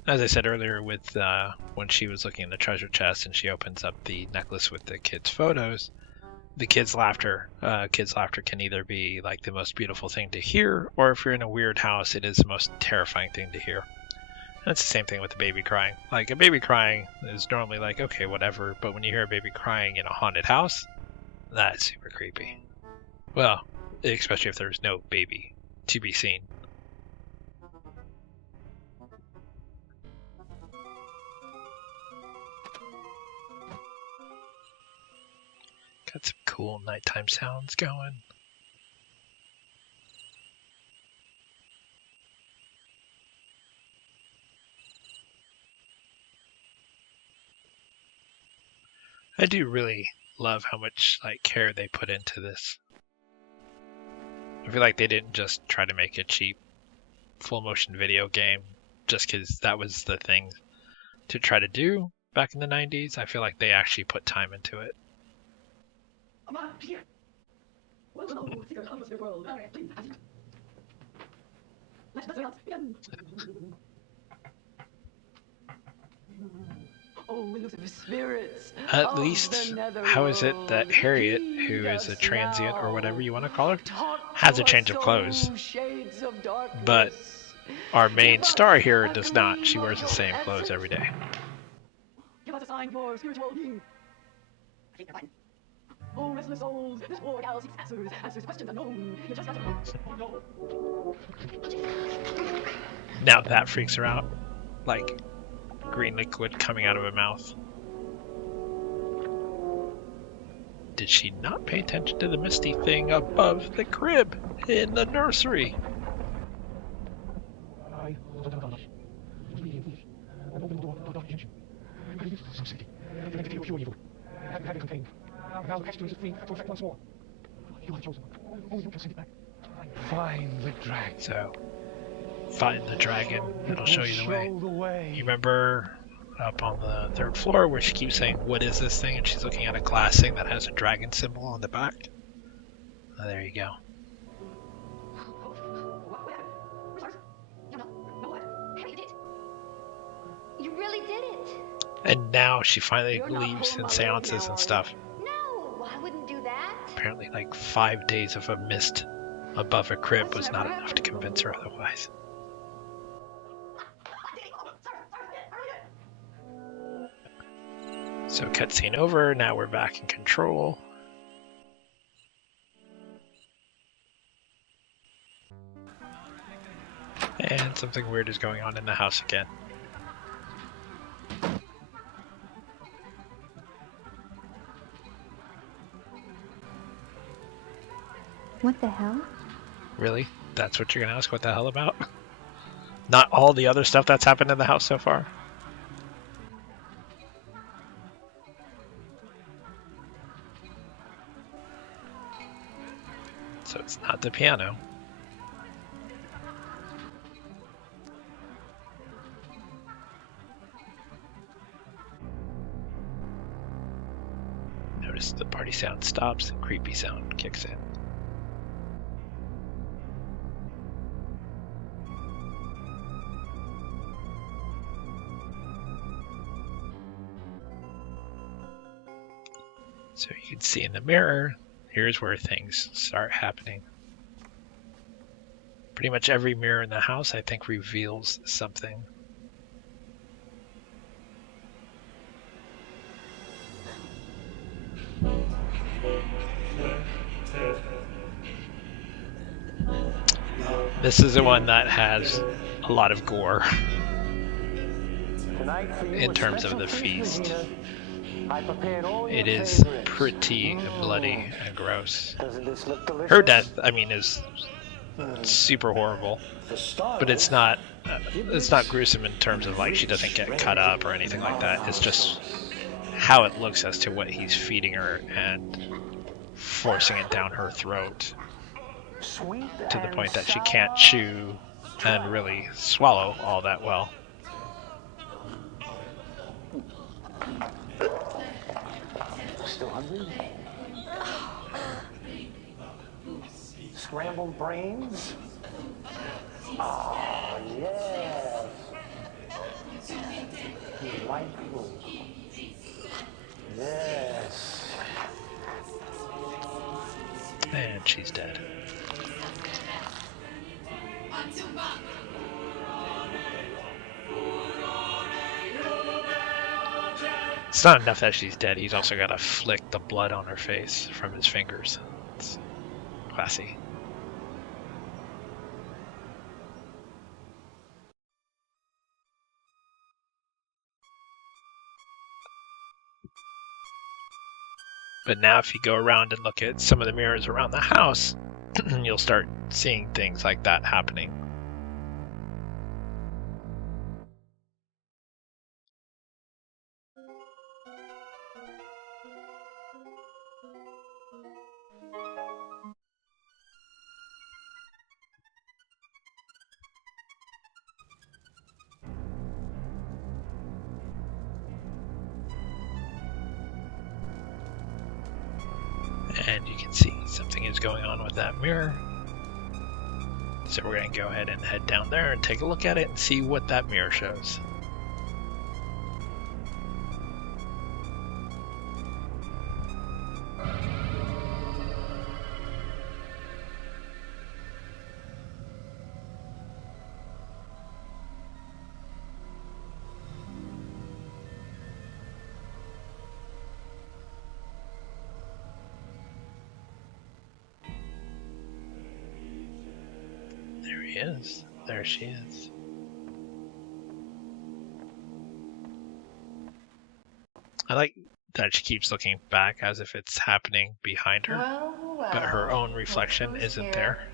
as I said earlier, with when she was looking in the treasure chest and she opens up the necklace with the kids' photos, the kids' laughter. Kids' laughter can either be like the most beautiful thing to hear, or if you're in a weird house, it is the most terrifying thing to hear. And it's the same thing with the baby crying. Like, a baby crying is normally like, okay, whatever, but when you hear a baby crying in a haunted house, that's super creepy. Well, especially if there's no baby to be seen. Got some cool nighttime sounds going. I do really love how much care they put into this. I feel like they didn't just try to make a cheap full motion video game just because that was the thing to try to do back in the 90s. I feel like they actually put time into it. At least, how is it that Harriet, who is a transient or whatever you want to call her, has a change of clothes, but our main star here does not? She wears the same clothes every day. Give us a sign for spiritual being. I think you're fine. Oh, restless souls, this poor gal seeks answers questions unknown. You just got to know. Oh no. Now that freaks her out. Like, green liquid coming out of her mouth. Did she not pay attention to the misty thing above the crib in the nursery? Find the dragon. So, find the dragon. It'll show you the way. You remember up on the 3rd floor where she keeps saying, "What is this thing?" And she's looking at a glass thing that has a dragon symbol on the back. Oh, there you go. You really did it. And now she finally believes in seances and stuff. No, I wouldn't do that. Apparently, like 5 days of a mist above a crib was not enough to convince her otherwise. So cutscene over, now we're back in control. And something weird is going on in the house again. What the hell? Really? That's what you're gonna ask what the hell about? Not all the other stuff that's happened in the house so far? So it's not the piano. Notice the party sound stops and creepy sound kicks in. So you can see in the mirror, here's where things start happening. Pretty much every mirror in the house, I think, reveals something. This is the one that has a lot of gore in terms of the feast. It is pretty bloody and gross. Her death, I mean, is super horrible, but it's not gruesome in terms of like she doesn't get cut up or anything like that. It's just how it looks as to what he's feeding her and forcing it down her throat to the point that she can't chew and really swallow all that well. Still hungry? Scrambled brains? Oh, yes. Delightful. Yes. And she's dead. It's not enough that she's dead, he's also got to flick the blood on her face from his fingers. It's classy. But now if you go around and look at some of the mirrors around the house, you'll start seeing things like that happening. And you can see something is going on with that mirror. So we're going to go ahead and head down there and take a look at it and see what that mirror shows. There he is. There she is. I like that she keeps looking back as if it's happening behind her, but her own reflection isn't there.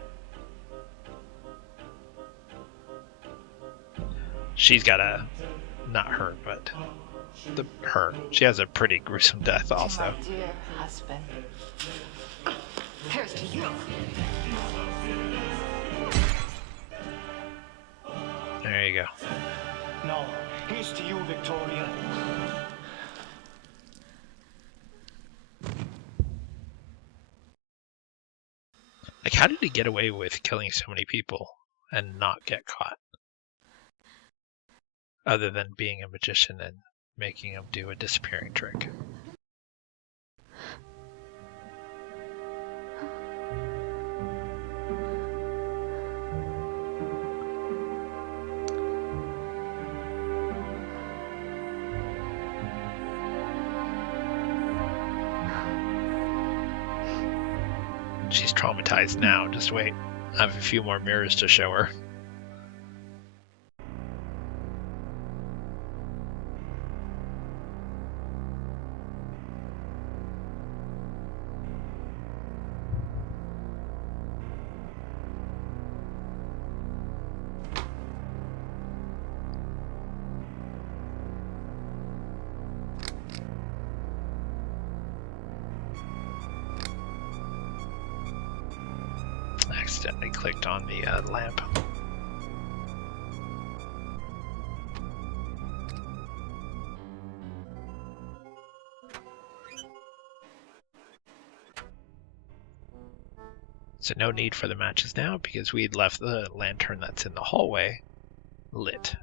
She's got a, not her, but her. She has a pretty gruesome death also. My dear husband. Here's to you. There you go. No, here's to you, Victoria. Like, how did he get away with killing so many people and not get caught? Other than being a magician and making him do a disappearing trick. She's traumatized now, just wait. I have a few more mirrors to show her. Accidentally clicked on the lamp. So no need for the matches now because we'd left the lantern that's in the hallway lit.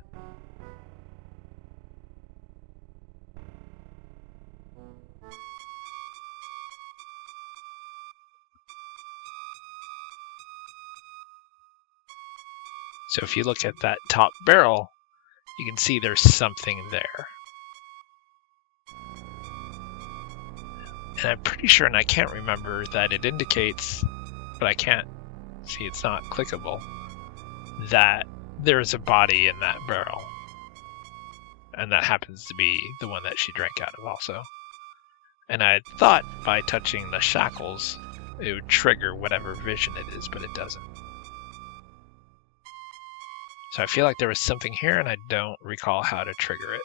So if you look at that top barrel, you can see there's something there. And I'm pretty sure, and I can't remember, that it indicates, but I can't see, it's not clickable, that there's a body in that barrel. And that happens to be the one that she drank out of also. And I thought by touching the shackles, it would trigger whatever vision it is, but it doesn't. So I feel like there was something here, and I don't recall how to trigger it.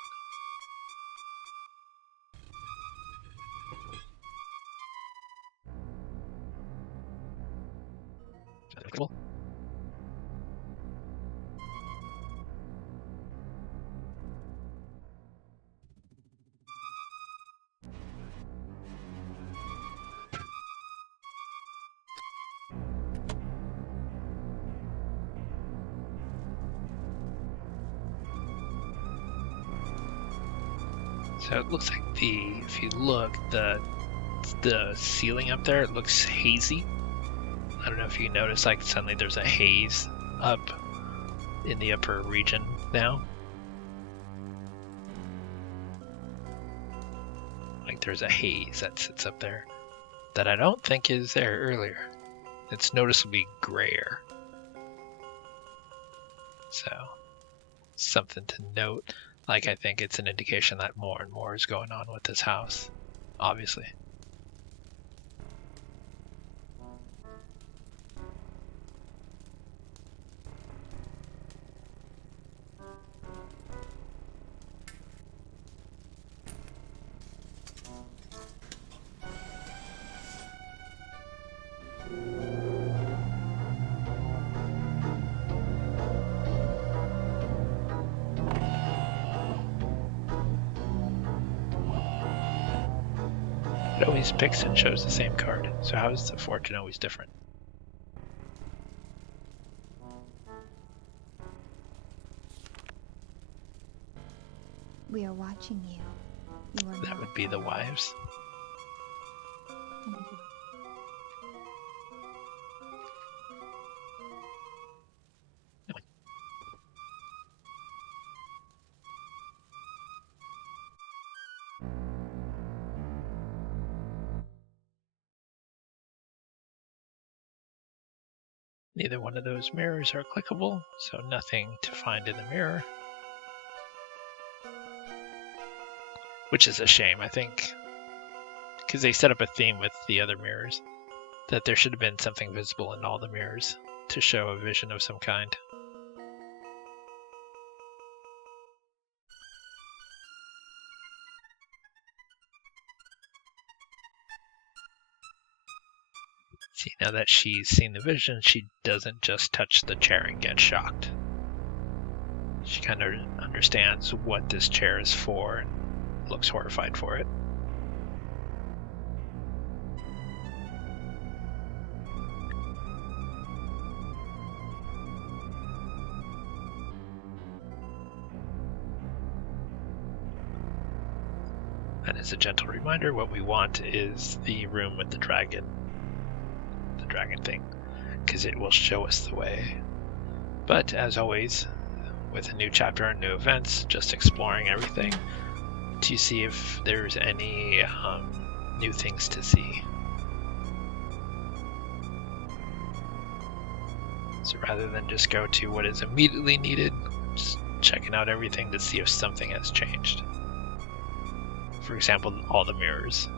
Cool. So it looks like if you look, the ceiling up there, it looks hazy. I don't know if you notice, like suddenly there's a haze up in the upper region now. Like there's a haze that sits up there that I don't think is there earlier. It's noticeably grayer. So, something to note. Like, I think it's an indication that more and more is going on with this house, obviously. It always picks and shows the same card, so how is the fortune always different? We are watching you. That would be the wives. Neither one of those mirrors are clickable, so nothing to find in the mirror. Which is a shame. I think Because they set up a theme with the other mirrors, that there should have been something visible in all the mirrors to show a vision of some kind. See, now that she's seen the vision, she doesn't just touch the chair and get shocked. She kind of understands what this chair is for and looks horrified for it. And as a gentle reminder, what we want is the room with the dragon thing, because it will show us the way. But as always, with a new chapter and new events, just exploring everything to see if there's any new things to see. So rather than just go to what is immediately needed, just checking out everything to see if something has changed. For example, all the mirrors.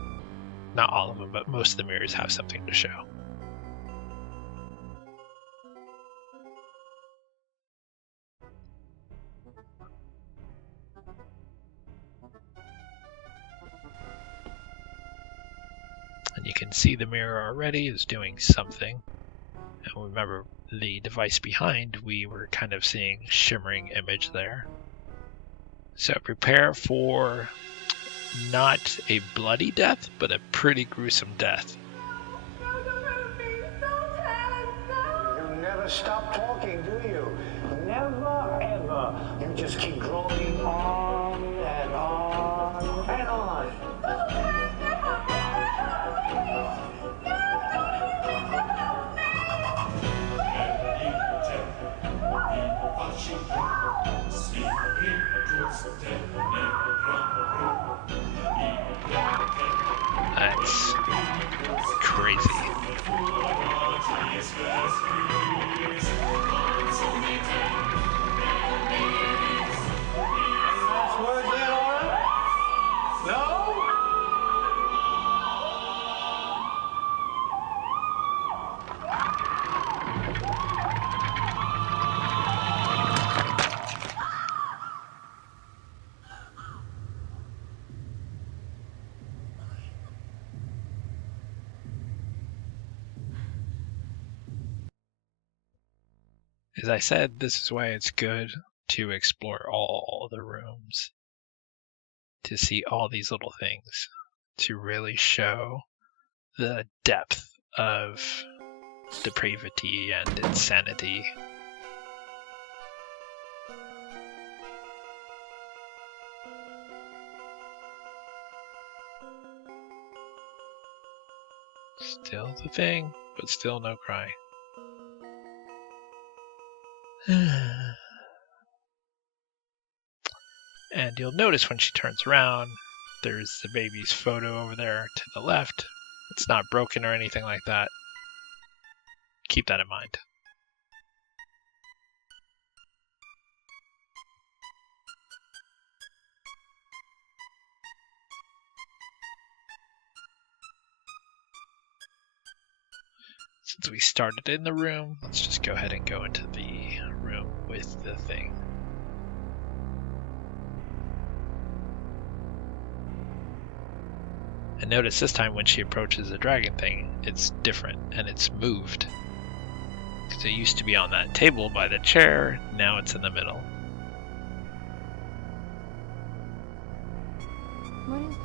Not all of them, but most of the mirrors have something to show. And you can see the mirror already is doing something. And remember, the device behind, we were kind of seeing shimmering image there. So prepare for not a bloody death, but a pretty gruesome death. You never stop talking, do you? Never, ever. You just keep droning on and on and on. That's crazy. As I said, this is why it's good to explore all the rooms, to see all these little things, to really show the depth of depravity and insanity. Still the thing, but still no cry. And you'll notice when she turns around, there's the baby's photo over there to the left. It's not broken or anything like that. Keep that in mind. Since we started in the room, let's just go ahead and go into the room with the thing. And notice this time when she approaches the dragon thing, it's different and it's moved. Because it used to be on that table by the chair, now it's in the middle. What is this?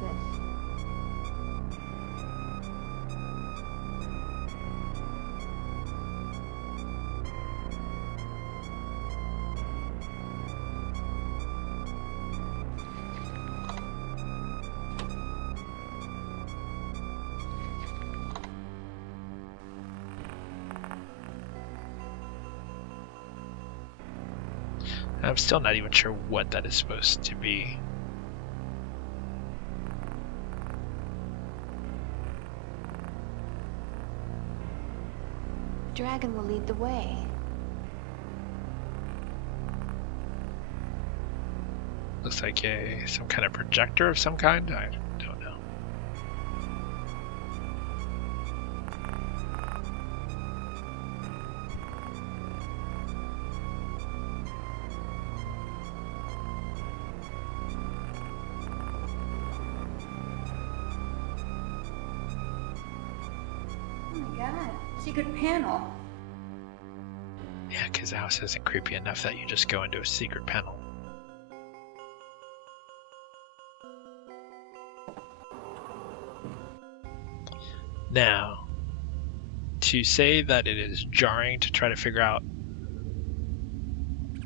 I'm still not even sure what that is supposed to be. Dragon will lead the way. Looks like some kind of projector of some kind. I don't know. God, secret panel. Yeah, because the house isn't creepy enough that you just go into a secret panel. Now, to say that it is jarring to try to figure out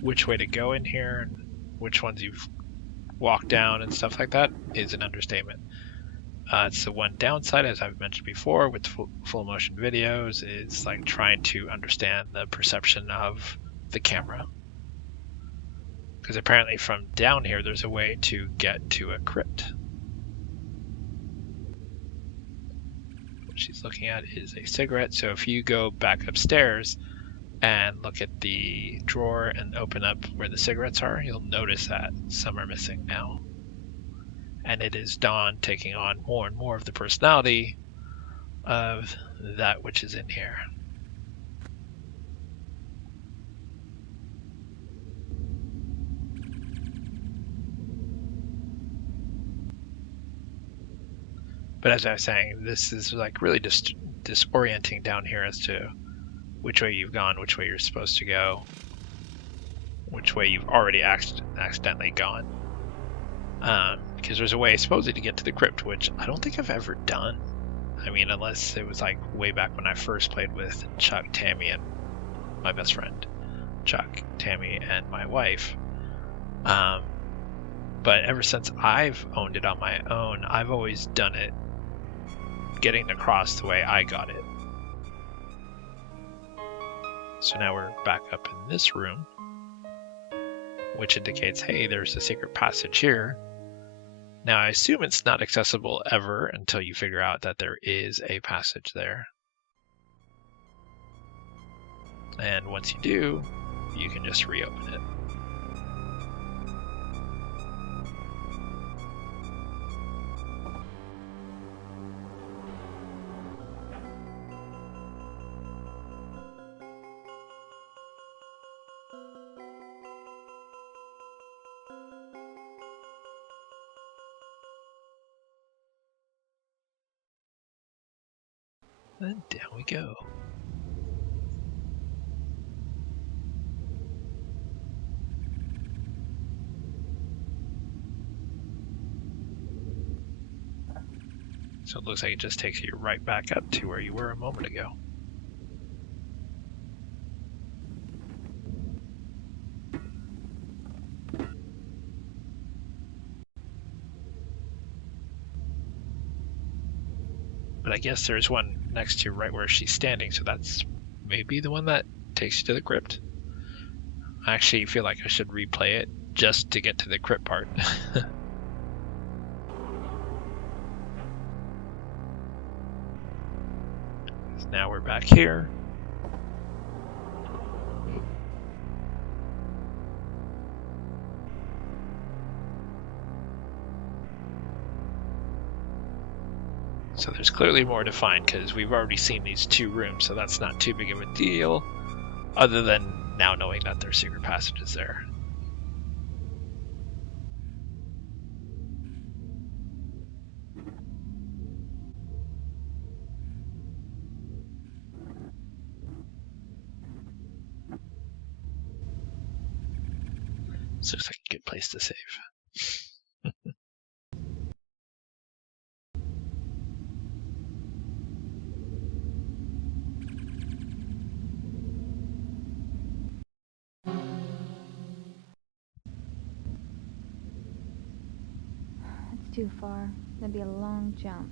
which way to go in here and which ones you've walked down and stuff like that is an understatement. It's the one downside, as I've mentioned before, with full motion videos, is like trying to understand the perception of the camera. Because apparently from down here, there's a way to get to a crypt. What she's looking at is a cigarette, so if you go back upstairs and look at the drawer and open up where the cigarettes are, you'll notice that some are missing now. And it is Dawn taking on more and more of the personality of that which is in here. But as I was saying, this is like really just disorienting down here as to which way you've gone, which way you're supposed to go, which way you've already accidentally gone. Because there's a way supposedly to get to the crypt, which I don't think I've ever done. I mean, unless it was like way back when I first played with Chuck, Tammy, and my best friend. Chuck, Tammy, and my wife. But ever since I've owned it on my own, I've always done it getting across the way I got it. So now we're back up in this room, which indicates, hey, there's a secret passage here. Now I assume it's not accessible ever until you figure out that there is a passage there. And once you do, you can just reopen it. And down we go. So it looks like it just takes you right back up to where you were a moment ago. But I guess there's one next to right where she's standing, so that's maybe the one that takes you to the crypt. I actually feel like I should replay it just to get to the crypt part. Now we're back here. So there's clearly more to find because we've already seen these two rooms, so that's not too big of a deal, other than now knowing that there's secret passages there. This looks like a good place to save. It's too far. That'd be a long jump.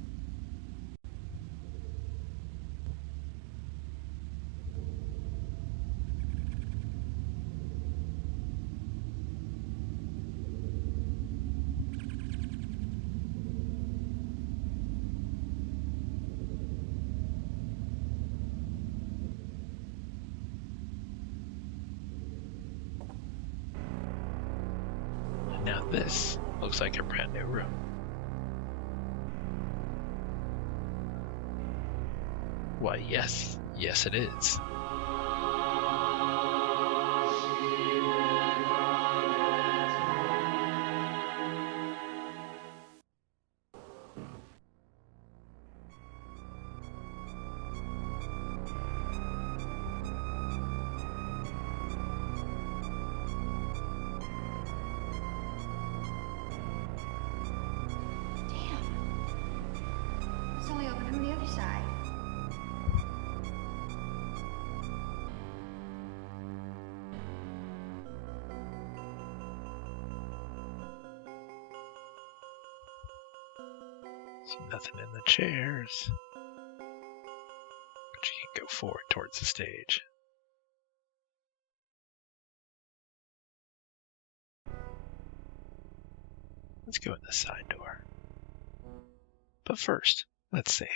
Now this looks like a brand new room. Why, yes. Yes, it is. your side. See nothing in the chairs. But you can go forward towards the stage. Let's go in the side door. But first, let's save.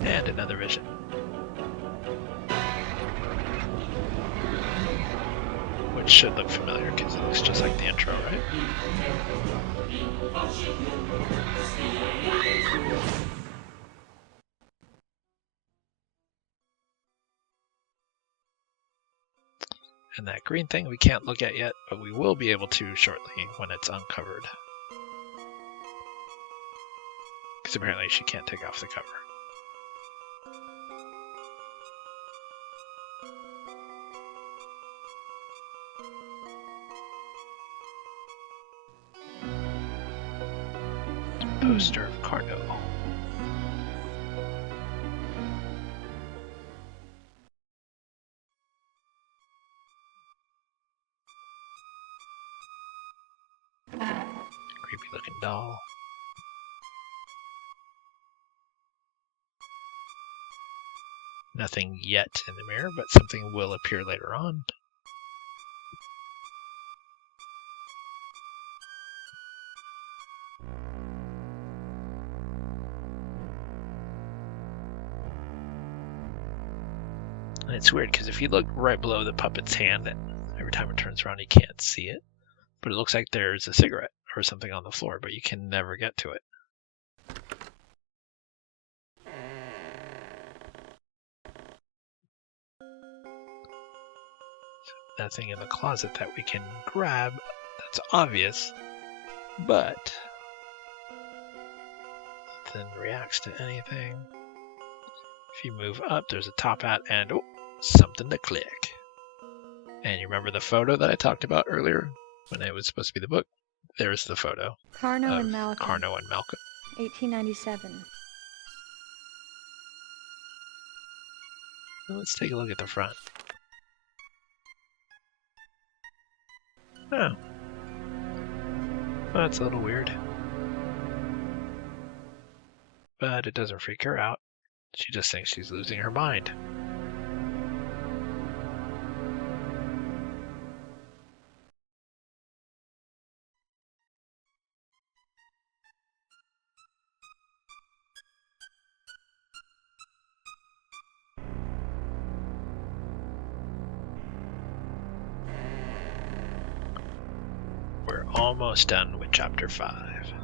And another vision. Which should look familiar because it looks just like the intro, right? And that green thing we can't look at yet, but we will be able to shortly when it's uncovered. Because apparently she can't take off the cover. Poster of Carno. Creepy looking doll. Nothing yet in the mirror, but something will appear later on. And it's weird because if you look right below the puppet's hand, every time it turns around you can't see it. But it looks like there's a cigarette or something on the floor, but you can never get to it. Nothing in the closet that we can grab that's obvious, but nothing reacts to anything. If you move up, there's a top hat and something to click. And you remember the photo that I talked about earlier when it was supposed to be the book? There's the photo. Carno and Malcolm. Carno and Malcolm. 1897. Well, let's take a look at the front. Oh. Well, that's a little weird. But it doesn't freak her out. She just thinks she's losing her mind. We're almost done with chapter 5.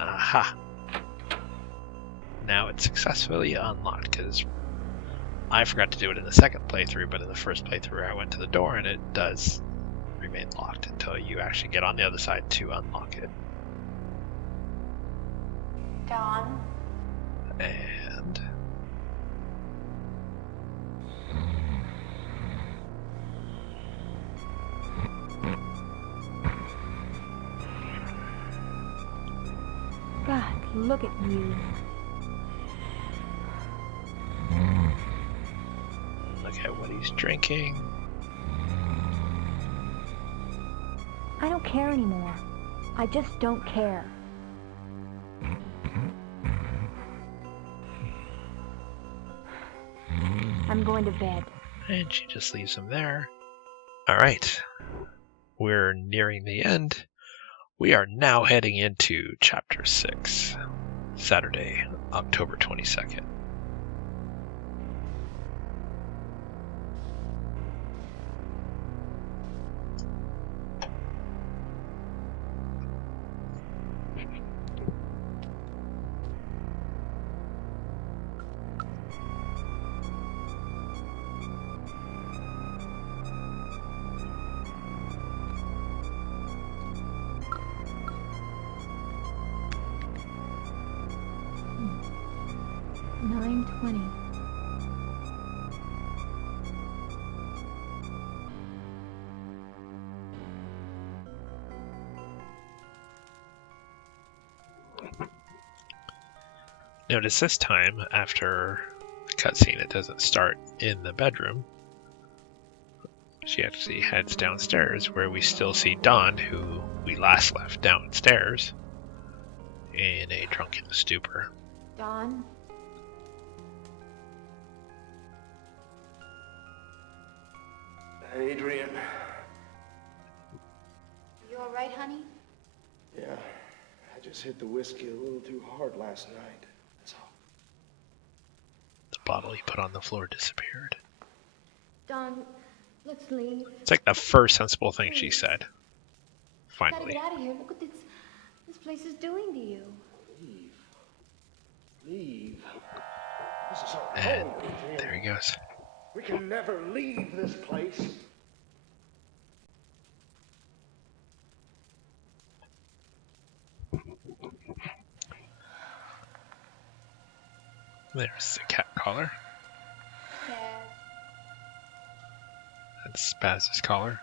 Aha! Now it's successfully unlocked because I forgot to do it in the second playthrough, but in the first playthrough I went to the door and it does remain locked until you actually get on the other side to unlock it. Dawn. And God, look at you. look at what he's drinking. I don't care anymore. I just don't care. I'm going to bed. And she just leaves him there. Alright. We're nearing the end. We are now heading into Chapter 6. Saturday, October 22nd. Notice this time, after the cutscene, it doesn't start in the bedroom. She actually heads downstairs, where we still see Dawn, who we last left downstairs, in a drunken stupor. Dawn? Adrian. You all right, honey? Yeah, I just hit the whiskey a little too hard last night. That's all. The bottle he put on the floor disappeared. Dawn, let's leave. It's like the first sensible thing she said. Gotta Finally. get out of here. Look what this place is doing to you. Leave. This is our And home, Adrian. there he goes. We can never leave this place. There's the cat collar. Dad. That's Spaz's collar.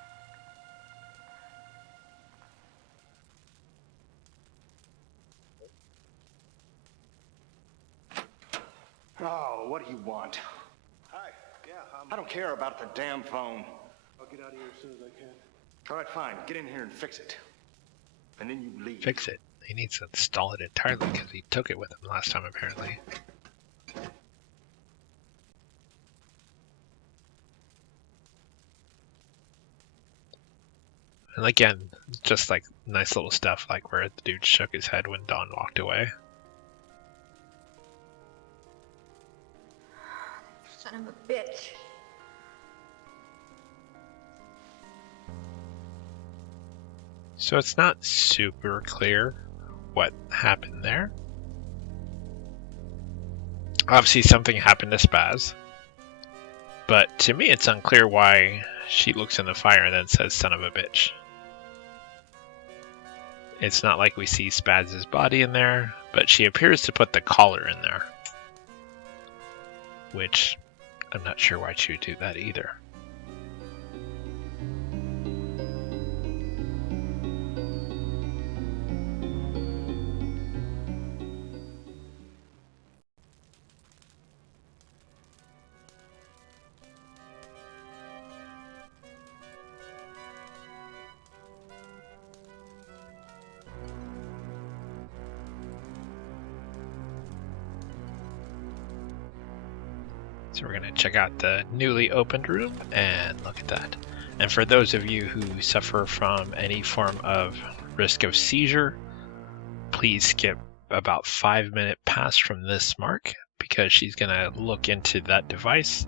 Oh, what do you want? Hi. Yeah, I don't care about the damn phone. I'll get out of here as soon as I can. All right, fine. Get in here and fix it. And then you leave. Fix it. He needs to install it entirely because he took it with him last time, apparently. And again, just like nice little stuff, like where the dude shook his head when Dawn walked away. Son of a bitch. So it's not super clear what happened there. Obviously something happened to Spaz. But to me it's unclear why she looks in the fire and then says son of a bitch. It's not like we see Spaz's body in there, but she appears to put the collar in there. Which I'm not sure why she would do that either. So we're going to check out the newly opened room and look at that. And for those of you who suffer from any form of risk of seizure, please skip about 5-minute pass from this mark because she's going to look into that device,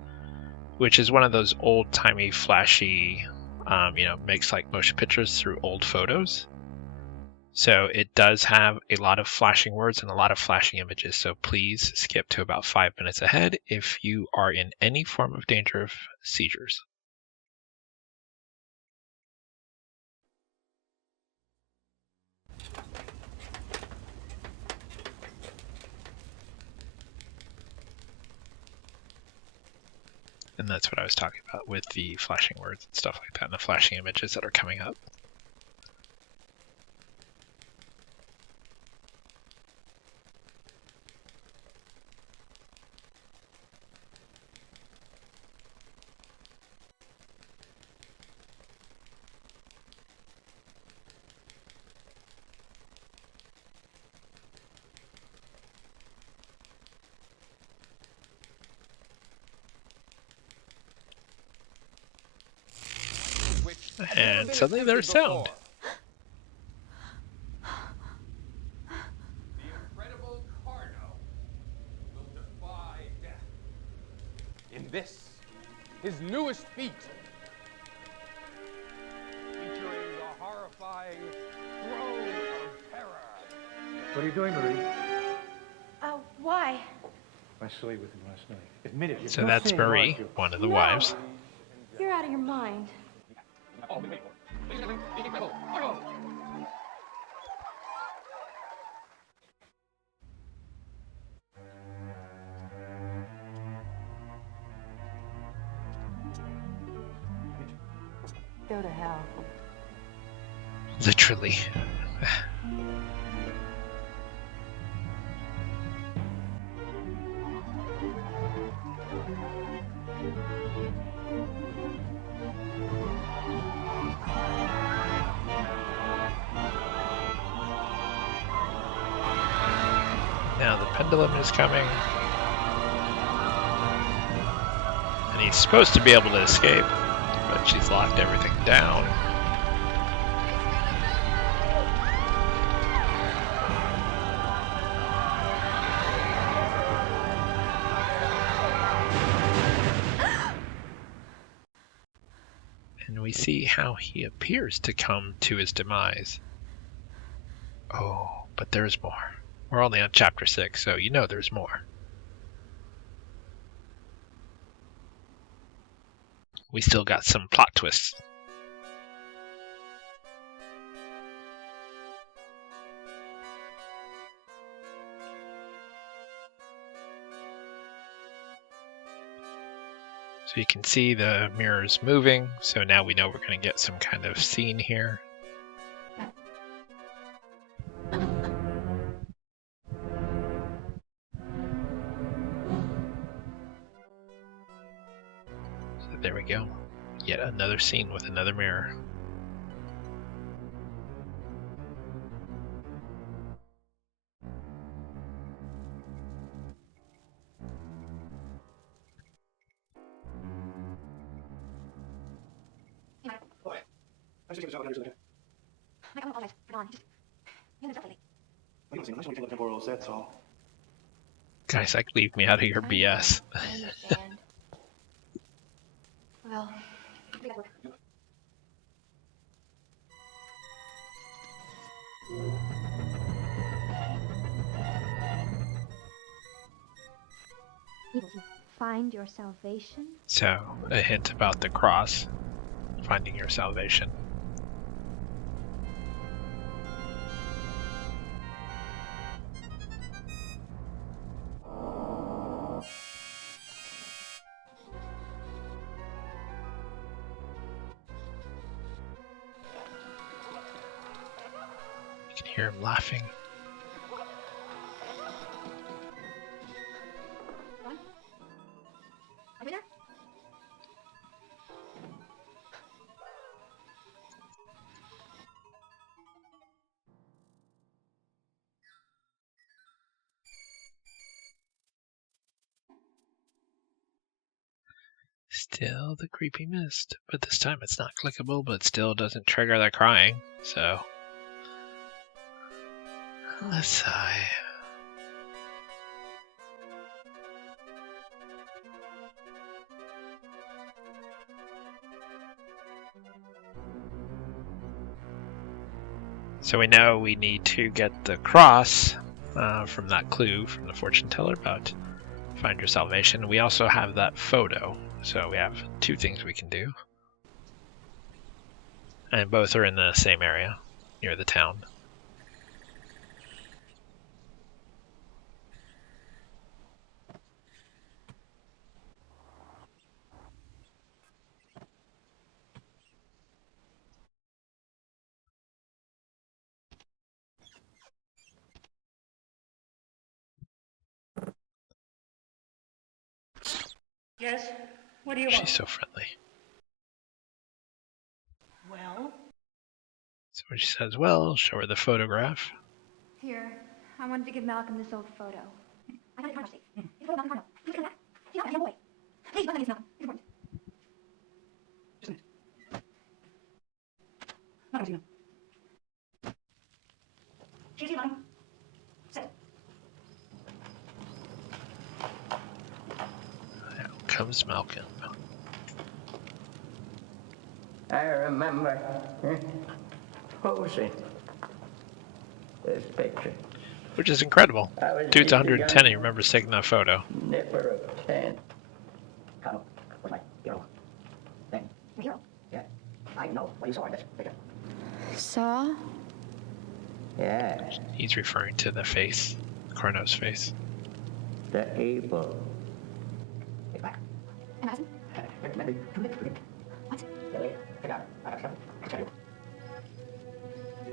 which is one of those old-timey flashy, makes like motion pictures through old photos. So it does have a lot of flashing words and a lot of flashing images, so please skip to about 5 minutes ahead if you are in any form of danger of seizures. And that's what I was talking about with the flashing words and stuff like that, and the flashing images that are coming up. And suddenly there's sound. The incredible Carno will defy death. In this, his newest feat, featuring the horrifying Throne of Terror. What are you doing, Marie? Why? I saw you with him last night. Admit it. So that's Marie, one of the wives. You're out of your mind. Go to hell. Literally. Now the pendulum is coming. And he's supposed to be able to escape, but she's locked everything down. And we see how he appears to come to his demise. Oh, but there's more. We're only on chapter 6, so you know there's more. We still got some plot twists. So you can see the mirrors moving, so now we know we're going to get some kind of scene here. There we go. Yet another scene with another mirror. Boy, I should take a shot with Anderson. I don't apologize for Dawn. Just, you know, definitely. Well, you must take temporals, that's all. Guys, like, leave me out of your BS. I understand. Well, we gotta work. Find your salvation? So, a hint about the cross, finding your salvation. You can hear him laughing. Are we there? Still the creepy mist, but this time it's not clickable, but still doesn't trigger that crying, so let's sigh. So we know we need to get the cross from that clue from the fortune teller about find your salvation. We also have that photo, so we have two things we can do. And both are in the same area, near the town. Yes? What do you She's want? so friendly. Well? So when she says, well, show her the photograph. here, I wanted to give Malcolm this old photo. I found it in Carno's safe. It's a photo of Malcolm Carno. Please look at that. See Malcolm, young boy. Please, don't let me miss Malcolm. It's important. Not Argentina. She's here, Mommy. Sit. Out comes Malcolm. I remember posing this picture. Which is incredible. I was Dude's just a 110, he young remembers taking that photo. Nipper of 10. Colonel was my hero. Then, Hero? yeah, I know what you saw in this picture. Saw? Yeah, He's referring to the face, Carno's face. the able. It's back. Am I asking? Maybe too late. What? Silly. Sit down. I have something to tell you.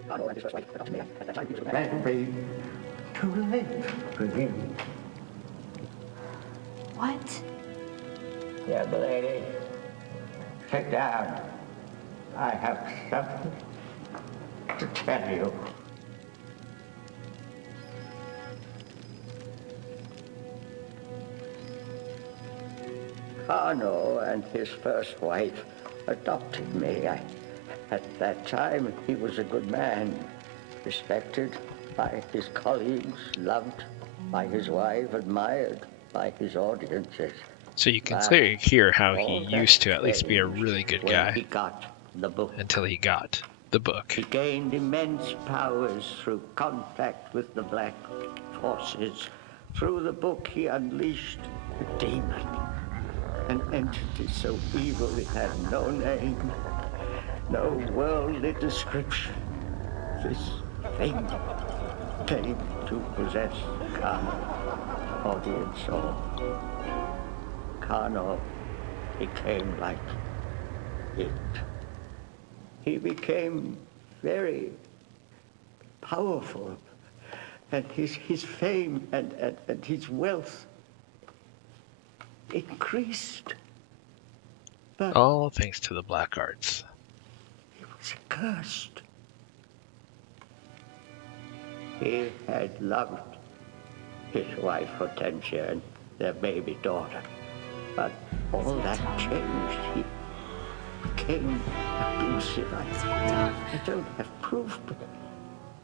Colonel and his first wife adopted me at that time. Maybe too late for him. What? Yeah, lady. Sit down. I have something to tell you. Carno and his first wife adopted me. At that time, he was a good man, respected by his colleagues, loved by his wife, admired by his audiences. So you can clearly hear how he All that used to at least be a changed really good when guy he got the book. until he got the book. He gained immense powers through contact with the black forces. Through the book, he unleashed a demon, an entity so evil it had no name, no worldly description. This thing came to possess Carno, audience saw. Carno became like it. He became very powerful, and his fame and his wealth increased. But All thanks to the black arts. he was cursed. He had loved his wife Hortensia and their baby daughter, but all that changed. He became abusive. I don't have proof, but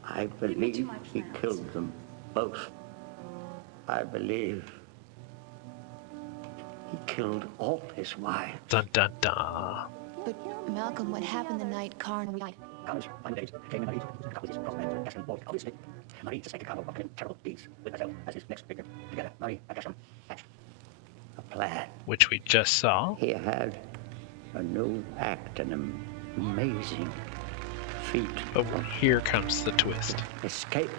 I believe he killed them both. I believe he killed all his wives. Dun dun dun. But Malcolm, what happened the night Carno died? Carno's final days came in Marie, with his crossman, Gaston Boyd, obviously. Marie suspected Carno of committing terrible deeds with herself as his next victim. Together, Marie and Gaston hatched a plan. Which we just saw. He had a new act, an amazing feat. But here comes the twist. Escape.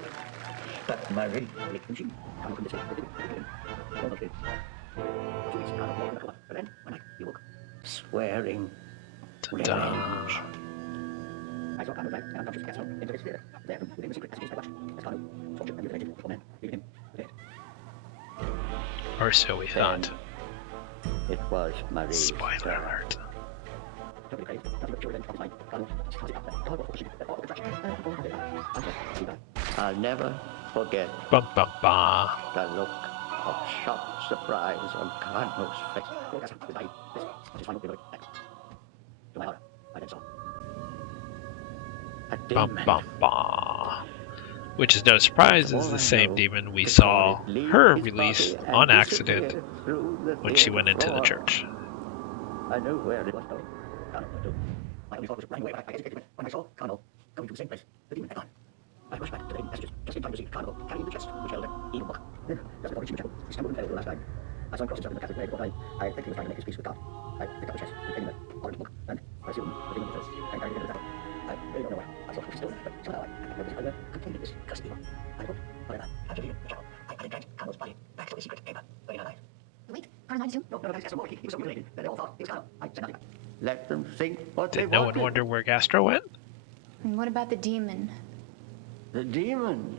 But Marie, but then, one night, he woke, swearing revenge. I saw Carno right, and unconscious cast him into his theater. There, within the secret passages I watched, as Carno tortured and mutilated poor man, leaving him dead. Or so we thought. It was Marie. Spoiler alert. I'll never forget Bum bum bum. the look of shocked surprise on Carno's face. A Bum demon. bum bum. Which is no surprise is the same demon we saw her release on accident when she went into the church. I knew where it was going. Carno knew. My only thought was running away, but I hesitated when I saw Carno going to the same place. The demon had gone. I rushed back to the messages, just in time to see Carno carrying the chest, which held an evil book. Just before reaching the chapel, he stumbled and fell for the last time. I saw him cross himself in the Catholic grave before dying. I think he was trying to make his peace with God. I picked up the chest, containing the orange book, and I assumed the demon was and carried it into the chapel. I really don't know why. I thought it was still, but somehow I noticed it containing this cursed evil. I looked, whatever. After leaving the chapel, I dragged Carno's body back to his secret chamber, burning alive. Wait, Carno died too? No, that's more. He was so mutilated that they all thought he was Carno. I said nothing. Let them think what they Did no wanted. one wonder where Gastro went? And what about the demon? The demon?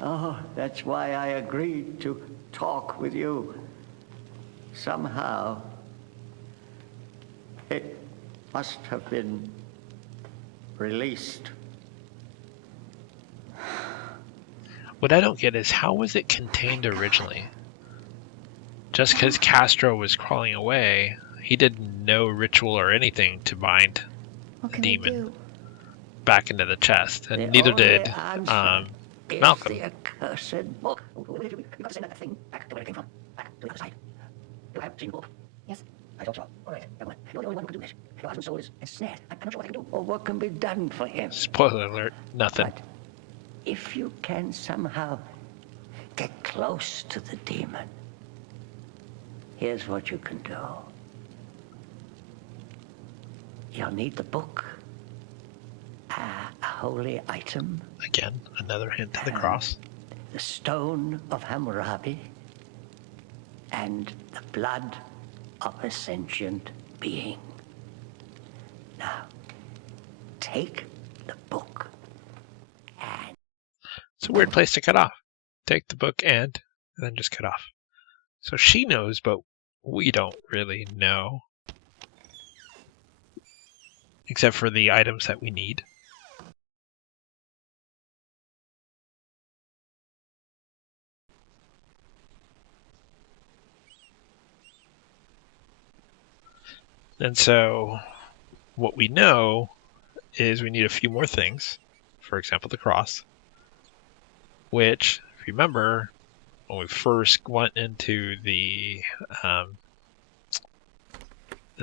Oh, that's why I agreed to talk with you. Somehow, it must have been released. What I don't get is how was it contained originally? Just because Castro was crawling away, he did no ritual or anything to bind What the can demon. we do? back into the chest, and The neither only did answer is Malcolm. the accursed book. You've got to send that thing back to where it came from. Back to the other side. You have seen the book? Yes. I thought so. All right, come on. You're the only one who can do this. Your husband's soul is ensnared. I'm not sure what I can do. Or what can be done for him. Spoiler alert, nothing. But if you can somehow get close to the demon, here's what you can do. You'll need the book, a holy item. Again, another hint to the cross. The stone of Hammurabi, and the blood of a sentient being. Now, take the book and... It's a weird place to cut off. Take the book and then just cut off. So she knows, but we don't really know. Except for the items that we need. And so what we know is we need a few more things. For example, the cross. Which, if you remember, when we first went into the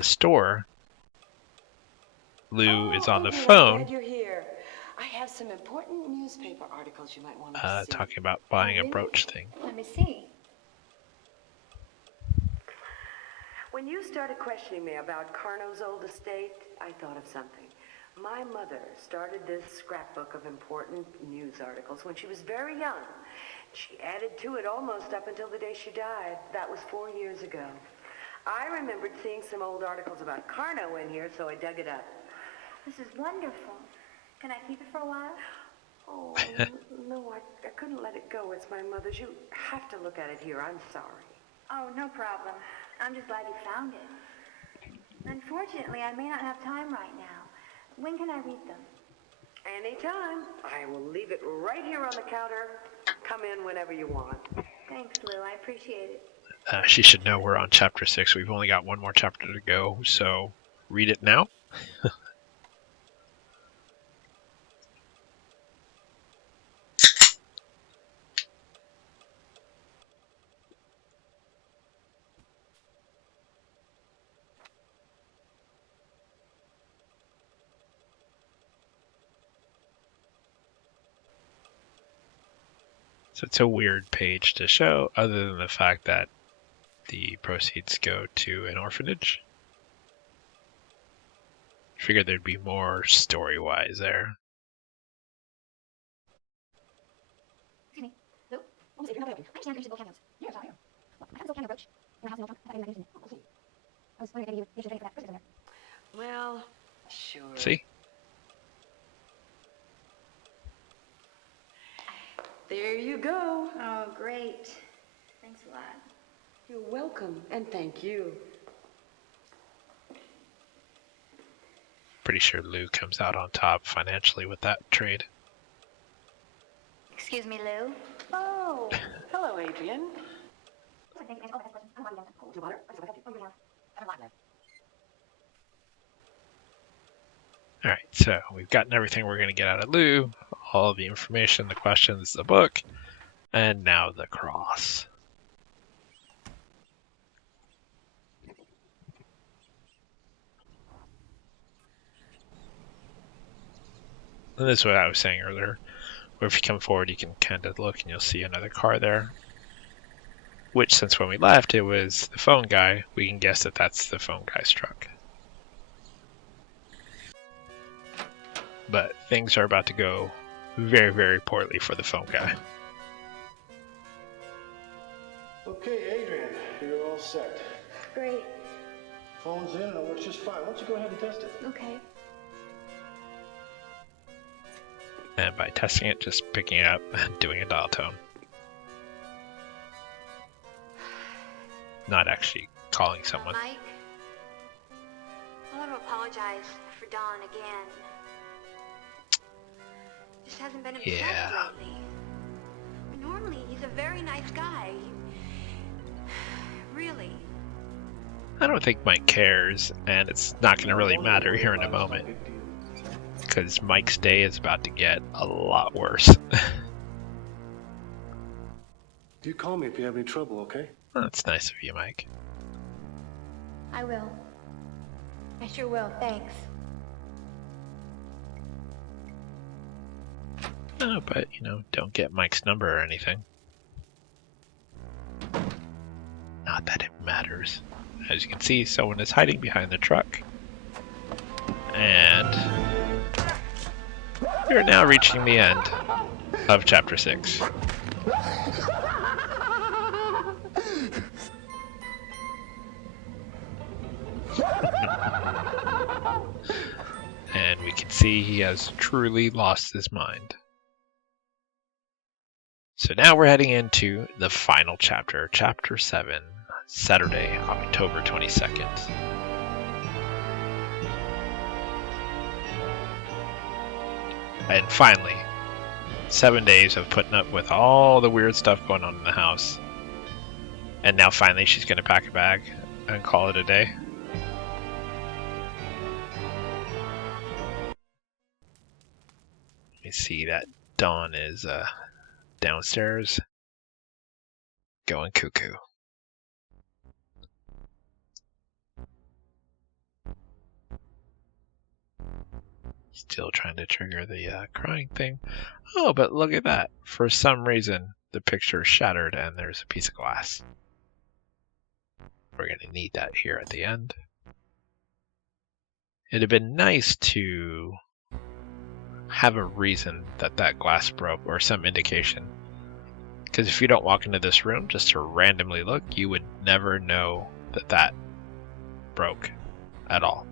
store, Lou is on the phone. I'm glad you're here. I have some important newspaper articles you might want to see. Talking about buying a brooch thing. Let me see. When you started questioning me about Carno's old estate, I thought of something. My mother started this scrapbook of important news articles when she was very young. She added to it almost up until the day she died. That was 4 years ago. I remembered seeing some old articles about Carno in here, so I dug it up. This is wonderful. Can I keep it for a while? Oh, no, I couldn't let it go. It's my mother's. You have to look at it here. I'm sorry. Oh, no problem. I'm just glad you found it. Unfortunately, I may not have time right now. When can I read them? Anytime. I will leave it right here on the counter. Come in whenever you want. Thanks, Lou. I appreciate it. She should know we're on chapter 6. We've only got one more chapter to go, so read it now. So it's a weird page to show, other than the fact that the proceeds go to an orphanage. Figured there'd be more story-wise there. Excuse me. Lou? What was it? You're not open. I understand you should go cameos. Yes, I am. Well, I have this little cameo brooch. In our house in Old Town. I thought you might be interested in it. Oh, we'll see. I was wondering if maybe you should drink for that Christmas in there. Well, sure. See? There you go. Oh, great. Thanks a lot. You're welcome, and thank you. Pretty sure Lou comes out on top financially with that trade. Excuse me, Lou. Oh, hello, Adrian. Alright, so we've gotten everything we're going to get out of Lou, all the information, the questions, the book, and now the cross. And this is what I was saying earlier, where if you come forward you can kind of look and you'll see another car there. Which, since when we left it was the phone guy, we can guess that that's the phone guy's truck. But things are about to go very, very poorly for the phone guy. Okay, Adrian, you're all set. Great. Phone's in and it works just fine. Why don't you go ahead and test it? Okay. And by testing it, just picking it up and doing a dial tone. Not actually calling someone. Mike, I want to apologize for Don again. Just hasn't been himself lately. Normally, he's a very nice guy. Really. I don't think Mike cares, and it's not going to really matter here in a moment. because Mike's day is about to get a lot worse. You call me if you have any trouble, okay? That's nice of you, Mike. I will. I sure will, thanks. Oh, but, you know, don't get Mike's number or anything. Not that it matters. As you can see, someone is hiding behind the truck. And we're now reaching the end of Chapter 6. And we can see he has truly lost his mind. So now we're heading into the final chapter, Chapter 7, Saturday, October 22nd. And finally, 7 days of putting up with all the weird stuff going on in the house. And now finally she's going to pack a bag and call it a day. You see that Dawn is downstairs going cuckoo. Still trying to trigger the crying thing. Oh, but look at that. For some reason, the picture is shattered and there's a piece of glass. We're going to need that here at the end. It'd have been nice to have a reason that that glass broke or some indication. Because if you don't walk into this room just to randomly look, you would never know that that broke at all.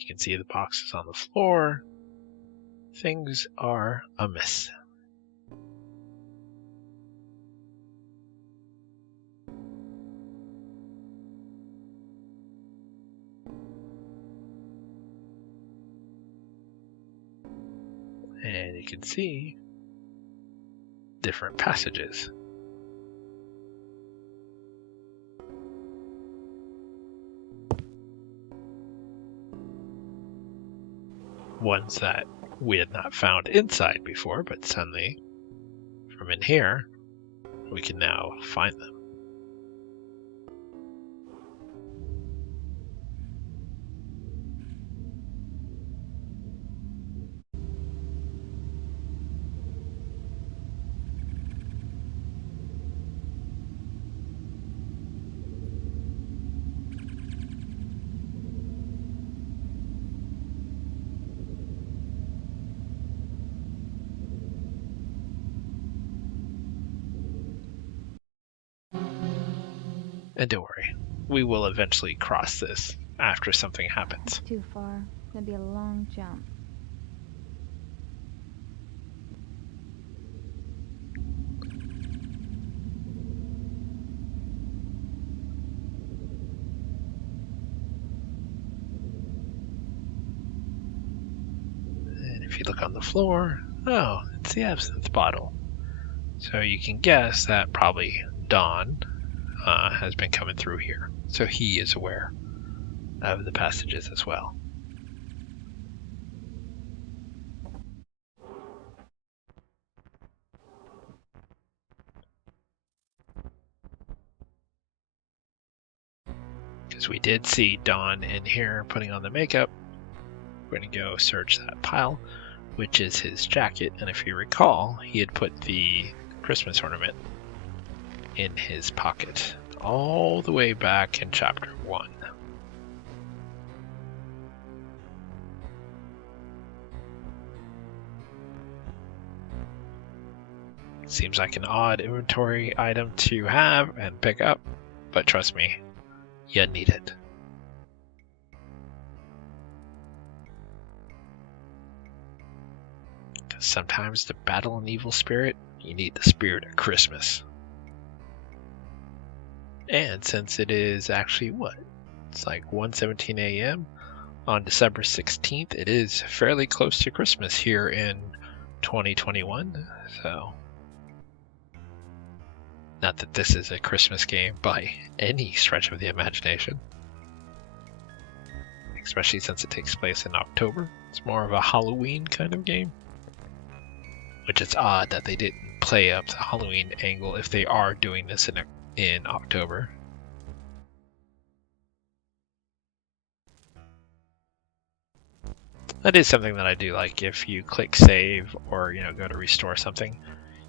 You can see the boxes on the floor. Things are amiss. And you can see different passages. Ones that we had not found inside before, but suddenly from in here we can now find them. And don't worry, we will eventually cross this after something happens. Too far. That'd be a long jump. And if you look on the floor, oh, it's the absinthe bottle. So you can guess that probably Don has been coming through here. So he is aware of the passages as well. Because we did see Dawn in here putting on the makeup. We're going to go search that pile, which is his jacket. And if you recall, he had put the Christmas ornament in his pocket all the way back in Chapter 1. Seems like an odd inventory item to have and pick up, but trust me, you need it. Because sometimes to battle an evil spirit, you need the spirit of Christmas. And since it is actually, what, It's like 1:17 a.m. on December 16th. It is fairly close to Christmas here in 2021, so not that this is a Christmas game by any stretch of the imagination, especially since it takes place in October. It's more of a Halloween kind of game, which is odd that they didn't play up the Halloween angle if they are doing this in October. That is something that I do like. If you click save or go to restore something,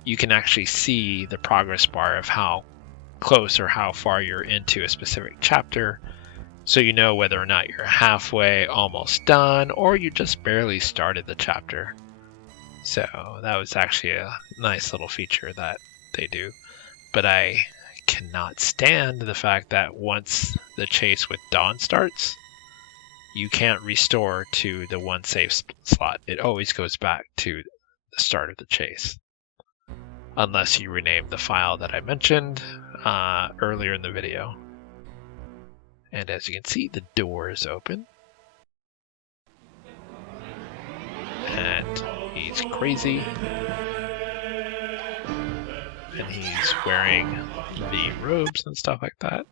you can actually see the progress bar of how close or how far you're into a specific chapter, so you know whether or not you're halfway, almost done, or you just barely started the chapter. So that was actually a nice little feature that they do. But I cannot stand the fact that once the chase with Dawn starts, you can't restore to the one save slot. It always goes back to the start of the chase, unless you rename the file that I mentioned earlier in the video. And as you can see, the door is open. And he's crazy. And he's wearing the robes and stuff like that.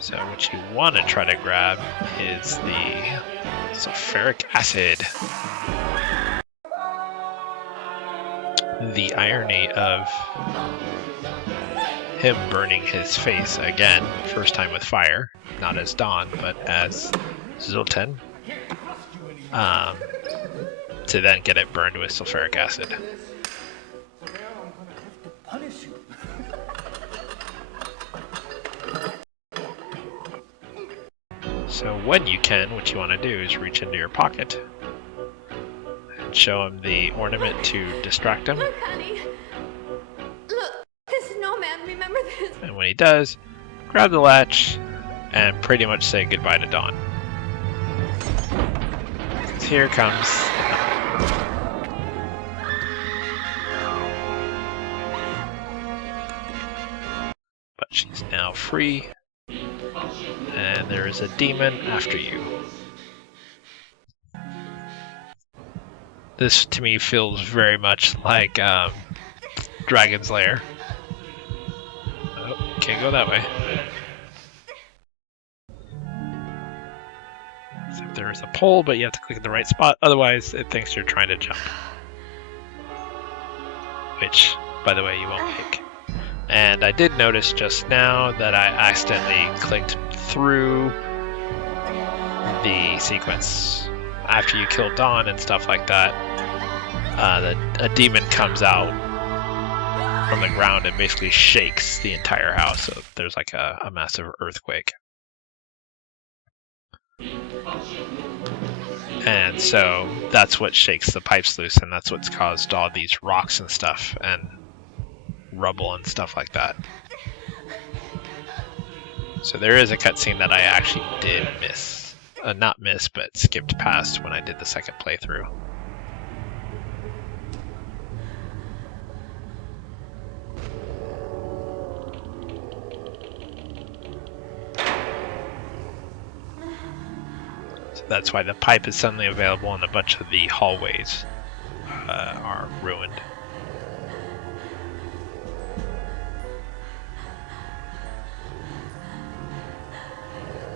So what you want to try to grab is the sulfuric acid. The irony of him burning his face again, first time with fire, not as Dawn, but as Zoltan, to then get it burned with sulfuric acid. So when you can, what you want to do is reach into your pocket and show him the ornament to distract him. Look, honey. Look, this snowman, remember this? And when he does, grab the latch and pretty much say goodbye to Dawn. Here comes... But she's now free. And there is a demon after you. This to me feels very much like Dragon's Lair. Oh, can't go that way. So there is a pole, but you have to click in the right spot, otherwise it thinks you're trying to jump. Which, by the way, you won't make. And I did notice just now that I accidentally clicked through the sequence. After you kill Dawn and stuff like that, a demon comes out from the ground and basically shakes the entire house. So there's like a massive earthquake. And so that's what shakes the pipes loose, and that's what's caused all these rocks and stuff and rubble and stuff like that. So there is a cutscene that I actually did miss. Not miss, but skipped past when I did the second playthrough. So that's why the pipe is suddenly available and a bunch of the hallways are ruined.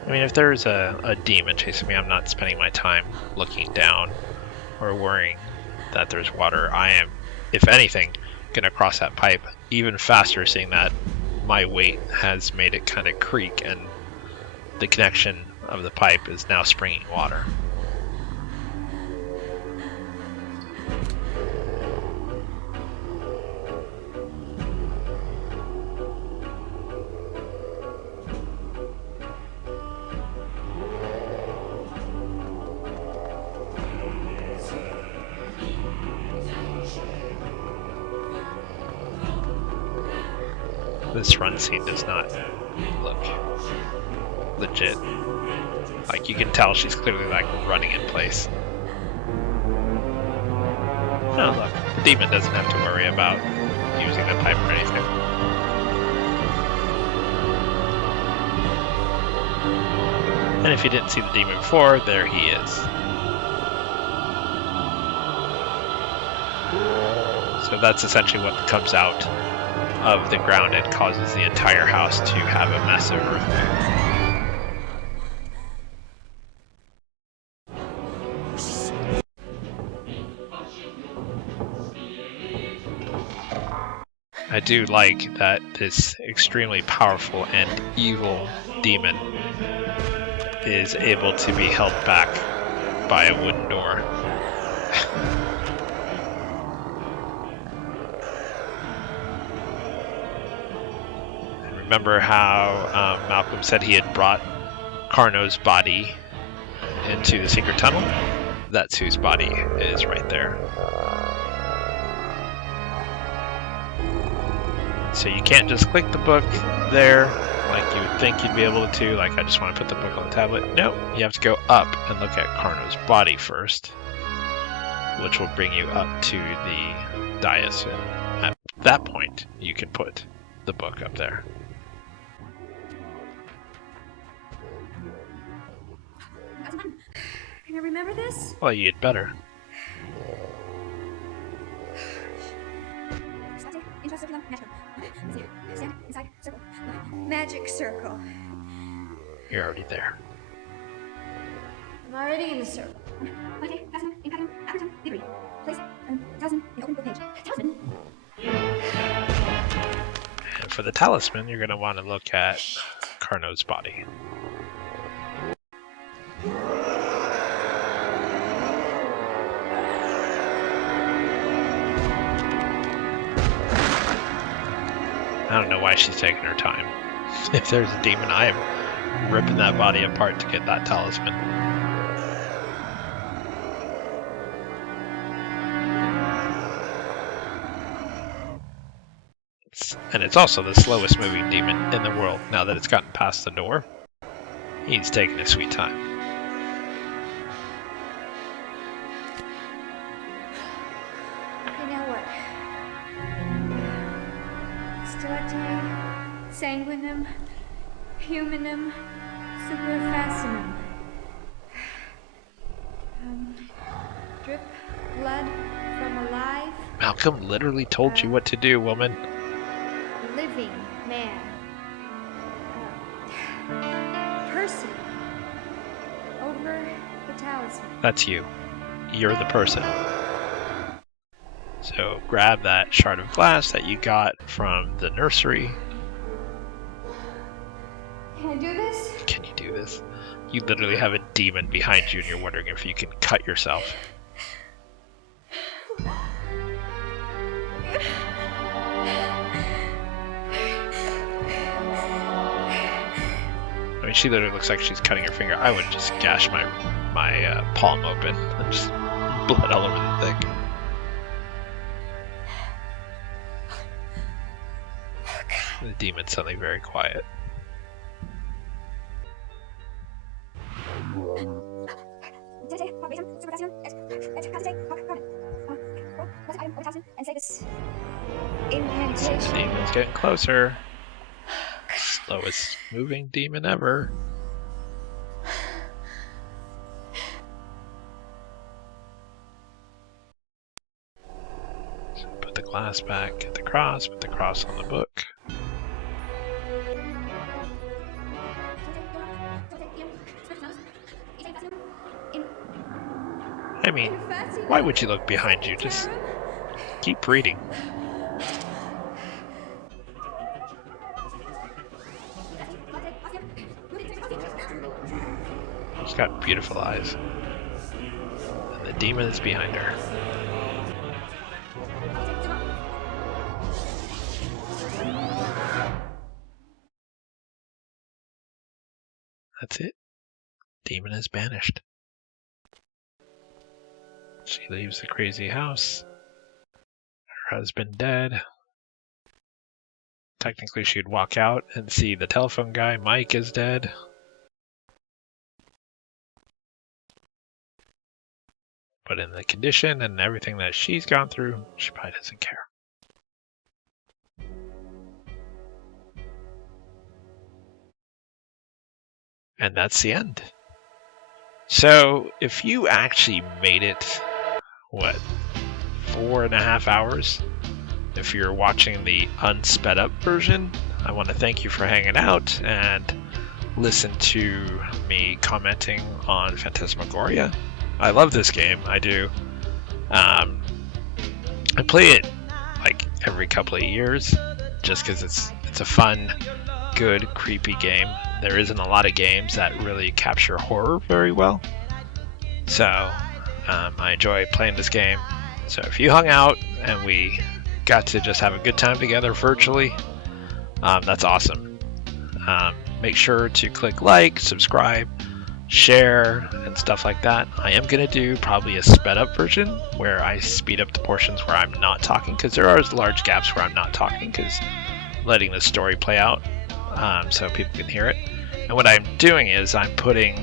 I mean, if there's a demon chasing me, I'm not spending my time looking down or worrying that there's water. I am, if anything, going to cross that pipe even faster, seeing that my weight has made it kind of creak and the connection of the pipe is now springing water. This run scene does not look legit. Like, you can tell she's clearly like running in place. Oh look, the demon doesn't have to worry about using the pipe or anything. And if you didn't see the demon before, there he is. So that's essentially what comes out of the ground and causes the entire house to have a massive earthquake. I do like that this extremely powerful and evil demon is able to be held back by a wooden door. Remember how Malcolm said he had brought Carno's body into the secret tunnel? That's whose body is right there. So you can't just click the book there like you would think you'd be able to, like I just want to put the book on the tablet. No, you have to go up and look at Carno's body first, which will bring you up to the dais. And at that point, you can put the book up there. Can I remember this? Well, you'd better. Magic circle. You're already there. I'm already in the circle. Okay, talisman, in pattern, aperture, degree. Place, talisman, in open book page. Talisman. And for the talisman, you're going to want to look at Carno's body. I don't know why she's taking her time. If there's a demon, I am ripping that body apart to get that talisman. And it's also the slowest moving demon in the world. Now that it's gotten past the door, he's taking his sweet time. Okay, now what? Stellate, sanguinum, humanum, superfacinum. Drip blood from alive. Malcolm literally told you what to do, woman. Living man. Person. Over the talisman. That's you. You're the person. So grab that shard of glass that you got from the nursery. Can I do this? Can you do this? You literally have a demon behind you and you're wondering if you can cut yourself. I mean, she literally looks like she's cutting her finger. I would just gash my palm open and just blood all over the thing. The demon's suddenly very quiet. The demon's getting closer. Slowest moving demon ever. So put the glass back, get the cross, put the cross on the book. I mean, why would you look behind you? Just keep reading. She's got beautiful eyes. And the demon is behind her. That's it. Demon is banished. She leaves the crazy house. Her husband dead. Technically, she'd walk out and see the telephone guy. Mike is dead. But in the condition and everything that she's gone through, she probably doesn't care. And that's the end. So if you actually made it, what, 4.5 hours? If you're watching the unsped up version, I want to thank you for hanging out and listen to me commenting on Phantasmagoria. I love this game, I do. I play it like every couple of years just because it's a fun, good, creepy game. There isn't a lot of games that really capture horror very well. So I enjoy playing this game. So if you hung out and we got to just have a good time together virtually, that's awesome. Make sure to click like, subscribe, share, and stuff like that. I am going to do probably a sped up version where I speed up the portions where I'm not talking, because there are large gaps where I'm not talking, because letting the story play out so people can hear it. And what I'm doing is I'm putting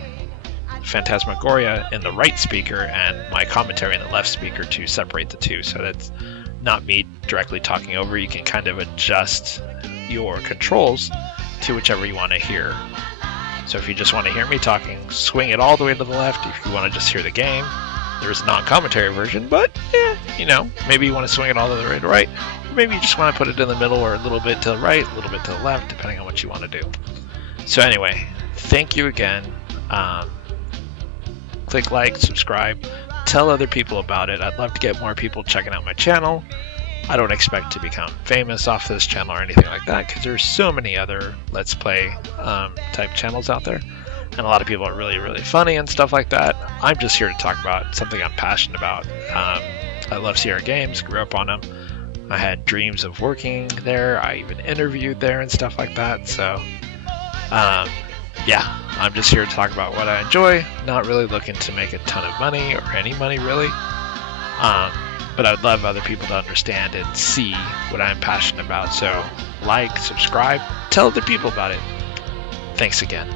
Phantasmagoria in the right speaker and my commentary in the left speaker to separate the two, so that's not me directly talking over. You can kind of adjust your controls to whichever you want to hear. So if you just want to hear me talking, swing it all the way to the left. If you want to just hear the game, there's a non-commentary version, but you know, maybe you want to swing it all the way to the right, or maybe you just want to put it in the middle, or a little bit to the right, a little bit to the left, depending on what you want to do. So anyway, thank you again. Click like, subscribe, tell other people about it. I'd love to get more people checking out my channel. I don't expect to become famous off this channel or anything like that, because there's so many other Let's Play type channels out there, and a lot of people are really, really funny and stuff like that. I'm just here to talk about something I'm passionate about. I love Sierra Games, grew up on them. I had dreams of working there. I even interviewed there and stuff like that. So yeah, I'm just here to talk about what I enjoy, not really looking to make a ton of money or any money really. But I would love other people to understand and see what I'm passionate about. So like, subscribe, tell other people about it. Thanks again.